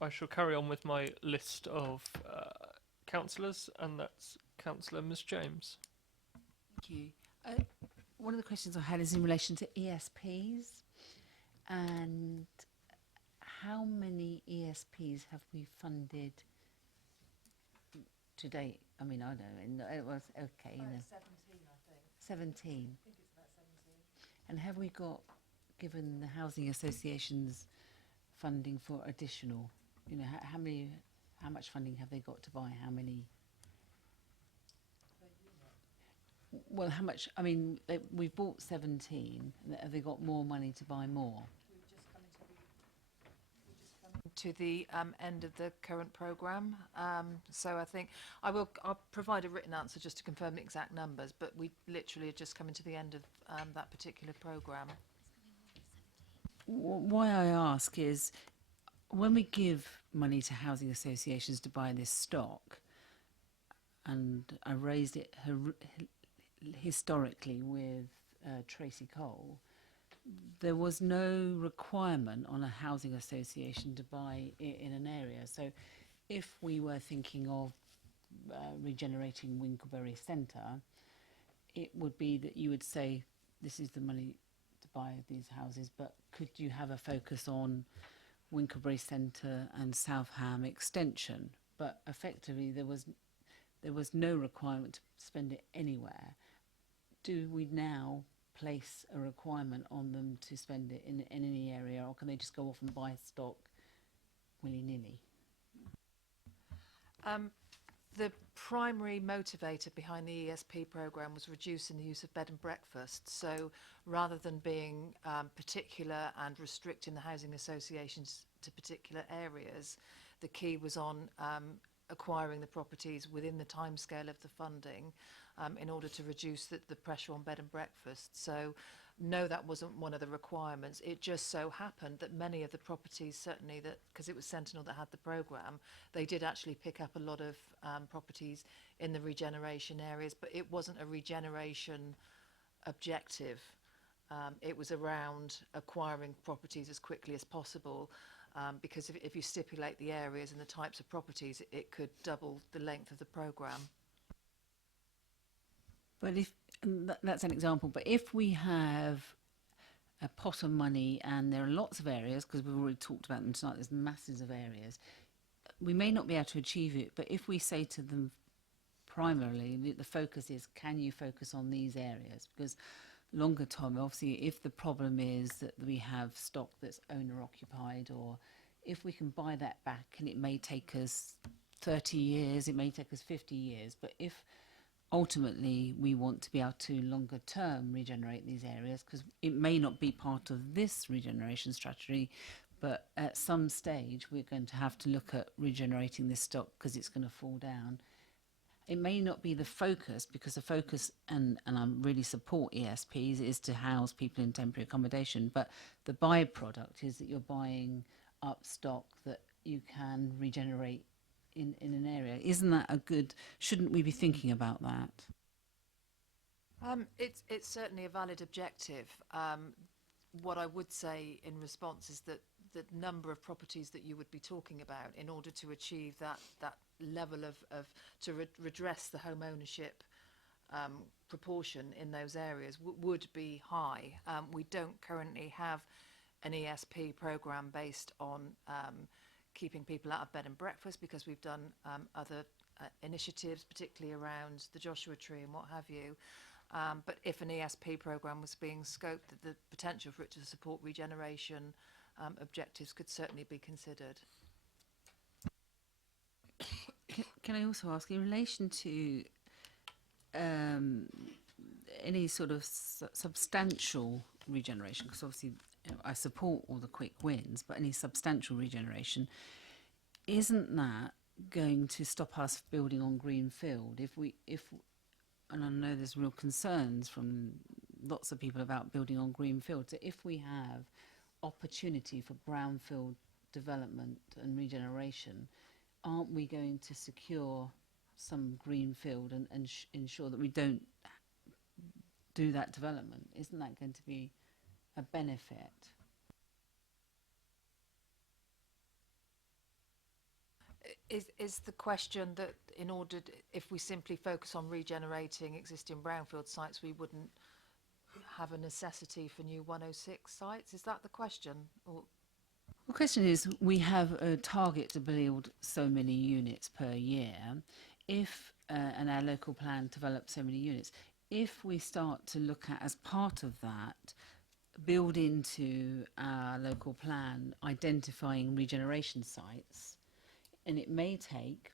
I shall carry on with my list of councillors, and that's Councillor Ms James. Thank you. One of the questions I had is in relation to ESPs, and how many ESPs have we funded to date? I mean, I don't know, it was okay. 17, I think. 17. I think it's about 17. And have we got, given the housing associations funding for additional, you know, how much funding have they got to buy how many? Well, how much, I mean, we've bought 17, have they got more money to buy more? We've just come to the end of the current programme. So I think I'll provide a written answer just to confirm the exact numbers, but we literally are just coming to the end of that particular programme. Why I ask is, when we give money to housing associations to buy this stock, and I raised it historically with Tracy Cole, there was no requirement on a housing association to buy in an area. So if we were thinking of regenerating Winkleberry Centre, it would be that you would say, this is the money to buy these houses, but could you have a focus on Winkleberry Centre and South Ham extension? But effectively there was no requirement to spend it anywhere. Do we now place a requirement on them to spend it in any area, or can they just go off and buy stock willy-nilly? The primary motivator behind the ESP programme was reducing the use of bed and breakfast. So rather than being particular and restricting the housing associations to particular areas, the key was on acquiring the properties within the timescale of the funding in order to reduce the pressure on bed and breakfast. So no, that wasn't one of the requirements. It just so happened that many of the properties, certainly that, because it was Sentinel that had the programme, they did actually pick up a lot of properties in the regeneration areas, but it wasn't a regeneration objective. It was around acquiring properties as quickly as possible, because if you stipulate the areas and the types of properties, it could double the length of the programme. But that's an example, but if we have a pot of money and there are lots of areas, because we've already talked about them tonight, there's masses of areas, we may not be able to achieve it, but if we say to them primarily, the focus is, can you focus on these areas? Because longer term, obviously, if the problem is that we have stock that's owner occupied, or if we can buy that back, and it may take us 30 years, it may take us 50 years, but if ultimately we want to be able to longer term regenerate these areas, because it may not be part of this regeneration strategy, but at some stage we're going to have to look at regenerating this stock because it's going to fall down. It may not be the focus, because the focus, and I really support ESPs, is to house people in temporary accommodation, but the byproduct is that you're buying up stock that you can regenerate in an area. Isn't that a good, shouldn't we be thinking about that? It's certainly a valid objective. What I would say in response is that the number of properties that you would be talking about in order to achieve that level of to redress the home ownership proportion in those areas would be high. We don't currently have an ESP programme based on keeping people out of bed and breakfast, because we've done other initiatives, particularly around the Joshua Tree and what have you. But if an ESP programme was being scoped, the potential for it to support regeneration objectives could certainly be considered. Can I also ask, in relation to any sort of substantial regeneration, because obviously I support all the quick wins, but any substantial regeneration, isn't that going to stop us building on greenfield? And I know there's real concerns from lots of people about building on greenfield. So if we have opportunity for brownfield development and regeneration, aren't we going to secure some greenfield and ensure that we don't do that development? Isn't that going to be a benefit. Is the question that in order, if we simply focus on regenerating existing brownfield sites, we wouldn't have a necessity for new 106 sites? Is that the question? Or The question is, we have a target to build so many units per year. If, and our local plan develops so many units, if we start to look at, as part of that, build into our local plan identifying regeneration sites, and it may take,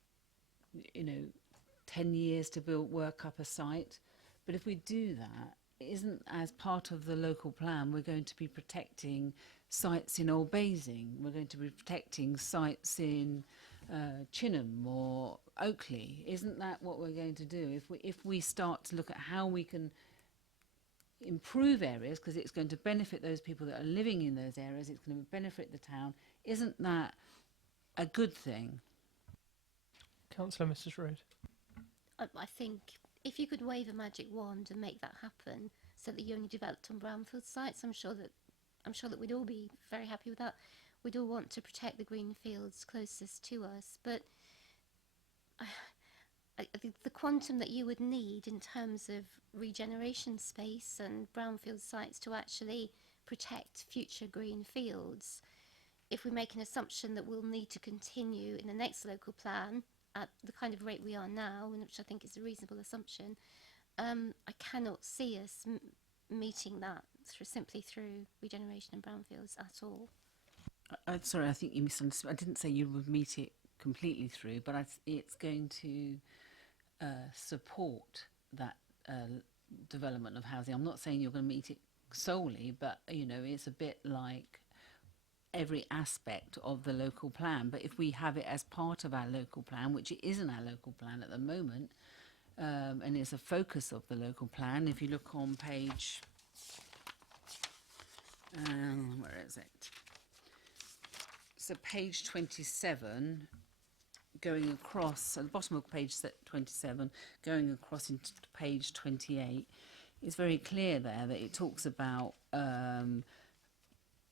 10 years to work up a site, but if we do that, it isn't as part of the local plan we're going to be protecting sites in Old Basing, we're going to be protecting sites in Chinham or Oakley. Isn't that what we're going to do? If we start to look at how we can improve areas, because it's going to benefit those people that are living in those areas, it's going to benefit the town, isn't that a good thing? Councillor Mrs. Reid. I think if you could wave a magic wand and make that happen, so that you only developed on brownfield sites, I'm sure that we'd all be very happy with that. We'd all want to protect the green fields closest to us, but I think the quantum that you would need in terms of regeneration space and brownfield sites to actually protect future green fields, if we make an assumption that we'll need to continue in the next local plan at the kind of rate we are now, which I think is a reasonable assumption, I cannot see us meeting that simply through regeneration and brownfields at all. Sorry, I think you misunderstood. I didn't say you would meet it completely through, but it's going to support that development of housing. I'm not saying you're going to meet it solely, but it's a bit like every aspect of the local plan. But if we have it as part of our local plan, which it isn't our local plan at the moment, and it's a focus of the local plan, if you look on page, where is it? So page 27, going across, at the bottom of page 27, going across into page 28, it's very clear there that it talks about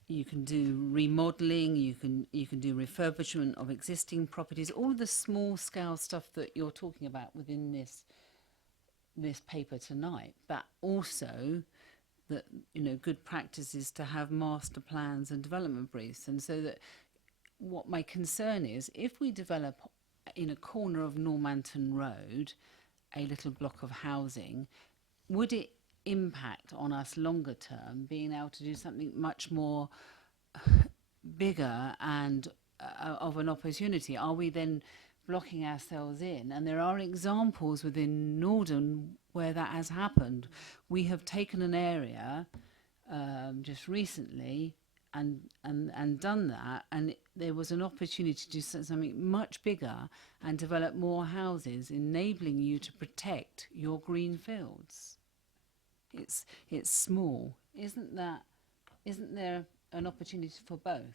you can do remodelling, you can do refurbishment of existing properties, all of the small scale stuff that you're talking about within this paper tonight, but also that good practice is to have master plans and development briefs. And so that what my concern is, if we develop in a corner of Normanton Road a little block of housing, would it impact on us longer term being able to do something much more bigger and of an opportunity? Are we then blocking ourselves in? And there are examples within Norden where that has happened. We have taken an area just recently and done that, and there was an opportunity to do something much bigger and develop more houses, enabling you to protect your green fields. It's small, isn't there an opportunity for both?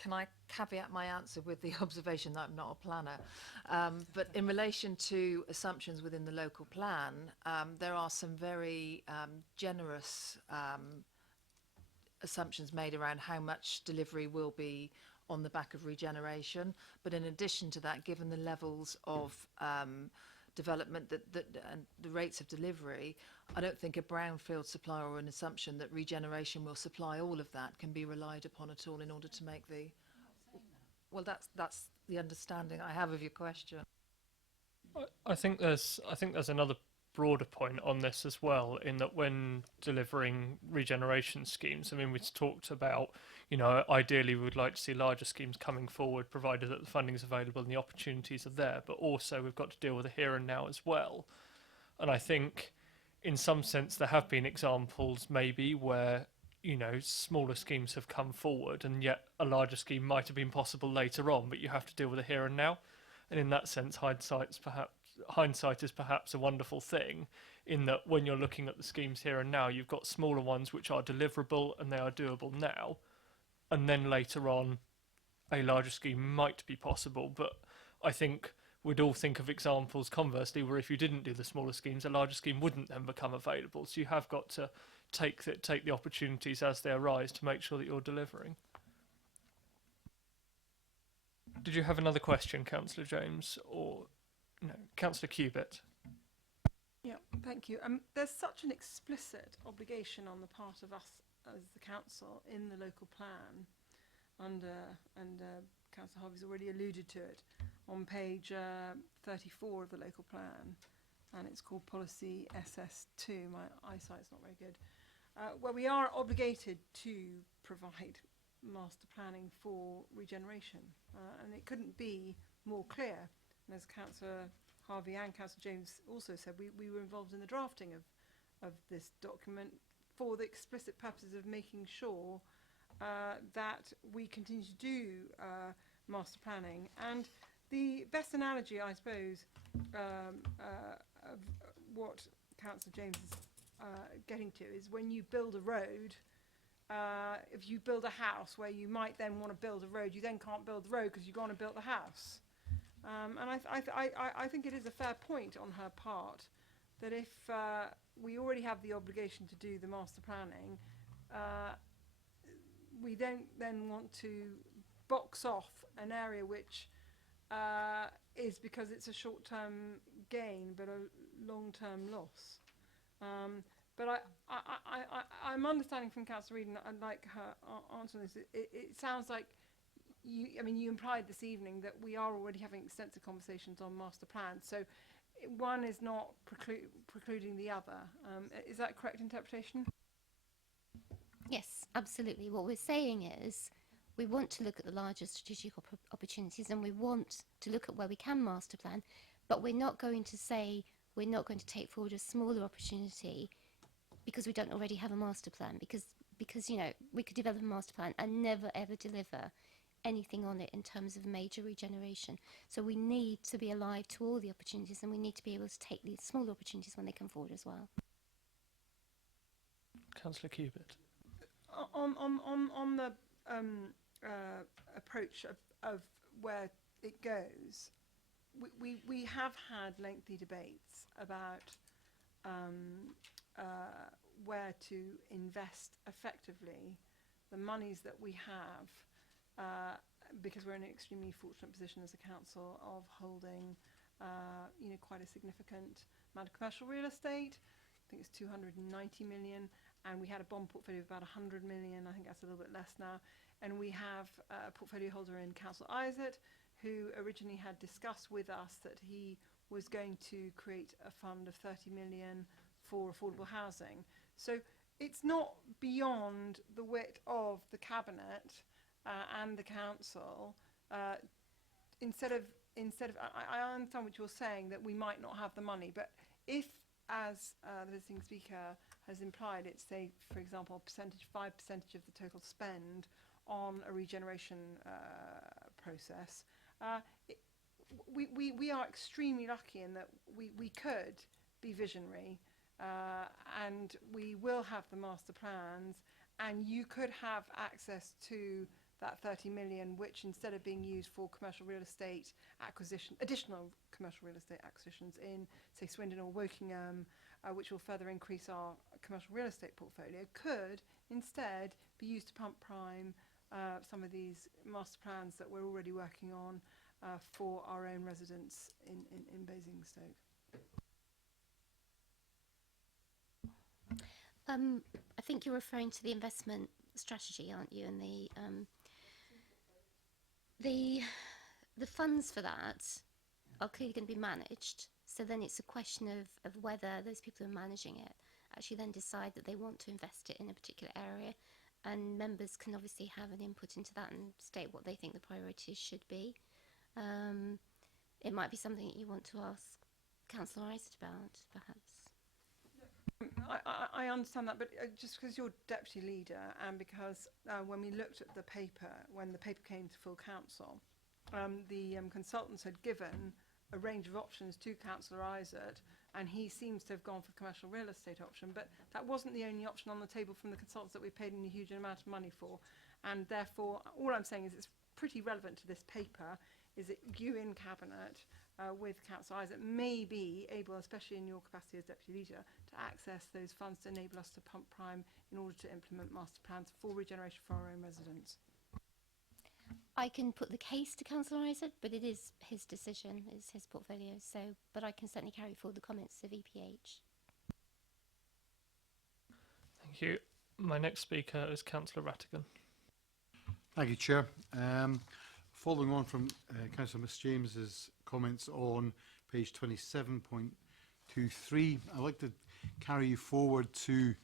can I caveat my answer with the observation that I'm not a planner? But in relation to assumptions within the local plan, there are some very generous assumptions made around how much delivery will be on the back of regeneration. But in addition to that, given the levels of development and the rates of delivery, I don't think a brownfield supply or an assumption that regeneration will supply all of that can be relied upon at all in order to make the... Well, that's the understanding I have of your question. I think there's another broader point on this as well, in that when delivering regeneration schemes, I mean, we've talked about, you know, ideally we would like to see larger schemes coming forward, provided that the funding is available and the opportunities are there, but also we've got to deal with the here and now as well. And I think in some sense there have been examples maybe where, you know, smaller schemes have come forward and yet a larger scheme might have been possible later on, but you have to deal with the here and now. And in that sense, hindsight is perhaps a wonderful thing, in that when you're looking at the schemes here and now, you've got smaller ones which are deliverable and they are doable now, and then later on a larger scheme might be possible. But I think we'd all think of examples conversely where if you didn't do the smaller schemes, a larger scheme wouldn't then become available. So you have got to take the opportunities as they arise to make sure that you're delivering. Did you have another question, Councillor James, or no, Councillor Cubitt? Yeah, thank you. There's such an explicit obligation on the part of us as the council in the local plan and Councillor Harvey's already alluded to it on page 34 of the local plan, and it's called Policy SS2. My eyesight's not very good. Where we are obligated to provide master planning for regeneration, and it couldn't be more clear. And as Councillor Harvey and Councillor James also said, we were involved in the drafting of this document for the explicit purposes of making sure that we continue to do master planning. And the best analogy, I suppose, of what Councillor James is getting to is when you build a road. If you build a house where you might then want to build a road, you then can't build the road because you're going to build the house. And I think it is a fair point on her part that if we already have the obligation to do the master planning, we don't then want to box off an area which is because it's a short-term gain but a long-term loss. But I'm understanding from Councillor Reid, and I'd like her answer on this. It sounds like you implied this evening that we are already having extensive conversations on master plans. So one is not precluding the other. Is that a correct interpretation? Yes, absolutely. What we're saying is we want to look at the larger strategic opportunities, and we want to look at where we can master plan, but we're not going to say we're not going to take forward a smaller opportunity because we don't already have a master plan, because we could develop a master plan and never ever deliver anything on it in terms of major regeneration. So we need to be alive to all the opportunities, and we need to be able to take these smaller opportunities when they come forward as well. Councillor Cubitt. On the approach of where it goes, we have had lengthy debates about where to invest effectively the monies that we have, because we're in an extremely fortunate position as a council of holding quite a significant amount of commercial real estate. I think it's 290 million, and we had a bond portfolio of about 100 million. I think that's a little bit less now. And we have a portfolio holder in Councillor Isett, who originally had discussed with us that he was going to create a fund of 30 million for affordable housing. So it's not beyond the wit of the cabinet and the council. Instead of I understand what you're saying, that we might not have the money, but if, as the visiting speaker has implied, it's, say, for example, 5% of the total spend on a regeneration process, we are extremely lucky in that we could be visionary, and we will have the master plans, and you could have access to that 30 million, which instead of being used for commercial real estate acquisition, additional commercial real estate acquisitions in, say, Swindon or Wokingham, which will further increase our commercial real estate portfolio, could instead be used to pump prime some of these master plans that we're already working on for our own residents in Basingstoke. I think you're referring to the investment strategy, aren't you? And the funds for that are clearly going to be managed. So then it's a question of whether those people who are managing it actually then decide that they want to invest it in a particular area, and members can obviously have an input into that and state what they think the priorities should be. It might be something that you want to ask Councillor Isett about, perhaps. I understand that, but just because you're deputy leader, and because when we looked at the paper, when the paper came to full council, the consultants had given a range of options to Councillor Isett, and he seems to have gone for the commercial real estate option, but that wasn't the only option on the table from the consultants that we paid a huge amount of money for, and therefore all I'm saying is it's pretty relevant to this paper, is that you in cabinet with Councillor Isaac may be able, especially in your capacity as Deputy Leader, to access those funds to enable us to pump prime in order to implement master plans for regeneration for our own residents. I can put the case to Councillor Isaac, but it is his decision, it's his portfolio. So, but I can certainly carry forward the comments of EPH. Thank you. My next speaker is Councillor Rattigan. Thank you, Chair. Following on from Councillor Miss James's comments on page 27.23, I'd like to carry you forward to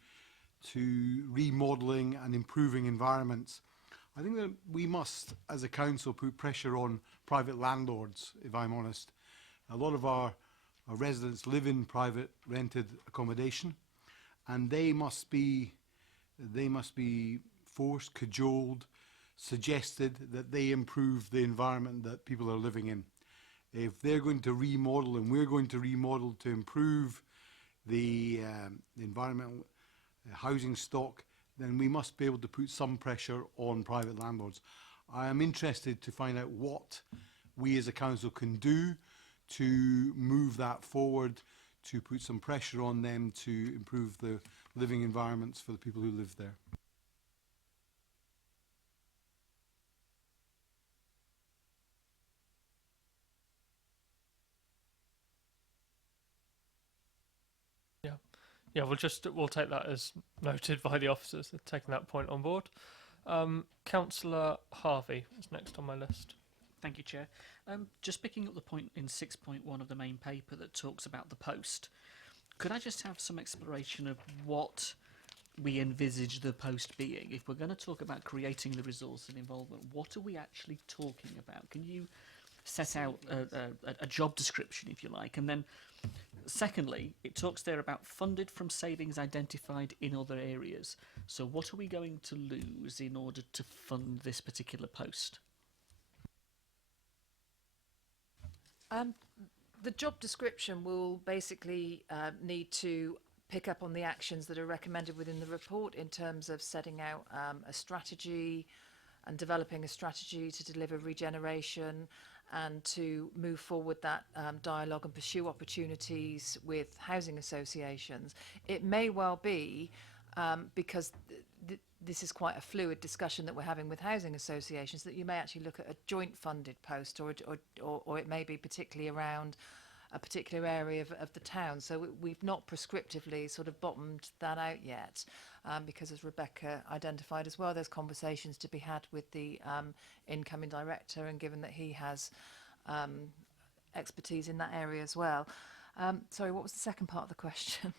remodelling and improving environments. I think that we must, as a council, put pressure on private landlords, if I'm honest. A lot of our residents live in private rented accommodation, and they must be forced, cajoled, suggested that they improve the environment that people are living in. If they're going to remodel and we're going to remodel to improve the environmental housing stock, then we must be able to put some pressure on private landlords. I am interested to find out what we as a council can do to move that forward, to put some pressure on them to improve the living environments for the people who live there. Yeah, we'll take that as noted by the officers, taking that point on board. Councillor Harvey is next on my list. Thank you, Chair. Just picking up the point in 6.1 of the main paper that talks about the post, could I just have some exploration of what we envisage the post being? If we're going to talk about creating the resource and involvement, what are we actually talking about? Can you set out a job description, if you like? And then secondly, it talks there about funded from savings identified in other areas. So what are we going to lose in order to fund this particular post? The job description will basically need to pick up on the actions that are recommended within the report in terms of setting out a strategy and developing a strategy to deliver regeneration and to move forward that dialogue and pursue opportunities with housing associations. It may well be, because this is quite a fluid discussion that we're having with housing associations, that you may actually look at a joint funded post, or it may be particularly around a particular area of the town. So we've not prescriptively sort of bottomed that out yet, because as Rebecca identified as well, there's conversations to be had with the incoming director, and given that he has expertise in that area as well. Sorry, what was the second part of the question?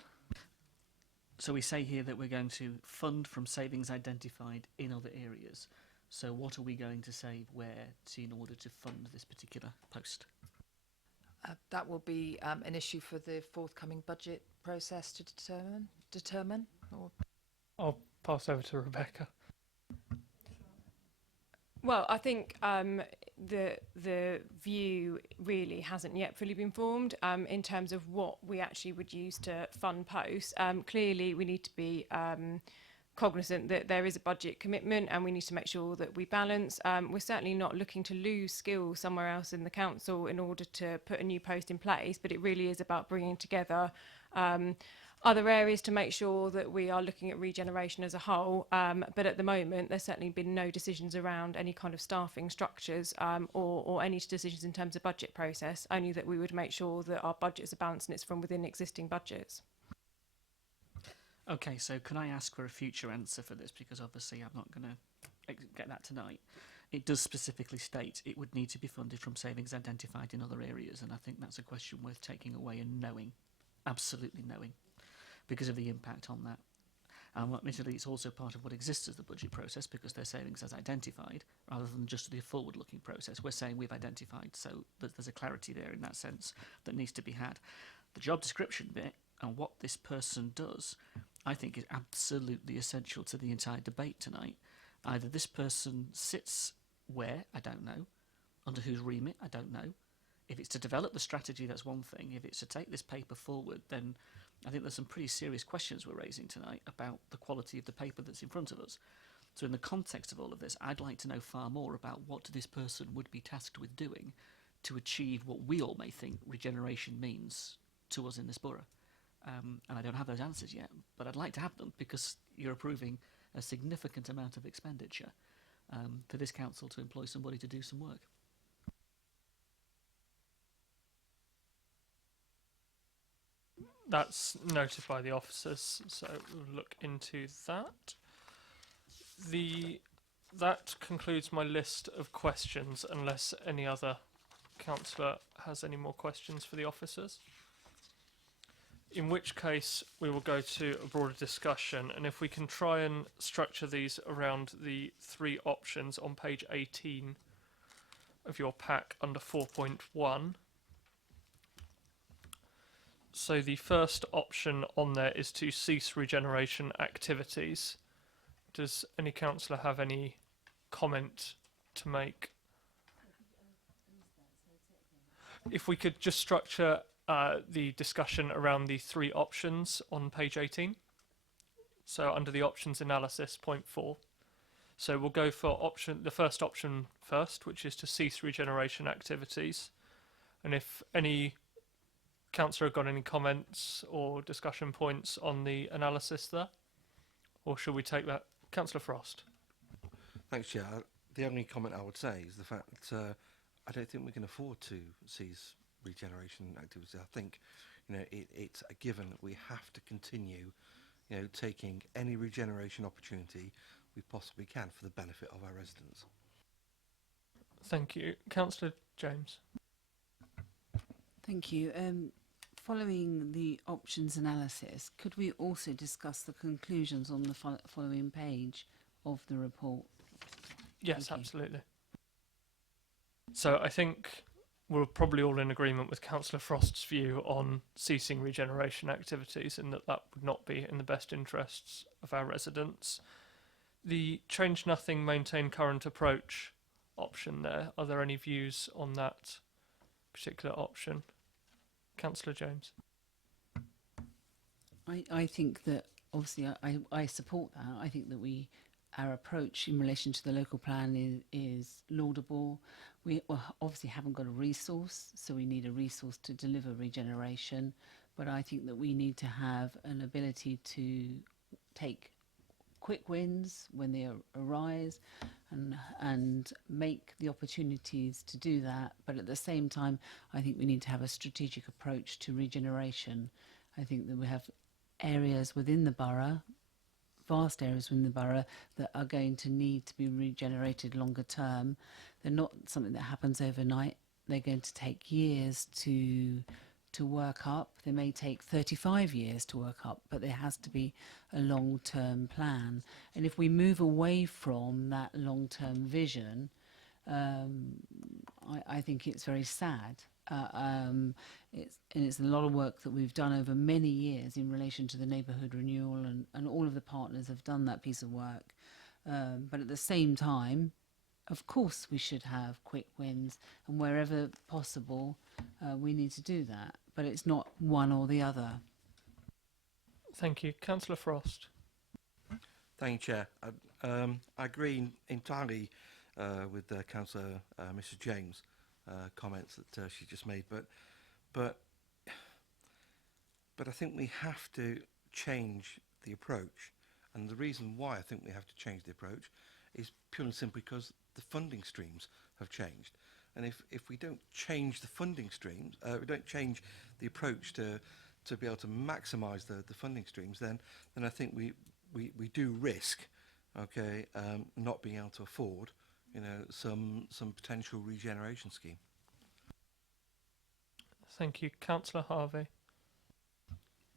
So we say here that we're going to fund from savings identified in other areas. So what are we going to save where in order to fund this particular post? That will be an issue for the forthcoming budget process to determine. Or I'll pass over to Rebecca. Well, I think the view really hasn't yet fully been formed in terms of what we actually would use to fund posts. Clearly, we need to be cognizant that there is a budget commitment, and we need to make sure that we balance. We're certainly not looking to lose skills somewhere else in the council in order to put a new post in place, but it really is about bringing together other areas to make sure that we are looking at regeneration as a whole. But at the moment, there's certainly been no decisions around any kind of staffing structures or any decisions in terms of budget process, only that we would make sure that our budgets are balanced and it's from within existing budgets. Okay, so can I ask for a future answer for this? Because obviously I'm not going to get that tonight. It does specifically state it would need to be funded from savings identified in other areas, and I think that's a question worth taking away and knowing, absolutely knowing, because of the impact on that. Admittedly, it's also part of what exists as the budget process, because they're savings as identified, rather than just the forward-looking process. We're saying we've identified, so there's a clarity there in that sense that needs to be had. The job description bit and what this person does, I think, is absolutely essential to the entire debate tonight. Either this person sits where, I don't know, under whose remit, I don't know. If it's to develop the strategy, that's one thing. If it's to take this paper forward, then I think there's some pretty serious questions we're raising tonight about the quality of the paper that's in front of us. So in the context of all of this, I'd like to know far more about what this person would be tasked with doing to achieve what we all may think regeneration means to us in this borough. And I don't have those answers yet, but I'd like to have them because you're approving a significant amount of expenditure for this council to employ somebody to do some work. That's noted by the officers, so we'll look into that. That concludes my list of questions, unless any other councillor has any more questions for the officers. In which case, we will go to a broader discussion, and if we can try and structure these around the three options on page 18 of your pack under 4.1. So the first option on there is to cease regeneration activities. Does any councillor have any comment to make? If we could just structure the discussion around the three options on page 18. So under the options analysis, point 4. So we'll go for the first option first, which is to cease regeneration activities. And if any councillor got any comments or discussion points on the analysis there? Or should we take that? Councillor Frost. Thanks, Chair. The only comment I would say is the fact that I don't think we can afford to cease regeneration activities. I think, it's a given that we have to continue, taking any regeneration opportunity we possibly can for the benefit of our residents. Thank you. Councillor James. Thank you. Following the options analysis, could we also discuss the conclusions on the following page of the report? Yes, absolutely. So I think we're probably all in agreement with Councillor Frost's view on ceasing regeneration activities, and that would not be in the best interests of our residents. The change nothing, maintain current approach option there, are there any views on that particular option? Councillor James. I think that obviously I support that. I think that our approach in relation to the local plan is laudable. We obviously haven't got a resource, so we need a resource to deliver regeneration. But I think that we need to have an ability to take quick wins when they arise and make the opportunities to do that. But at the same time, I think we need to have a strategic approach to regeneration. I think that we have areas within the borough, vast areas within the borough, that are going to need to be regenerated longer term. They're not something that happens overnight. They're going to take years to work up. They may take 35 years to work up, but there has to be a long-term plan. And if we move away from that long-term vision, I think it's very sad. It's a lot of work that we've done over many years in relation to the neighbourhood renewal, and all of the partners have done that piece of work. But at the same time, of course, we should have quick wins, and wherever possible, we need to do that. But it's not one or the other. Thank you. Councillor Frost. Thank you, Chair. I agree entirely with Councillor Mrs James' comments that she just made, but I think we have to change the approach, and the reason why I think we have to change the approach is purely and simply because the funding streams have changed. And if we don't change the funding streams, we don't change the approach to be able to maximise the funding streams, then I think we do risk, not being able to afford, some potential regeneration scheme. Thank you. Councillor Harvey.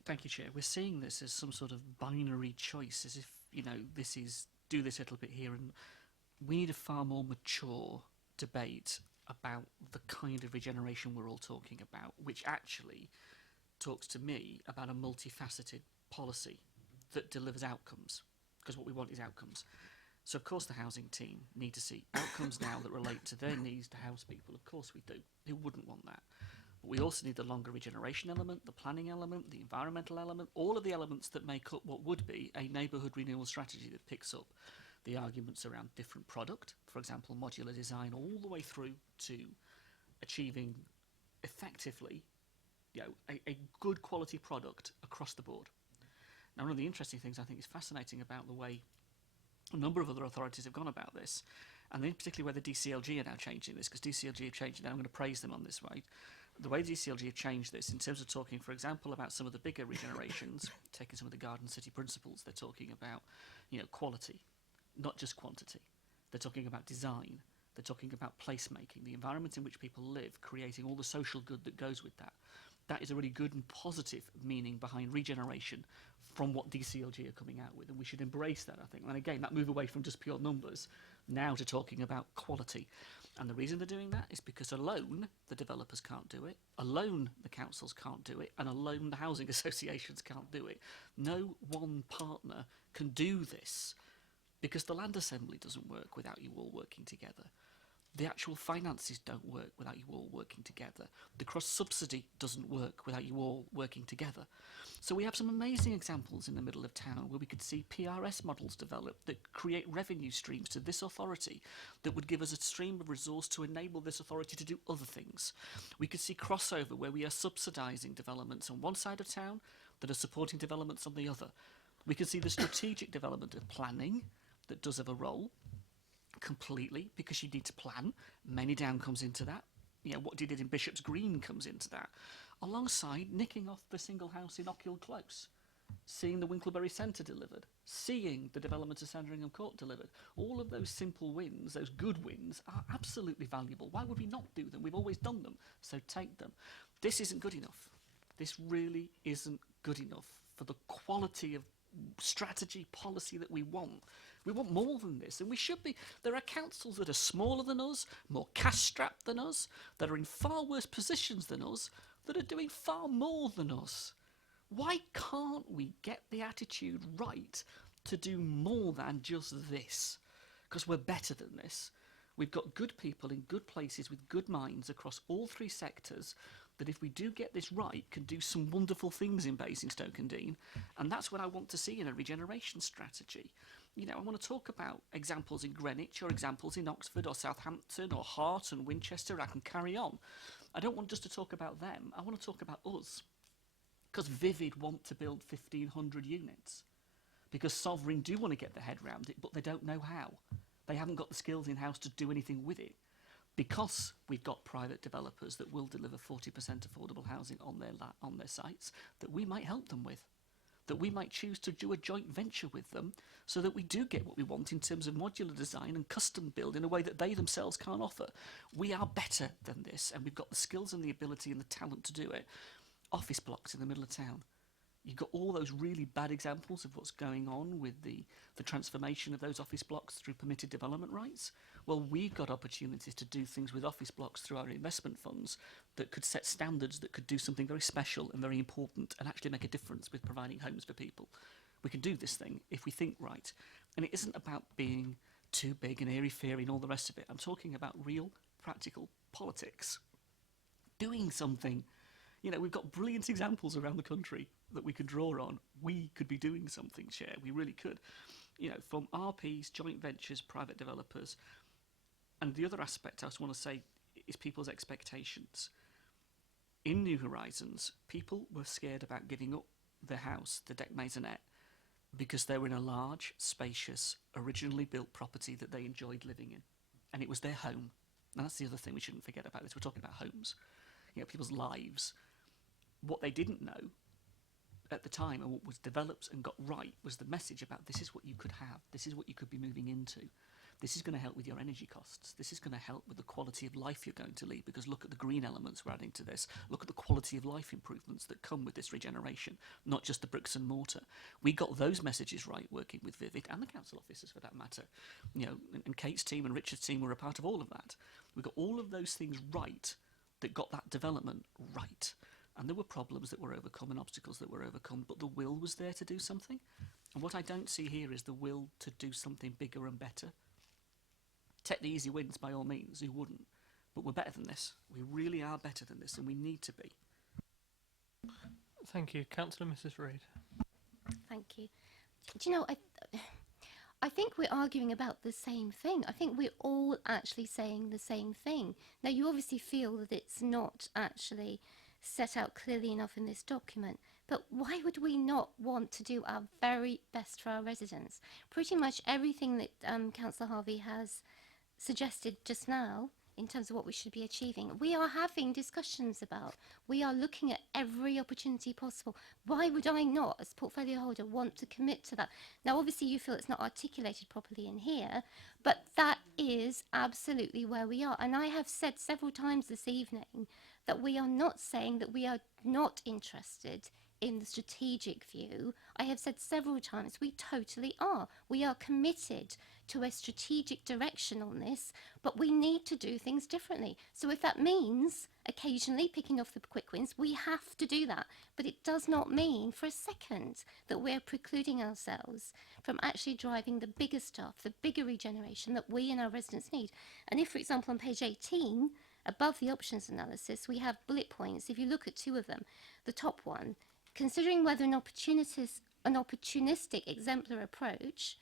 Thank you, Chair. We're seeing this as some sort of binary choice, as if, this is do this little bit here, and we need a far more mature debate about the kind of regeneration we're all talking about, which actually talks to me about a multifaceted policy that delivers outcomes, because what we want is outcomes. So of course the housing team need to see outcomes now that relate to their needs to house people. Of course we do. Who wouldn't want that? But we also need the longer regeneration element, the planning element, the environmental element, all of the elements that make up what would be a neighbourhood renewal strategy that picks up the arguments around different product, for example, modular design, all the way through to achieving effectively, a good quality product across the board. Now, one of the interesting things I think is fascinating about the way a number of other authorities have gone about this, and then particularly where the DCLG are now changing this, because DCLG have changed it, and I'm going to praise them on this way. The way DCLG have changed this in terms of talking, for example, about some of the bigger regenerations, taking some of the Garden City principles, they're talking about, quality, not just quantity. They're talking about design. They're talking about placemaking, the environment in which people live, creating all the social good that goes with that. That is a really good and positive meaning behind regeneration from what DCLG are coming out with, and we should embrace that, I think. And again, that move away from just pure numbers now to talking about quality. And the reason they're doing that is because alone the developers can't do it, alone the councils can't do it, and alone the housing associations can't do it. No one partner can do this, because the land assembly doesn't work without you all working together. The actual finances don't work without you all working together. The cross-subsidy doesn't work without you all working together. So we have some amazing examples in the middle of town where we could see PRS models develop that create revenue streams to this authority that would give us a stream of resource to enable this authority to do other things. We could see crossover where we are subsidising developments on one side of town that are supporting developments on the other. We can see the strategic development of planning that does have a role completely, because you need to plan. Many Down comes into that. What did it in Bishop's Green comes into that, alongside nicking off the single house in Ockhall Close, seeing the Winkleberry Centre delivered, seeing the development of Sandringham Court delivered. All of those simple wins, those good wins, are absolutely valuable. Why would we not do them? We've always done them, so take them. This isn't good enough. This really isn't good enough for the quality of strategy, policy that we want. We want more than this, and we should be. There are councils that are smaller than us, more cash-strapped than us, that are in far worse positions than us, that are doing far more than us. Why can't we get the attitude right to do more than just this? Because we're better than this. We've got good people in good places with good minds across all three sectors that, if we do get this right, can do some wonderful things in Basingstoke and Dean. And that's what I want to see in a regeneration strategy. I want to talk about examples in Greenwich, or examples in Oxford or Southampton or Hart and Winchester. I can carry on. I don't want just to talk about them. I want to talk about us. Because Vivid want to build 1,500 units. Because Sovereign do want to get their head around it, but they don't know how. They haven't got the skills in-house to do anything with it. Because we've got private developers that will deliver 40% affordable housing on their sites, that we might help them with. That we might choose to do a joint venture with them, so that we do get what we want in terms of modular design and custom build in a way that they themselves can't offer. We are better than this, and we've got the skills and the ability and the talent to do it. Office blocks in the middle of town. You've got all those really bad examples of what's going on with the transformation of those office blocks through permitted development rights. Well, we've got opportunities to do things with office blocks through our investment funds that could set standards, that could do something very special and very important and actually make a difference with providing homes for people. We can do this thing if we think right. And it isn't about being too big and airy-fairy and all the rest of it. I'm talking about real, practical politics. Doing something. We've got brilliant examples around the country that we could draw on. We could be doing something, Chair. We really could. From RPs, joint ventures, private developers. And the other aspect I just want to say is people's expectations. In New Horizons, people were scared about giving up their house, the deck maisonette, because they were in a large, spacious, originally built property that they enjoyed living in. And it was their home. And that's the other thing we shouldn't forget about this. We're talking about homes. People's lives. What they didn't know at the time, and what was developed and got right, was the message about this is what you could have. This is what you could be moving into. This is going to help with your energy costs. This is going to help with the quality of life you're going to lead, because look at the green elements we're adding to this. Look at the quality of life improvements that come with this regeneration, not just the bricks and mortar. We got those messages right working with Vivid and the council officers for that matter. And Kate's team and Richard's team were a part of all of that. We got all of those things right that got that development right. And there were problems that were overcome and obstacles that were overcome, but the will was there to do something. And what I don't see here is the will to do something bigger and better. Take the easy wins by all means, who wouldn't? But we're better than this. We really are better than this, and we need to be. Thank you. Councillor Mrs Reid. Thank you. Do you know, I think think we're arguing about the same thing. I think we're all actually saying the same thing. Now, you obviously feel that it's not actually set out clearly enough in this document, but why would we not want to do our very best for our residents? Pretty much everything that Councillor Harvey has suggested just now in terms of what we should be achieving, we are having discussions about. We are looking at every opportunity possible. Why would I not, as portfolio holder, want to commit to that? Now, obviously, you feel it's not articulated properly in here, but that is absolutely where we are. And I have said several times this evening that we are not saying that we are not interested in the strategic view. I have said several times we totally are. We are committed to a strategic direction on this, but we need to do things differently. So if that means occasionally picking off the quick wins, we have to do that. But it does not mean for a second that we're precluding ourselves from actually driving the bigger stuff, the bigger regeneration that we and our residents need. And if, for example, on page 18, above the options analysis, we have bullet points. If you look at two of them, the top one, considering whether an opportunistic exemplar approach,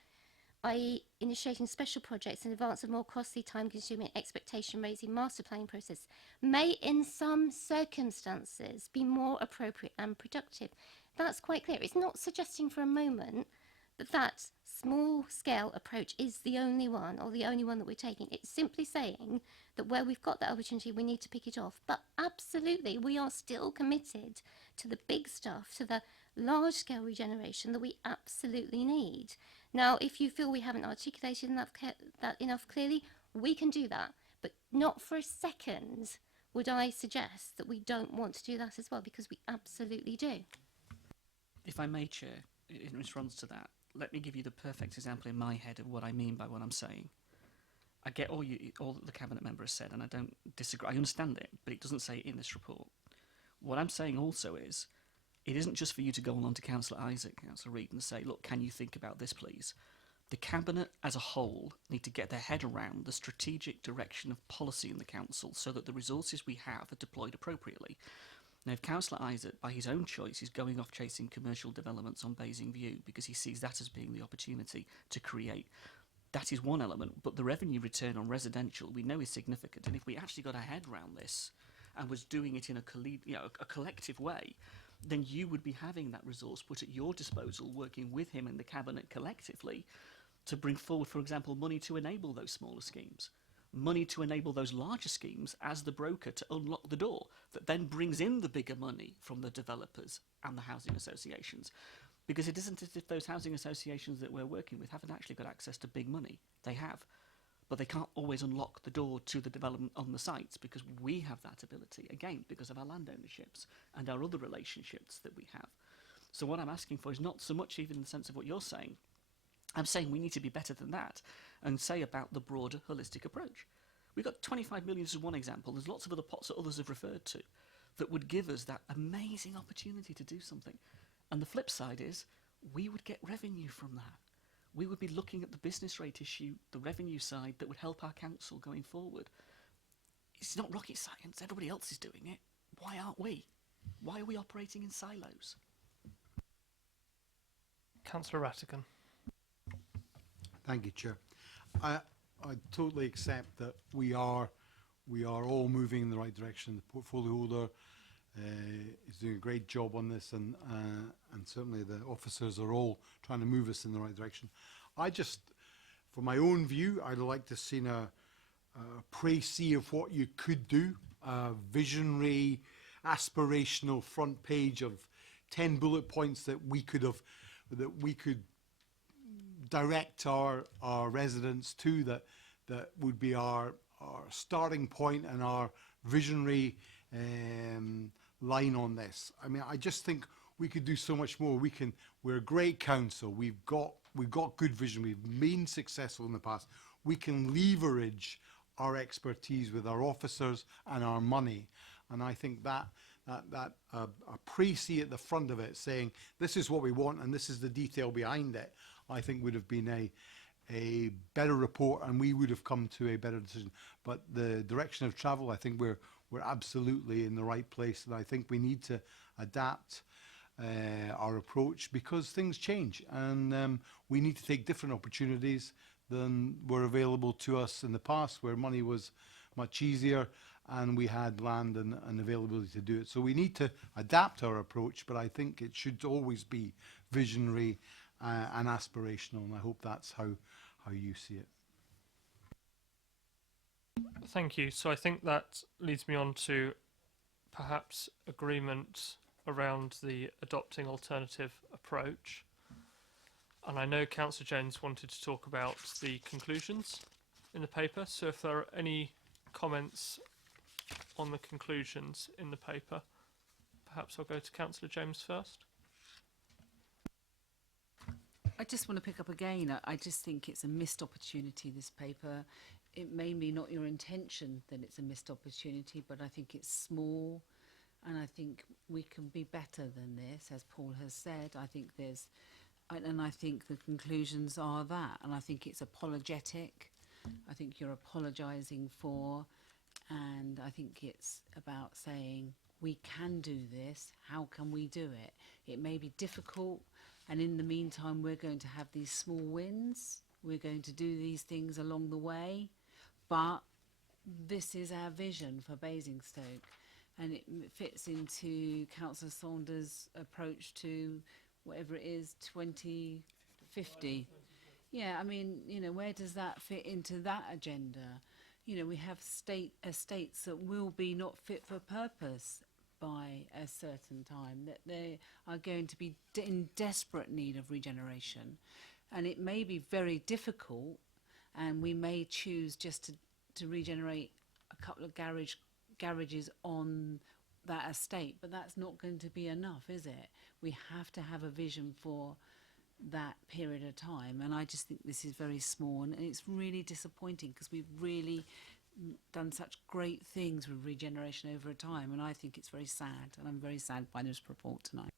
i.e. initiating special projects in advance of more costly, time-consuming, expectation-raising master planning process, may in some circumstances be more appropriate and productive. That's quite clear. It's not suggesting for a moment that that small-scale approach is the only one or the only one that we're taking. It's simply saying that where we've got that opportunity, we need to pick it off. But absolutely, we are still committed to the big stuff, to the large-scale regeneration that we absolutely need. Now, if you feel we haven't articulated that enough clearly, we can do that. But not for a second would I suggest that we don't want to do that as well, because we absolutely do. If I may, Chair, in response to that, let me give you the perfect example in my head of what I mean by what I'm saying. I get all that the Cabinet member has said, and I don't disagree. I understand it, but it doesn't say it in this report. What I'm saying also is, it isn't just for you to go along to Councillor Isaac, Councillor Reid, and say, look, can you think about this, please? The Cabinet as a whole need to get their head around the strategic direction of policy in the Council so that the resources we have are deployed appropriately. Now, if Councillor Isaac, by his own choice, is going off chasing commercial developments on Basingstoke because he sees that as being the opportunity to create, that is one element, but the revenue return on residential we know is significant, and if we actually got our head around this and was doing it in a collective way, then you would be having that resource put at your disposal, working with him and the Cabinet collectively to bring forward, for example, money to enable those smaller schemes, money to enable those larger schemes as the broker to unlock the door that then brings in the bigger money from the developers and the housing associations. Because it isn't as if those housing associations that we're working with haven't actually got access to big money. They have. But they can't always unlock the door to the development on the sites because we have that ability, again, because of our land ownerships and our other relationships that we have. So what I'm asking for is not so much even in the sense of what you're saying. I'm saying we need to be better than that and say about the broader holistic approach. We've got 25 million as one example. There's lots of other pots that others have referred to that would give us that amazing opportunity to do something. And the flip side is we would get revenue from that. We would be looking at the business rate issue, the revenue side that would help our council going forward. It's not rocket science. Everybody else is doing it. Why aren't we? Why are we operating in silos? Councillor Rattigan. Thank you, Chair. I totally accept that we are all moving in the right direction. The portfolio holder is doing a great job on this, and certainly the officers are all trying to move us in the right direction. I just, for my own view, I'd like to see a précis of what you could do, a visionary, aspirational front page of 10 bullet points that we could direct our residents to, that would be our starting point and our visionary line on this. I mean, I just think we could do so much more. We're a great council. We've got good vision. We've been successful in the past. We can leverage our expertise with our officers and our money. And I think that a précis at the front of it saying this is what we want and this is the detail behind it, I think would have been a better report, and we would have come to a better decision. But the direction of travel, I think we're absolutely in the right place, and I think we need to adapt our approach, because things change, and we need to take different opportunities than were available to us in the past, where money was much easier and we had land and availability to do it. So we need to adapt our approach, but I think it should always be visionary and aspirational, and I hope that's how you see it. Thank you. So I think that leads me on to perhaps agreement around the adopting alternative approach. And I know Councillor Jones wanted to talk about the conclusions in the paper. So if there are any comments on the conclusions in the paper, perhaps I'll go to Councillor James first. I just want to pick up again. I just think it's a missed opportunity, this paper. It may be not your intention that it's a missed opportunity, but I think it's small, and I think we can be better than this, as Paul has said. I think I think the conclusions are that, and I think it's apologetic. I think you're apologising for, and I think it's about saying, we can do this, how can we do it? It may be difficult, and in the meantime we're going to have these small wins, we're going to do these things along the way, but this is our vision for Basingstoke, and it fits into Councillor Saunders' approach to whatever it is, 2050. Yeah, I mean, you know, where does that fit into that agenda? You know, we have estates that will be not fit for purpose by a certain time, that they are going to be in desperate need of regeneration, and it may be very difficult, and we may choose just to regenerate a couple of garages on that estate, but that's not going to be enough, is it? We have to have a vision for that period of time, and I just think this is very small, and it's really disappointing, because we've really done such great things with regeneration over time, and I think it's very sad, and I'm very sad by this report tonight.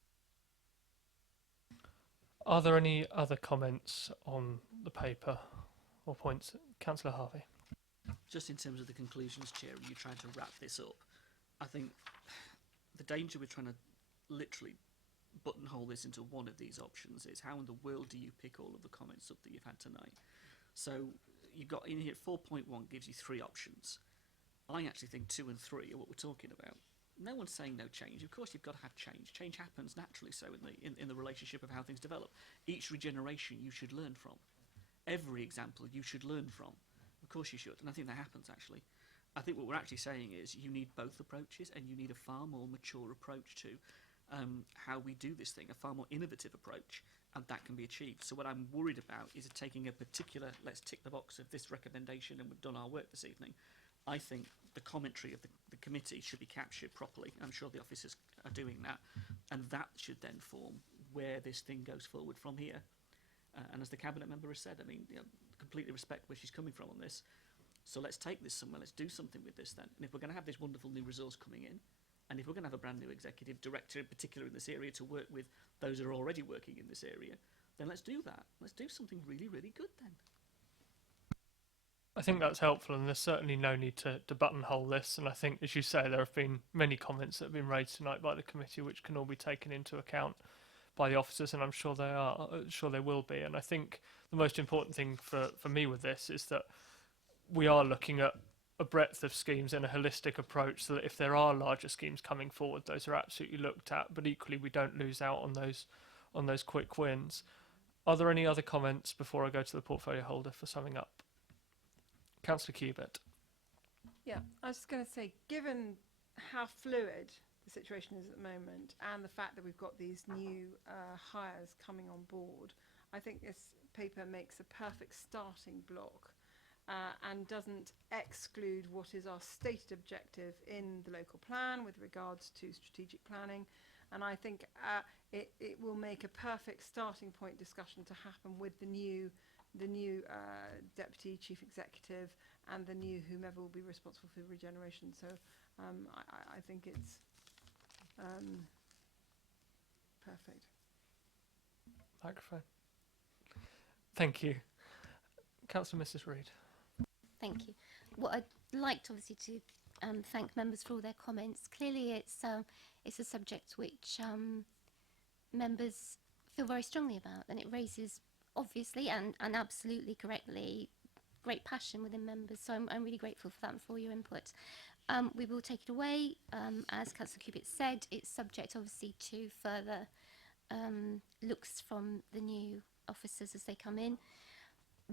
Are there any other comments on the paper or points? Councillor Harvey. Just in terms of the conclusions, Chair, and you trying to wrap this up, I think the danger with trying to literally buttonhole this into one of these options is, how in the world do you pick all of the comments up that you've had tonight? So you've got in here 4.1 gives you 3 options. I actually think 2 and 3 are what we're talking about. No one's saying no change. Of course, you've got to have change. Change happens naturally so in the relationship of how things develop. Each regeneration you should learn from. Every example you should learn from. Of course you should, and I think that happens actually. I think what we're actually saying is you need both approaches, and you need a far more mature approach to how we do this thing, a far more innovative approach, and that can be achieved. So what I'm worried about is taking a particular, let's tick the box of this recommendation and we've done our work this evening. I think the commentary of the committee should be captured properly. I'm sure the officers are doing that, and that should then form where this thing goes forward from here. And as the Cabinet member has said, I mean, you know, completely respect where she's coming from on this. So let's take this somewhere, let's do something with this then. And if we're going to have this wonderful new resource coming in, and if we're going to have a brand new executive director in particular in this area to work with those that are already working in this area, then let's do that. Let's do something really, really good then. I think that's helpful, and there's certainly no need to buttonhole this. And I think, as you say, there have been many comments that have been raised tonight by the committee, which can all be taken into account by the officers, and I'm sure they are. Sure they will be. And I think the most important thing for me with this is that we are looking at a breadth of schemes and a holistic approach, so that if there are larger schemes coming forward, those are absolutely looked at. But equally, we don't lose out on those quick wins. Are there any other comments before I go to the portfolio holder for summing up? Councillor Cubitt. Yeah, I was just going to say, given how fluid the situation is at the moment, and the fact that we've got these new hires coming on board, I think this paper makes a perfect starting block and doesn't exclude what is our stated objective in the local plan with regards to strategic planning. And I think it will make a perfect starting point discussion to happen with the new Deputy Chief Executive and the new whomever will be responsible for regeneration. So I think it's perfect. Microphone. Thank you. Councillor Mrs. Reid. Thank you. Well, I'd like to obviously to thank members for all their comments. Clearly, it's a subject which members feel very strongly about, and it raises, obviously and absolutely correctly, great passion within members. So I'm really grateful for that and for your input. We will take it away. As Councillor Cubitt said, it's subject obviously to further looks from the new officers as they come in.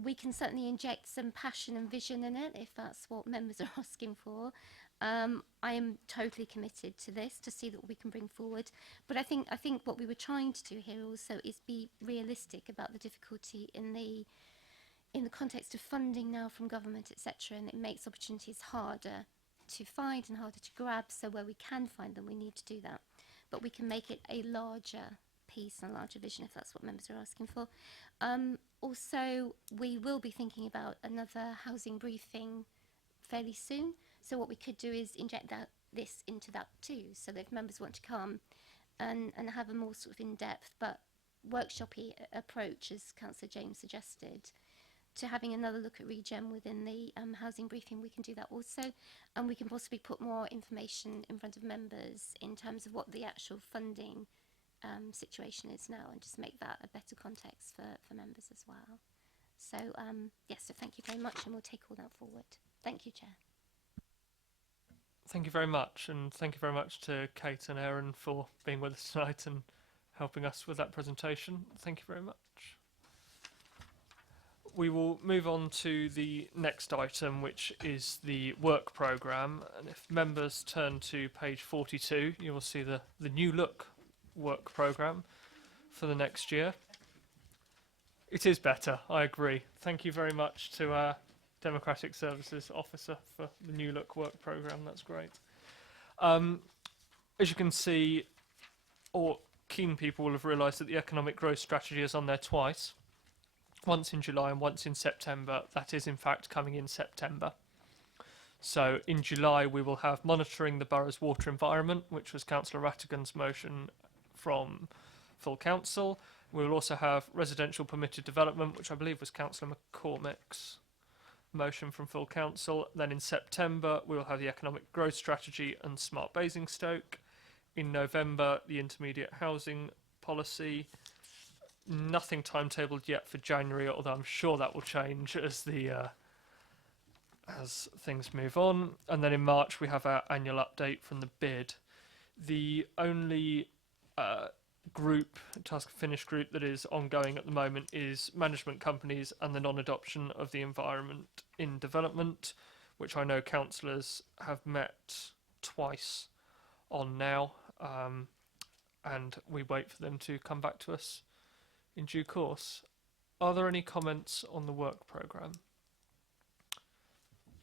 We can certainly inject some passion and vision in it if that's what members are asking for. I am totally committed to this to see that we can bring forward. But I think what we were trying to do here also is be realistic about the difficulty in the context of funding now from government, etc. And it makes opportunities harder to find and harder to grab. So where we can find them, we need to do that. But we can make it a larger piece and a larger vision if that's what members are asking for. Also, we will be thinking about another housing briefing fairly soon. So what we could do is inject this into that too, so that if members want to come and have a more sort of in-depth but workshopy approach, as Councillor James suggested, to having another look at regen within the housing briefing, we can do that also. And we can possibly put more information in front of members in terms of what the actual funding situation is now, and just make that a better context for members as well. So yes, so thank you very much, and we'll take all that forward. Thank you, Chair. Thank you very much, and thank you very much to Kate and Aaron for being with us tonight and helping us with that presentation. Thank you very much. We will move on to the next item, which is the work programme. And if members turn to page 42, you will see the new look work programme for the next year. It is better, I agree. Thank you very much to our Democratic Services Officer for the new look work programme. That's great. As you can see, or keen people will have realised that the economic growth strategy is on there twice. Once in July and once in September. That is in fact coming in September. So in July we will have monitoring the borough's water environment, which was Councillor Rattigan's motion from full council. We will also have residential permitted development, which I believe was Councillor McCormick's motion from full council. Then in September we will have the economic growth strategy and smart Basingstoke. In November, the intermediate housing policy. Nothing timetabled yet for January, although I'm sure that will change as as things move on. And then in March we have our annual update from the bid. The only task finish group that is ongoing at the moment is management companies and the non-adoption of the environment in development, which I know councillors have met twice on now, and we wait for them to come back to us in due course. Are there any comments on the work programme?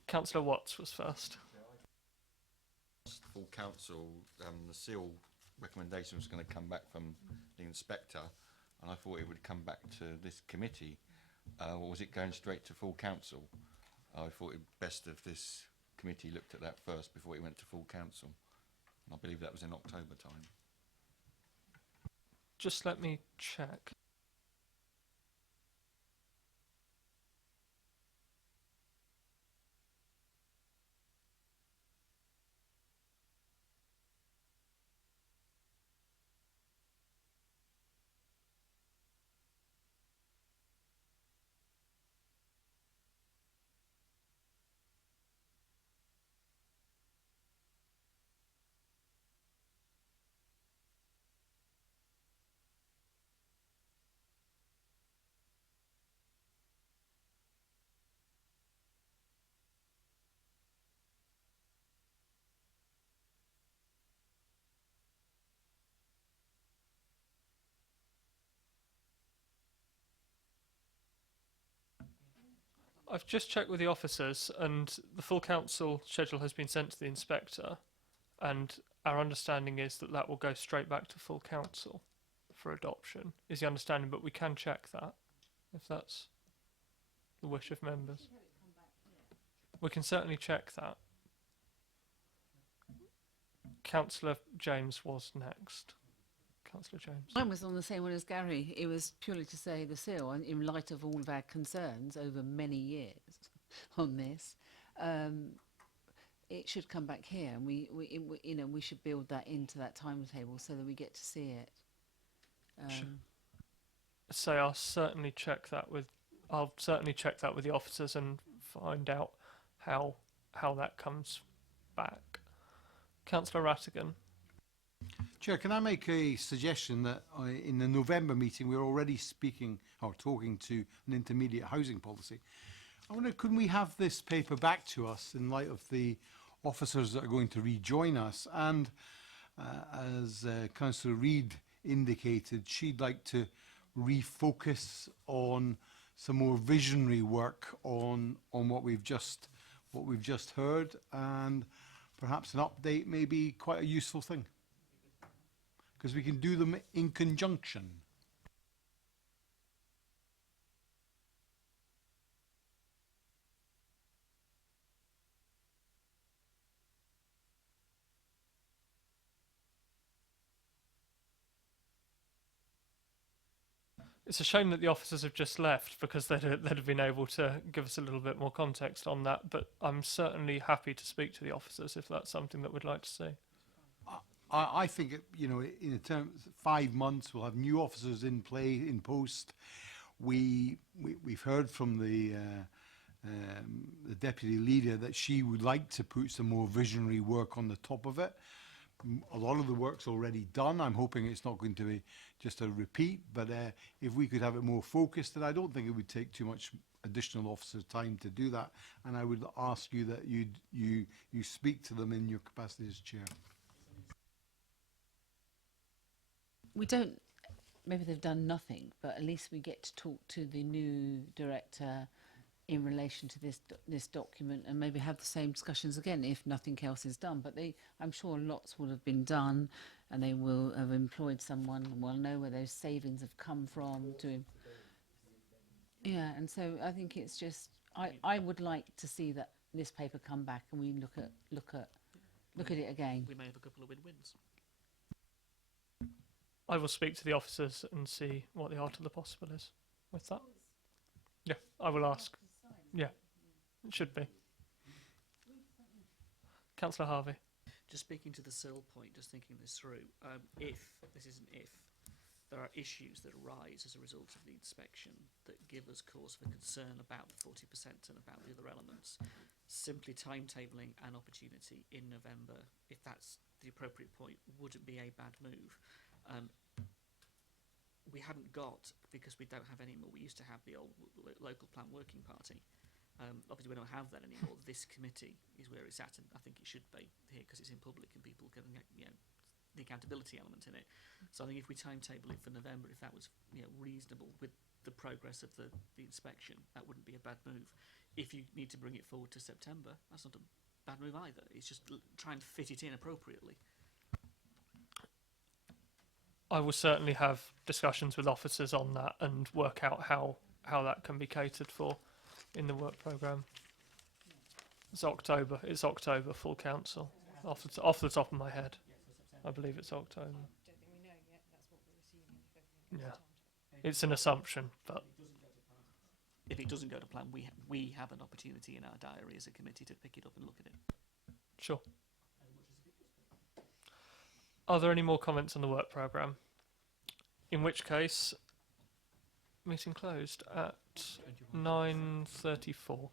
Councillor Watts was first. Full council, the seal recommendation was going to come back from the inspector, and I thought it would come back to this committee. Or was it going straight to full council? I thought it best if this committee looked at that first before it went to full council. And I believe that was in October time. Just let me check. I've just checked with the officers, and the full council schedule has been sent to the inspector, and our understanding is that that will go straight back to full council for adoption, is the understanding, but we can check that, if that's the wish of members. We can certainly check that. Councillor James was next. Councillor James. I was on the same one as Gary. It was purely to say the seal, and in light of all of our concerns over many years on this, it should come back here, and we should build that into that timetable so that we get to see it. So I'll certainly check that with the officers and find out how that comes back. Councillor Rattigan. Chair, can I make a suggestion that in the November meeting we're already speaking or talking to an intermediate housing policy? I wonder, couldn't we have this paper back to us in light of the officers that are going to rejoin us? And as Councillor Reid indicated, she'd like to refocus on some more visionary work on what we've just heard, and perhaps an update may be quite a useful thing, because we can do them in conjunction. It's a shame that the officers have just left, because they'd have been able to give us a little bit more context on that, but I'm certainly happy to speak to the officers if that's something that we'd like to see. I think, in terms of 5 months, we'll have new officers in post. We've heard from the deputy leader that she would like to put some more visionary work on the top of it. A lot of the work's already done. I'm hoping it's not going to be just a repeat, but if we could have it more focused, then I don't think it would take too much additional officer time to do that. And I would ask you that you speak to them in your capacity as chair. We don't, maybe they've done nothing, but at least we get to talk to the new director in relation to this document, and maybe have the same discussions again if nothing else is done. But I'm sure lots will have been done, and they will have employed someone and will know where those savings have come from. And so I think it's just, I would like to see that this paper come back and we look at it again. We may have a couple of win-wins. I will speak to the officers and see what the art of the possible is with that. Yeah, I will ask. Yeah, it should be. Councillor Harvey. Just speaking to the SIL point, just thinking this through, if there are issues that arise as a result of the inspection that give us cause for concern about the 40% and about the other elements, simply timetabling an opportunity in November, if that's the appropriate point, wouldn't be a bad move. We haven't got, because we don't have any more, we used to have the old local plan working party. Obviously we don't have that anymore. This committee is where it's at, and I think it should be here because it's in public and people can, the accountability element in it. So I think if we timetable it for November, if that was reasonable with the progress of the inspection, that wouldn't be a bad move. If you need to bring it forward to September, that's not a bad move either. It's just try and fit it in appropriately. I will certainly have discussions with officers on that and work out how that can be catered for in the work programme. It's October full council. Off the top of my head, I believe it's October. Yeah, it's an assumption, but if it doesn't go to plan, we have an opportunity in our diary as a committee to pick it up and look at it. Sure. Are there any more comments on the work programme? In which case, meeting closed at 9:34.